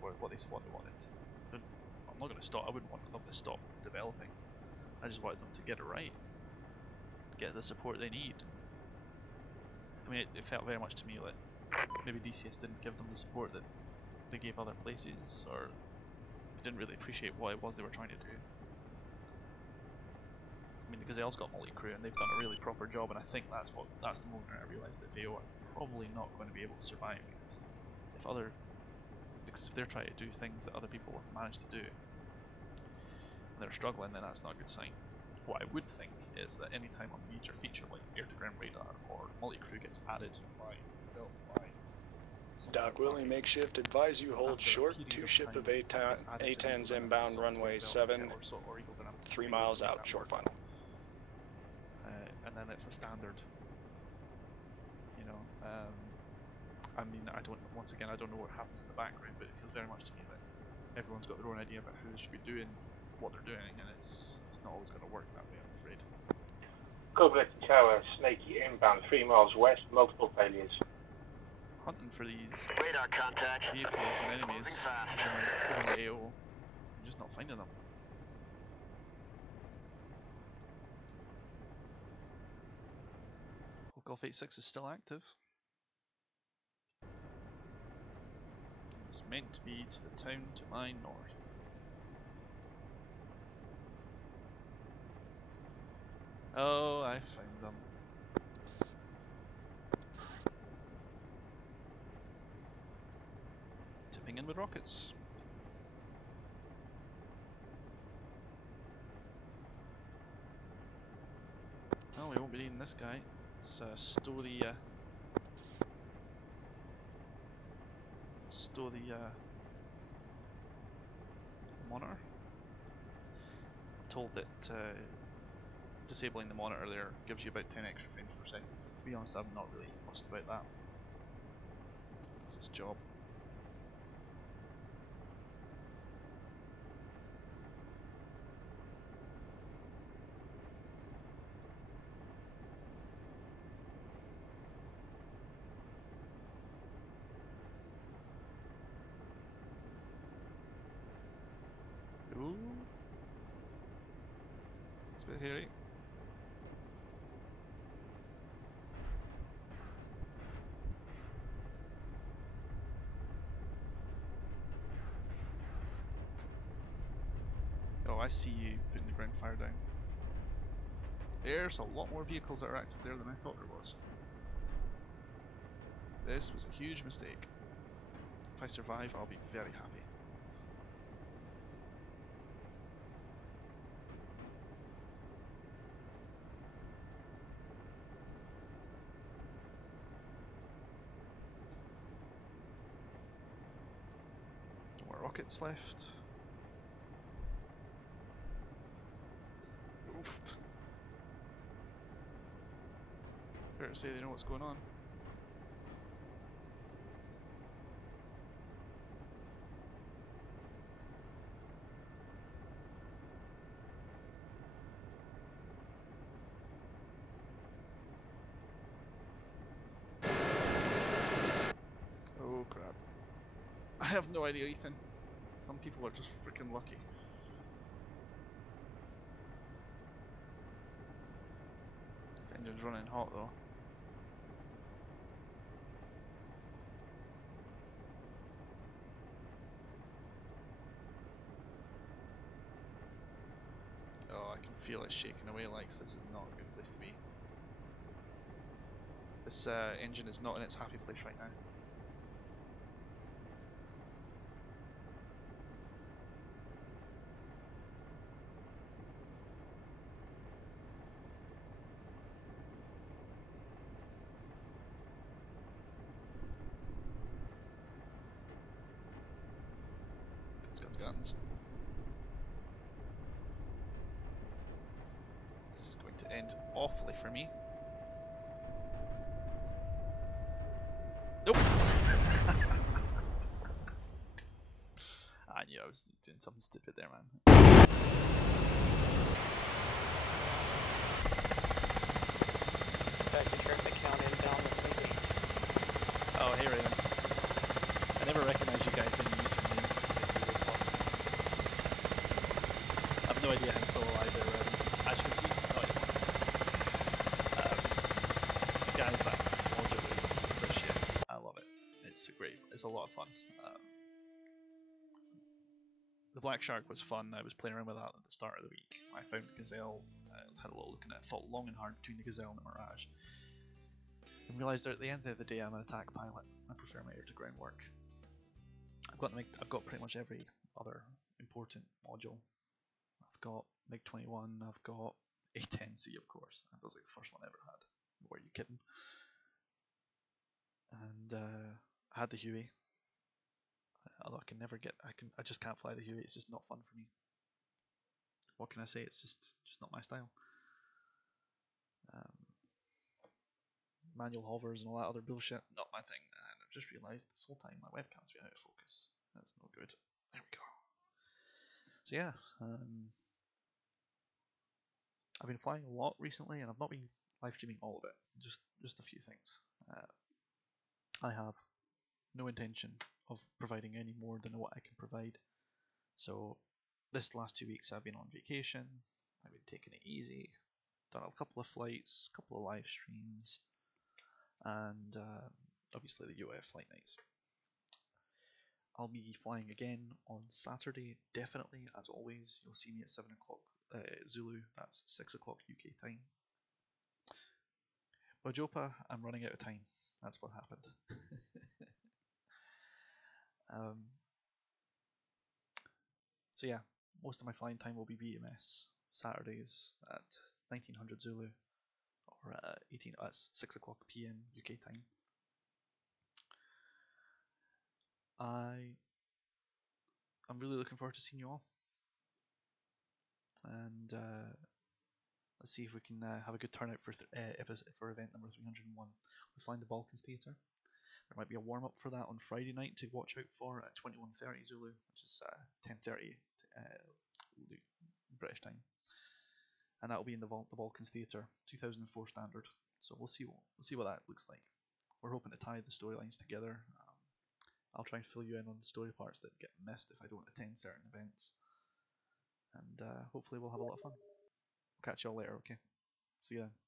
I'm not going to stop. I wouldn't want them to stop developing. I just wanted them to get it right, get the support they need. I mean, it felt very much to me like maybe DCS didn't give them the support that they gave other places, or didn't really appreciate what it was they were trying to do. I mean, the Gazelle's got multi-crew and they've done a really proper job, and I think that's the moment I realised that Veo are probably not going to be able to survive, because if they're trying to do things that other people have managed to do and they're struggling, then that's not a good sign. What I would think is that any time a major feature like air-to-ground radar or multi-crew gets added by, developed by Doc Willie Makeshift advise you hold short 2 ship of A-10s inbound runway 7, 3 miles out, short final. And then it's a standard, you know. I mean, I don't know what happens in the background, but it feels very much to me that everyone's got their own idea about who they should be doing what they're doing, and it's not always going to work that way, I'm afraid. Coblet Tower, Snaky inbound 3 miles west, multiple failures. Hunting for these radar contact vehicles and enemies over the AO, I'm just not finding them. Golf 86 is still active. It's meant to be to the town to my north. Oh, I found them. Tipping in with rockets. Oh, we won't be needing this guy. It's stow the monitor. Told that disabling the monitor there gives you about 10 extra frames per second. To be honest, I'm not really fussed about that. It's its job. Ooh. It's a bit hairy. Oh, I see you putting the ground fire down. There's a lot more vehicles that are active there than I thought there was. This was a huge mistake. If I survive, I'll be very happy. No more rockets left. Oof. Fair to say they know what's going on. Oh crap. I have no idea, Ethan. Some people are just freaking lucky. This engine's running hot though. Oh, I can feel it shaking away like this is not a good place to be. This engine is not in its happy place right now. Guns. This is going to end awfully for me. Nope! I knew I was doing something stupid there, man. Oh, hey Raven. I never recognise you guys when you use your names in the same pods. I have no idea how I'm still alive there, Raven. As you can see, no idea. Guys, that module is the shit. I love it. It's great. It's a lot of fun. The Black Shark was fun. I was playing around with that at the start of the week. I found the Gazelle, had a little look at it, fought long and hard between the Gazelle and the Mirage. And realised that at the end of the day I'm an attack pilot. I prefer my air to ground work. I've got pretty much every other important module. I've got MiG-21, I've got A-10C of course. That was like the first one I ever had. Were you kidding? And I had the Huey. Although I just can't fly the Huey. It's just not fun for me. What can I say? It's just not my style. Manual hovers and all that other bullshit, not my thing. And I've just realised this whole time my webcam's been out of focus. That's no good. There we go. So yeah, I've been flying a lot recently, and I've not been live streaming all of it. Just a few things. I have no intention of providing any more than what I can provide. So this last 2 weeks I've been on vacation. I've been taking it easy. Done a couple of flights, a couple of live streams, and obviously the UF flight nights. I'll be flying again on Saturday, definitely, as always. You'll see me at 7 o'clock Zulu, that's 6 o'clock UK time. Bajopa, I'm running out of time. That's what happened. So yeah, most of my flying time will be VMS. Saturdays at 1900 Zulu, or 6 o'clock PM UK time. I'm really looking forward to seeing you all. and let's see if we can have a good turnout for event number 301. We're flying the Balkans Theatre. There might be a warm up for that on Friday night to watch out for at 21:30 Zulu, which is 10:30 British time, and that will be in the Balkans Theatre, 2004 standard. So we'll see what that looks like. We're hoping to tie the storylines together. I'll try and fill you in on the story parts that get missed if I don't attend certain events, and hopefully we'll have a lot of fun. Catch y'all later. Okay, see you then.